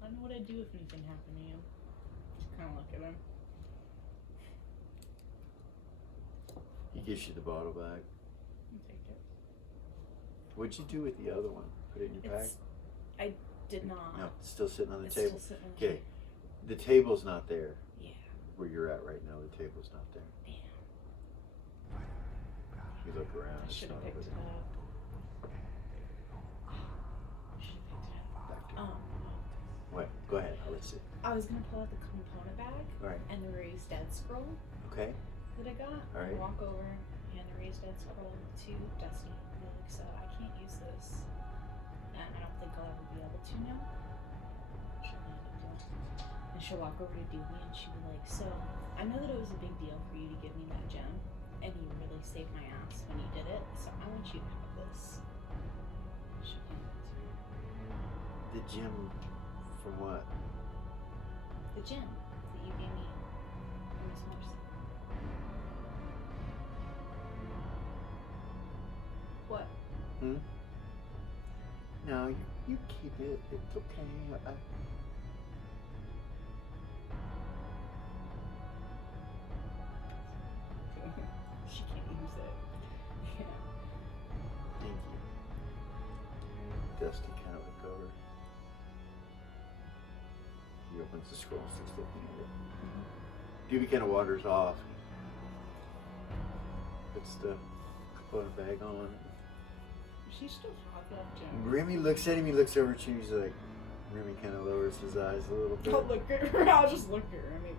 I don't know what I'd do if anything happened to you. Just kind of look at him. He gives you the bottle back. You take it. What'd you do with the other one? Put it in your bag? I did not. No, it's still sitting on the It's table. still sitting on the Okay, the table's not there. Yeah. Where you're at right now, the table's not there. Damn. You look around. I it's should have not over picked it there. up. Should have picked it up. Back to you. What? Go ahead, I'll listen. I was gonna pull out the component bag Alright, and the raised dead scroll okay. that I got. All right. Walk over, hand the raised dead scroll to Dusty. And be like, so I can't use this, and I don't think I'll ever be able to now. She'll hand it to him. And she'll walk over to Doobie and she'll be like, so I know that it was a big deal for you to give me that gem, and you really saved my ass when you did it. So I want you to have this. She'll hand it to him. The gem from what? The gem that you gave me for Miss Mercy. What? Hmm? No, you keep it. It's okay. She can't use it. Yeah. Thank you. Dusty kind of look over. He opens the scroll, starts looking at it. Doobie kind of wanders off. Puts the component bag on. She's still talking up Jim. Remy looks at him, he looks over at you, he's like, Remy kind of lowers his eyes a little bit. I'll look at her. I'll just look at her. I mean,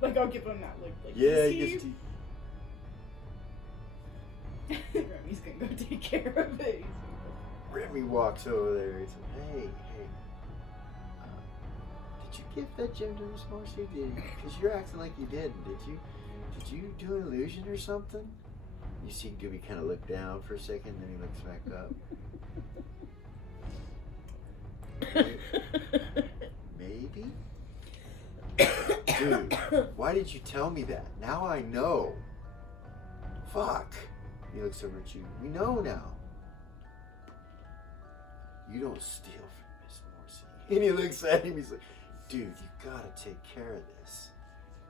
like I'll give him that look. Like, Yeah, is he gets to... Remy's gonna go take care of it. Remy walks over there, he's like, hey, did you give that gem to Miss Marcy? Because you're acting like you didn't. Did you do an illusion or something? You see Doobie kind of look down for a second, then he looks back up. Maybe? Dude, why did you tell me that? Now I know. Fuck. He looks over at you. We know now. You don't steal from Miss Morrissey. And he looks at him, he's like, dude, you gotta take care of this.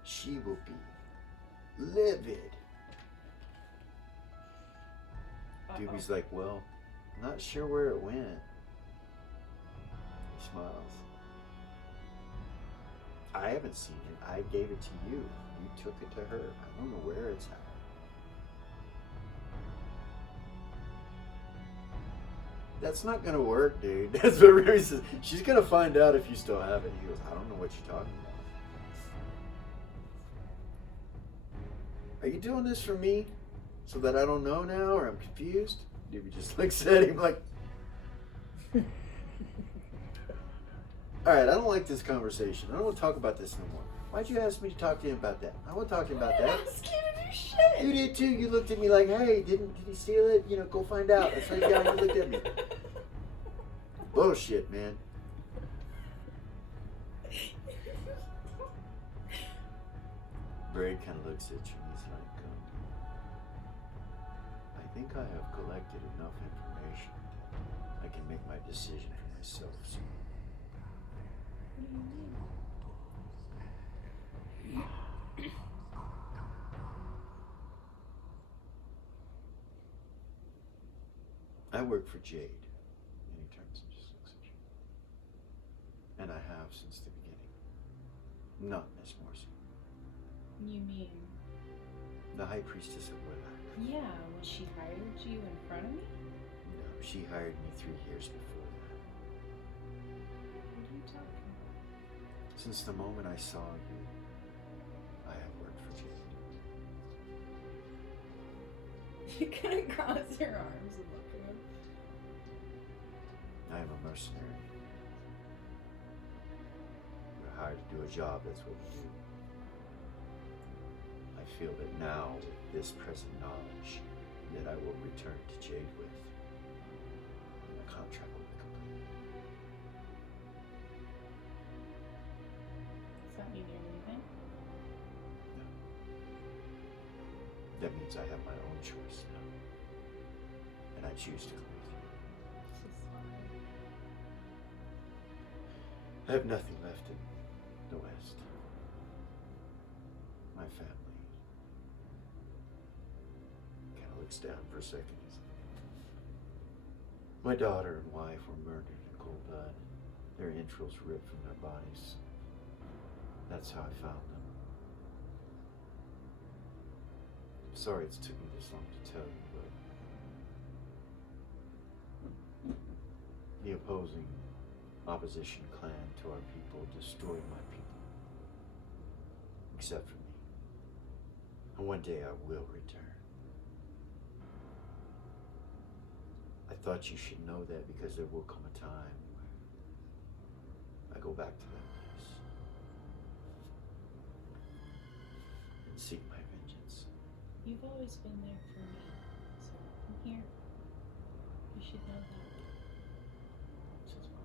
She will be livid. Doobie's like, well, I'm not sure where it went. He smiles. I haven't seen it. I gave it to you. You took it to her. I don't know where it's at. That's not gonna work, dude. That's what Remy says. She's gonna find out if you still have it. He goes, I don't know what you're talking about. Are you doing this for me? So that I don't know now, or I'm confused? Doobie just looks at him like... Alright, I don't like this conversation. I don't want to talk about this no more. Why'd you ask me to talk to him about that? I want to talk to him about that. I was scared to do shit. You did too. You looked at me like, hey, did he steal it? You know, go find out. That's how you got. You looked at me. Bullshit, man. Braid kind of looks at you and he's like, I think I have collected enough information that I can make my decision for myself. So. I work for Jade. And he turns and just looks at you. And I have since the beginning. Not Miss Morrissey. You mean? The High Priestess of Woodlock. Yeah, when she hired you in front of me? No, she hired me 3 years before that. What are you talking about? Since the moment I saw you, I have worked for Jade. She kind of crosses her arms and look at him. I am a mercenary. We're hired to do a job, that's what we do. I feel that now, with this present knowledge, that I will return to Jade with, and the contract will be complete. Does that mean you're leaving? No. That means I have my own choice now. And I choose to go with you. This is fine. I have nothing left in the West. My family. Kind of looks down for a second. My daughter and wife were murdered in cold blood. Their entrails ripped from their bodies. That's how I found them. I'm sorry it's took me this long to tell you, but the opposing opposition clan to our people destroyed my people. Except for me. And one day I will return. I thought you should know that because there will come a time where I go back to that place and seek my vengeance. You've always been there for me, so I'm here. You should know that. Since my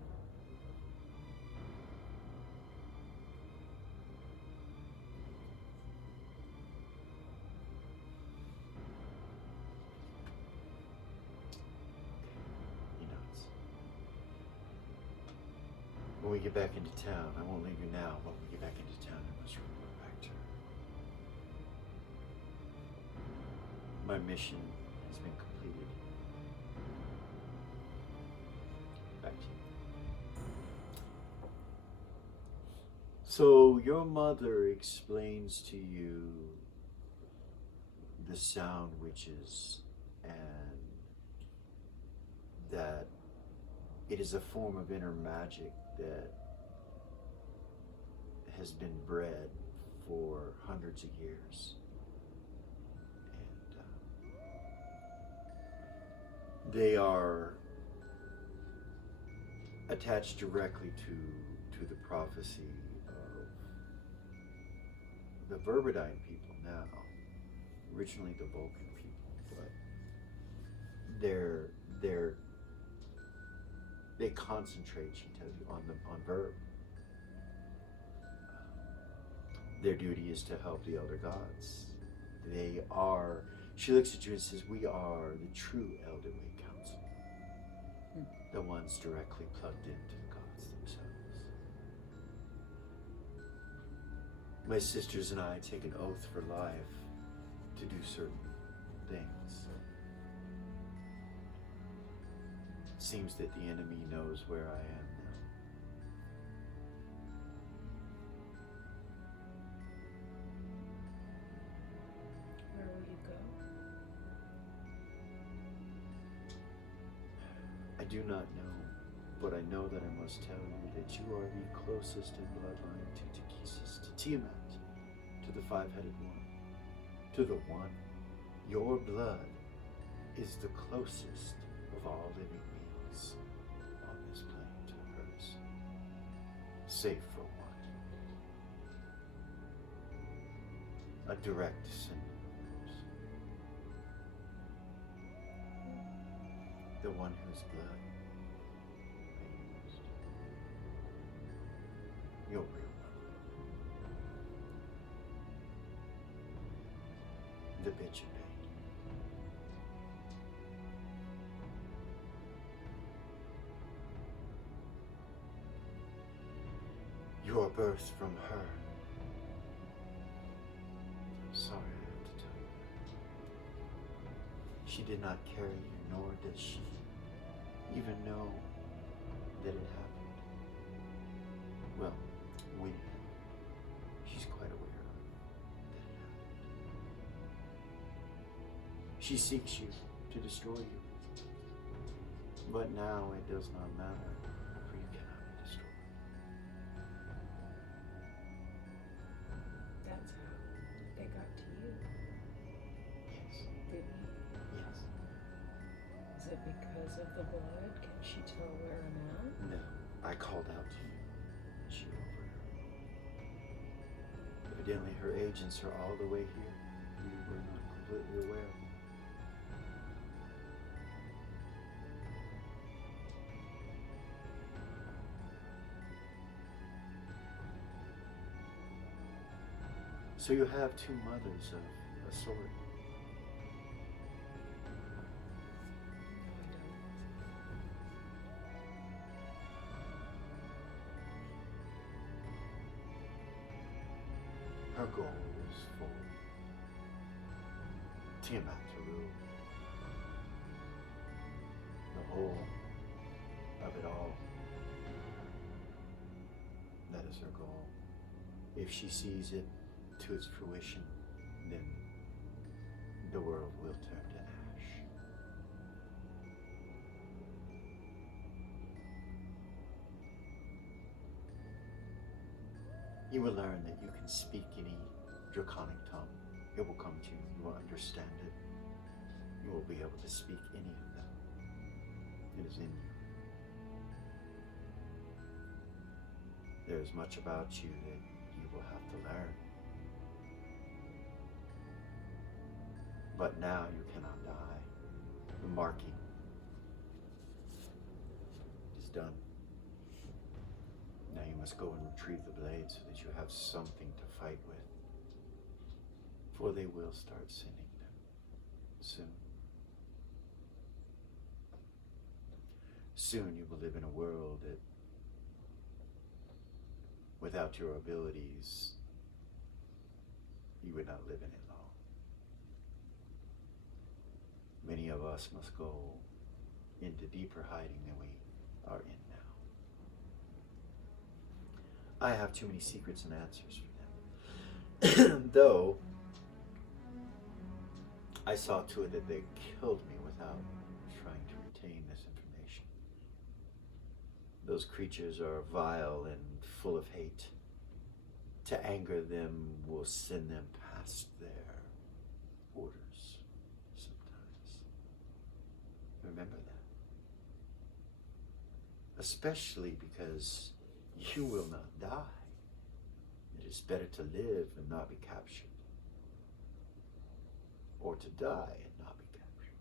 he nods. When we get back into town, I won't leave you now, but when we get back into town, I must report back to her. My mission has been completed. Back to you. So your mother explains to you the sound witches and that it is a form of inner magic that has been bred for hundreds of years. And they are attached directly to the prophecy of the Verbidine people now, originally the Vulcan people, but they concentrate, she tells you, on verb. Their duty is to help the elder gods. They are, she looks at you and says, we are the true Elderway Council. The ones directly plugged into the gods themselves. My sisters and I take an oath for life to do certain things. It seems that the enemy knows where I am now. Where will you go? I do not know, but I know that I must tell you that you are the closest in bloodline to Takesis, to Tiamat, to the five-headed one, to the one. Your blood is the closest of all living beings on this planet to hers, save for one. A direct descendant of hers. The one whose blood I used. Your real mother. The bitch you paid. You are birthed from her. I'm sorry I have to tell you that. She did not carry you, nor does she even know that it happened. Well, when it happened, she's quite aware of that it happened. She seeks you to destroy you. But now it does not matter, for you cannot be destroyed. That's how they got to you. Yes. Did Yes. Is it because of the blood? Can she tell where I'm at? No. I called out to you. She overheard. Evidently her agents are all the way here. You were not completely aware of them. So you have two mothers of a sort. Her goal is for Tiamat to rule. The whole of it all. That is her goal. If she sees it to its fruition, then the world will turn to ash. You will learn that you can speak any draconic tongue. It will come to you. You will understand it. You will be able to speak any of them. It is in you. There is much about you that you will have to learn. But now you cannot die. The marking is done. Now you must go and retrieve the blade so that you have something to fight with. For they will start sending them soon. Soon you will live in a world that Without your abilities, you would not live in it long. Many of us must go into deeper hiding than we are in now. I have too many secrets and answers for them. Though, I saw to it that they killed me without trying to retain this information. Those creatures are vile and full of hate. To anger them will send them past their orders sometimes. Remember that. Especially because you will not die. It is better to live and not be captured. Or to die and not be captured.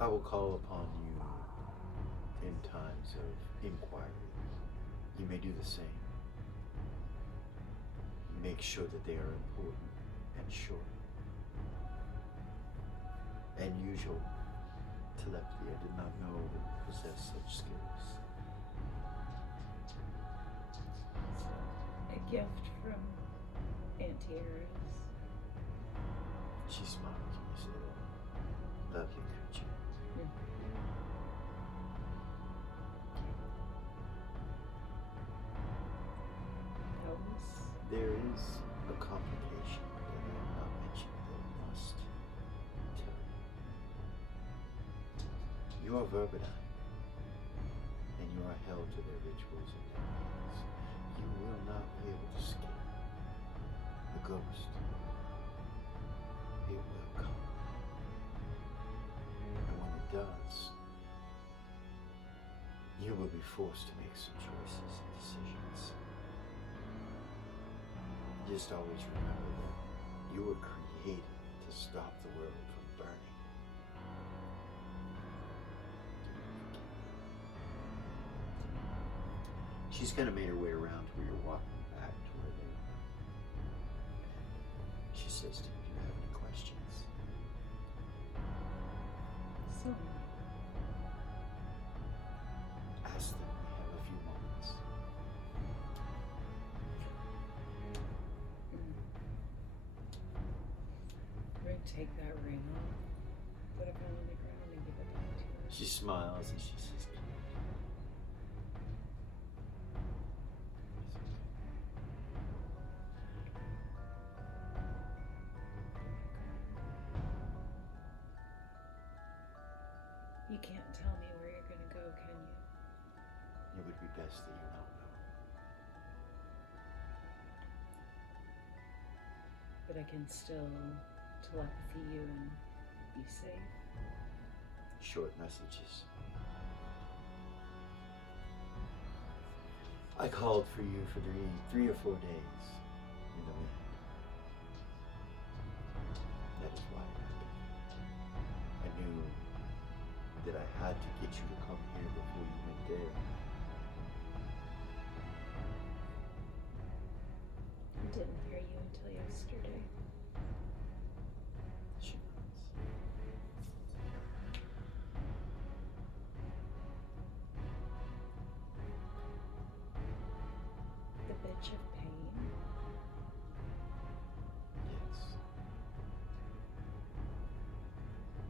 I will call upon you in times of inquiry. You may do the same. Make sure that they are important and short. And use your telepathy. I did not know that you possess such skills. A gift from Auntie Aries. She smiled and you said, "Oh, lovely creature." There is a complication that I have not mentioned that I must tell you. You are Verbatim, and you are held to their rituals and techniques. You will not be able to escape the ghost. It will come. And when it does, you will be forced to make some choices and decisions. Just always remember that you were created to stop the world from burning. She's kind of made her way around to where you're walking back to where they are. She says to you, "Do you have any questions?" So, Ask them. We have a few moments. we're gonna take that ring off, put it on the ground, and give it back to her. She smiles and she says, You can't tell me where you're gonna go, can you? "It would be best that you not know." But I can still telepathy you and be safe. Short messages. I called for you for 3 or 4 days in the wind. That is why it happened. I knew that I had to get you to come here before you went there. I didn't hear you until yesterday. She nods. The bitch of pain. Yes.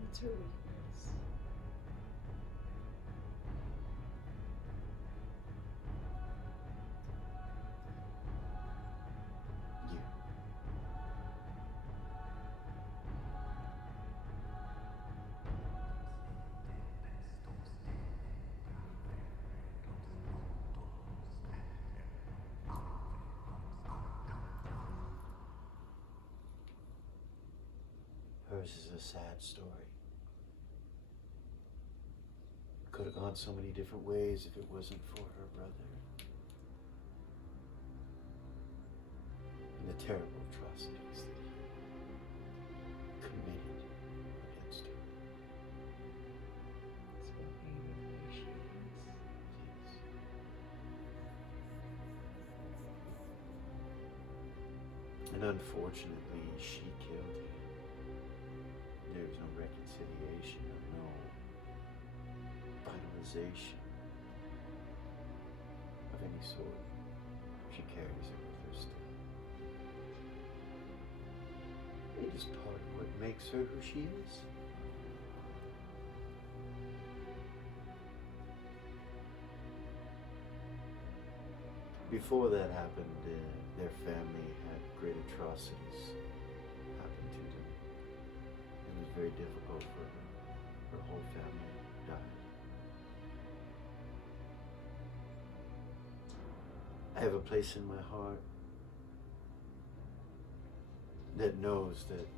What's her weakness? You. Hers is a sad story. Could have gone so many different ways if it wasn't for her brother. And the terrible atrocities that he committed against her. That's what made me the way she is. Yes. And unfortunately, she killed him. there was no reconciliation or no finalization of any sort. She carries it with her still. It is part of what makes her who she is. Before that happened, their family had great atrocities happen to them. It was very difficult for her. Her whole family died. I have a place in my heart that knows that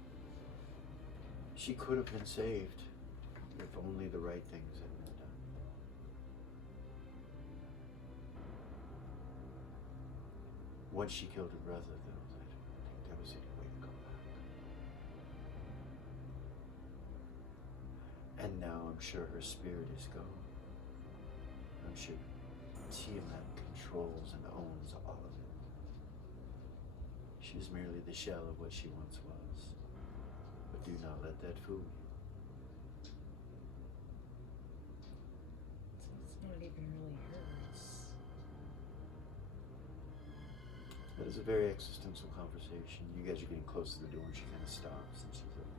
she could have been saved if only the right things had been done. Once she killed her brother, though, I don't think there was any way to go back. And now I'm sure her spirit is gone. I'm sure Tiamat controls and owns all of it. She is merely the shell of what she once was. But do not let that fool you. So it's not even really hers. That is a very existential conversation. You guys are getting close to the door and she kind of stops and she's like,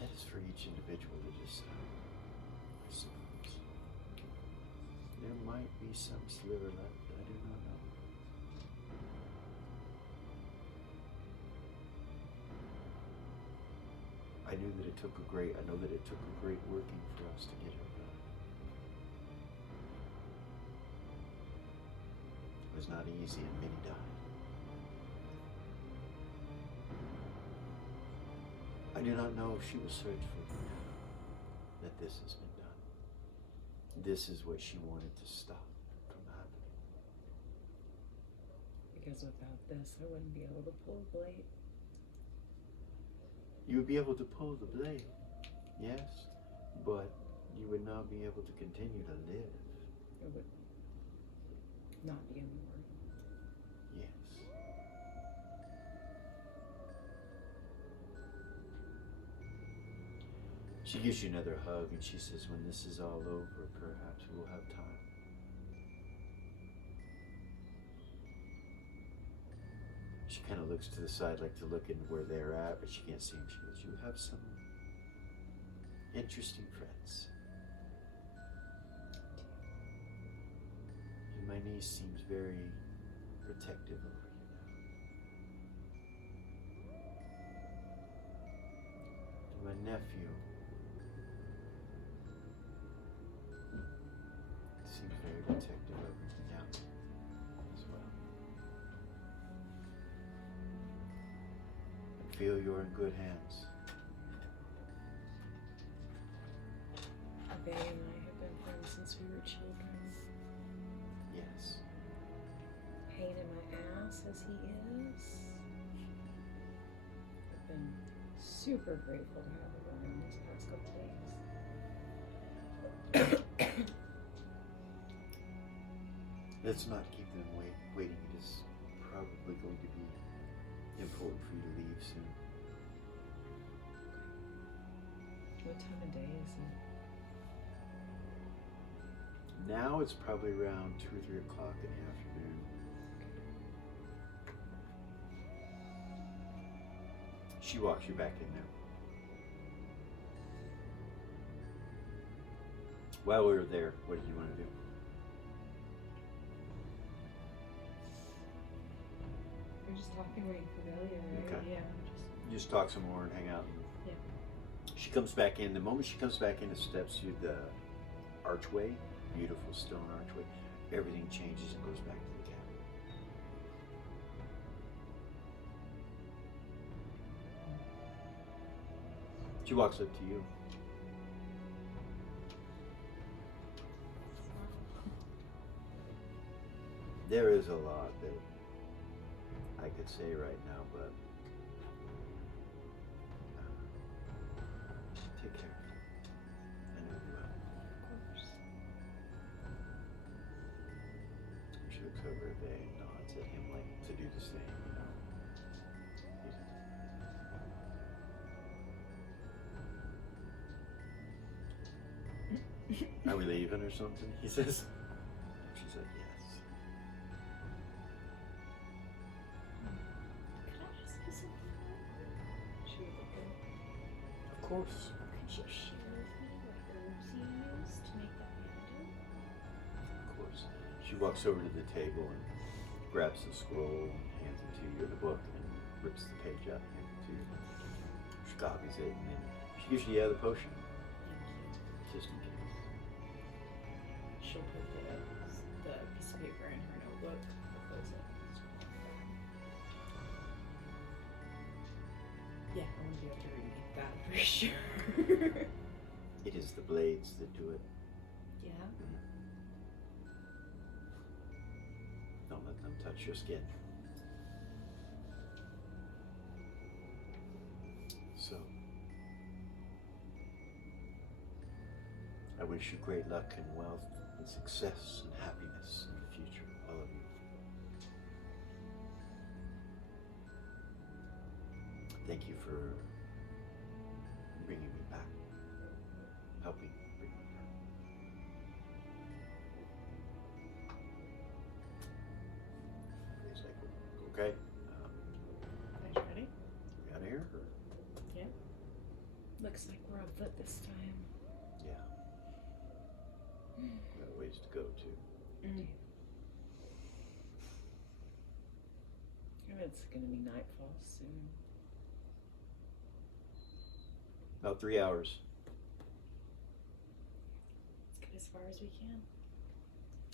that is for each individual to decide, I suppose. There might be some sliver left, but I do not know. I know that it took a great working for us to get her back. It was not easy and many died. I do not know if she will search for me now that this has been done. This is what she wanted to stop from happening. Because without this, I wouldn't be able to pull the blade. You would be able to pull the blade, yes, but you would not be able to continue to live. It would not be anymore. Yes. She gives you another hug and she says, when this is all over, perhaps we'll have time. She kind of looks to the side like to look in where they're at, but she can't see him. She goes, you have some interesting friends. And my niece seems very protective over you now. And my nephew seems very protective over you now as well. I feel you're in good hands. They and I have been friends since we were children. Yes. Pain in my ass as he is. I've been super grateful to have him around these past couple days. Let's not keep them waiting. It is probably going to be important for you to leave soon. What time of day is it? Now it's probably around 2 or 3 o'clock in the afternoon. She walks you back in there. While we were there, what did you want to do? We're just talking, waiting for Delia, right? Okay. Yeah. Just talk some more and hang out. Yeah. She comes back in. The moment she comes back in and steps through the archway, beautiful stone archway, everything changes and goes back to the cabin. She walks up to you. There is a lot that I could say right now, but take care. I know you will. Of course. She looks over at Bay and nods at him like to do the same, you know. Are we leaving or something? He says. She's like, yes. Could I ask you something? She would look good. Of course. Could you share with me what herbs you used to make that antidote? Of course. She walks over to the table and grabs the scroll, hands it to you, or the book, and rips the page out and hands it to you. She copies it, and then she gives you the potion, Thank just in case. you. She'll put the piece of paper in her notebook. Close it. Yeah, I want to be able to read that for sure. It is the blades that do it. Yeah. Don't let them touch your skin. So, I wish you great luck and wealth and success and happiness in the future, all of you. Thank you for bringing me back, helping bring me back. He's like, okay, Are you ready? we out of here? Or? Looks like we're on foot this time. Yeah. Got a ways to go too. It's gonna be nightfall soon. About 3 hours. Let's get as far as we can.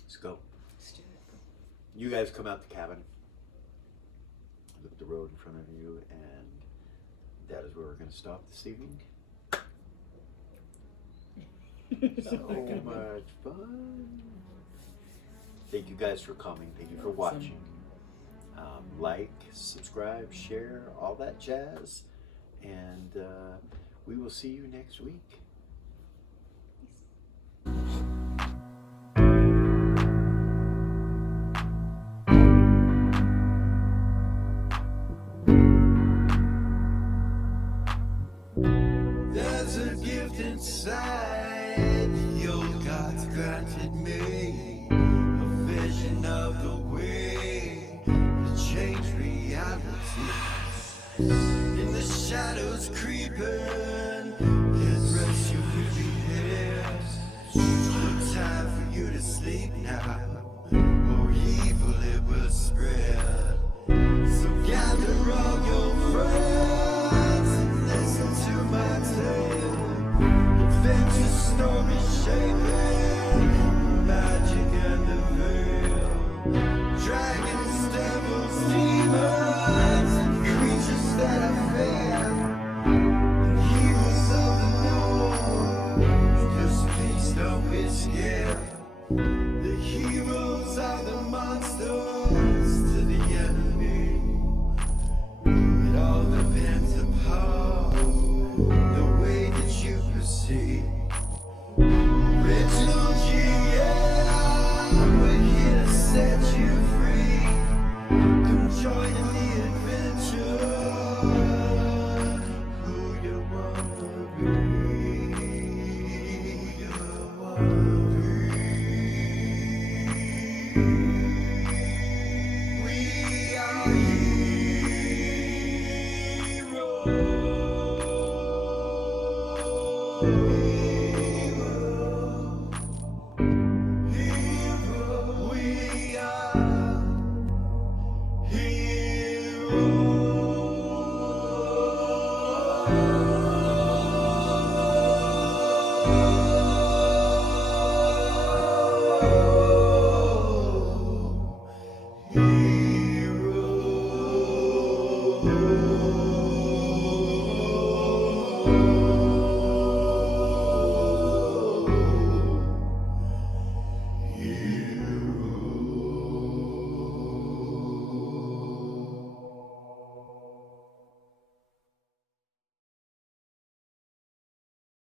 Let's go. Let's do it. You guys come out the cabin. Look at the road in front of you, and that is where we're going to stop this evening. So much fun. Thank you guys for coming. Thank you for watching. Like, subscribe, share, all that jazz. And we will see you next week. There's a gift inside your God's granted me, a vision of the way to change reality. In the shadows creeping, can't rest your weary head. No time for you to sleep now, or evil it will spread. So gather all your friends and listen to my tale. Adventure story shaping magic and the veil. Dragons, devils, demons, creatures that I fear, and heroes of the known. Just please don't be scared. The heroes are the monsters to the enemy. It all depends upon the way that you proceed. OriginalGM, we're here to set you free. Come join in the adventure. Who you wanna be? You wanna be. We are heroes.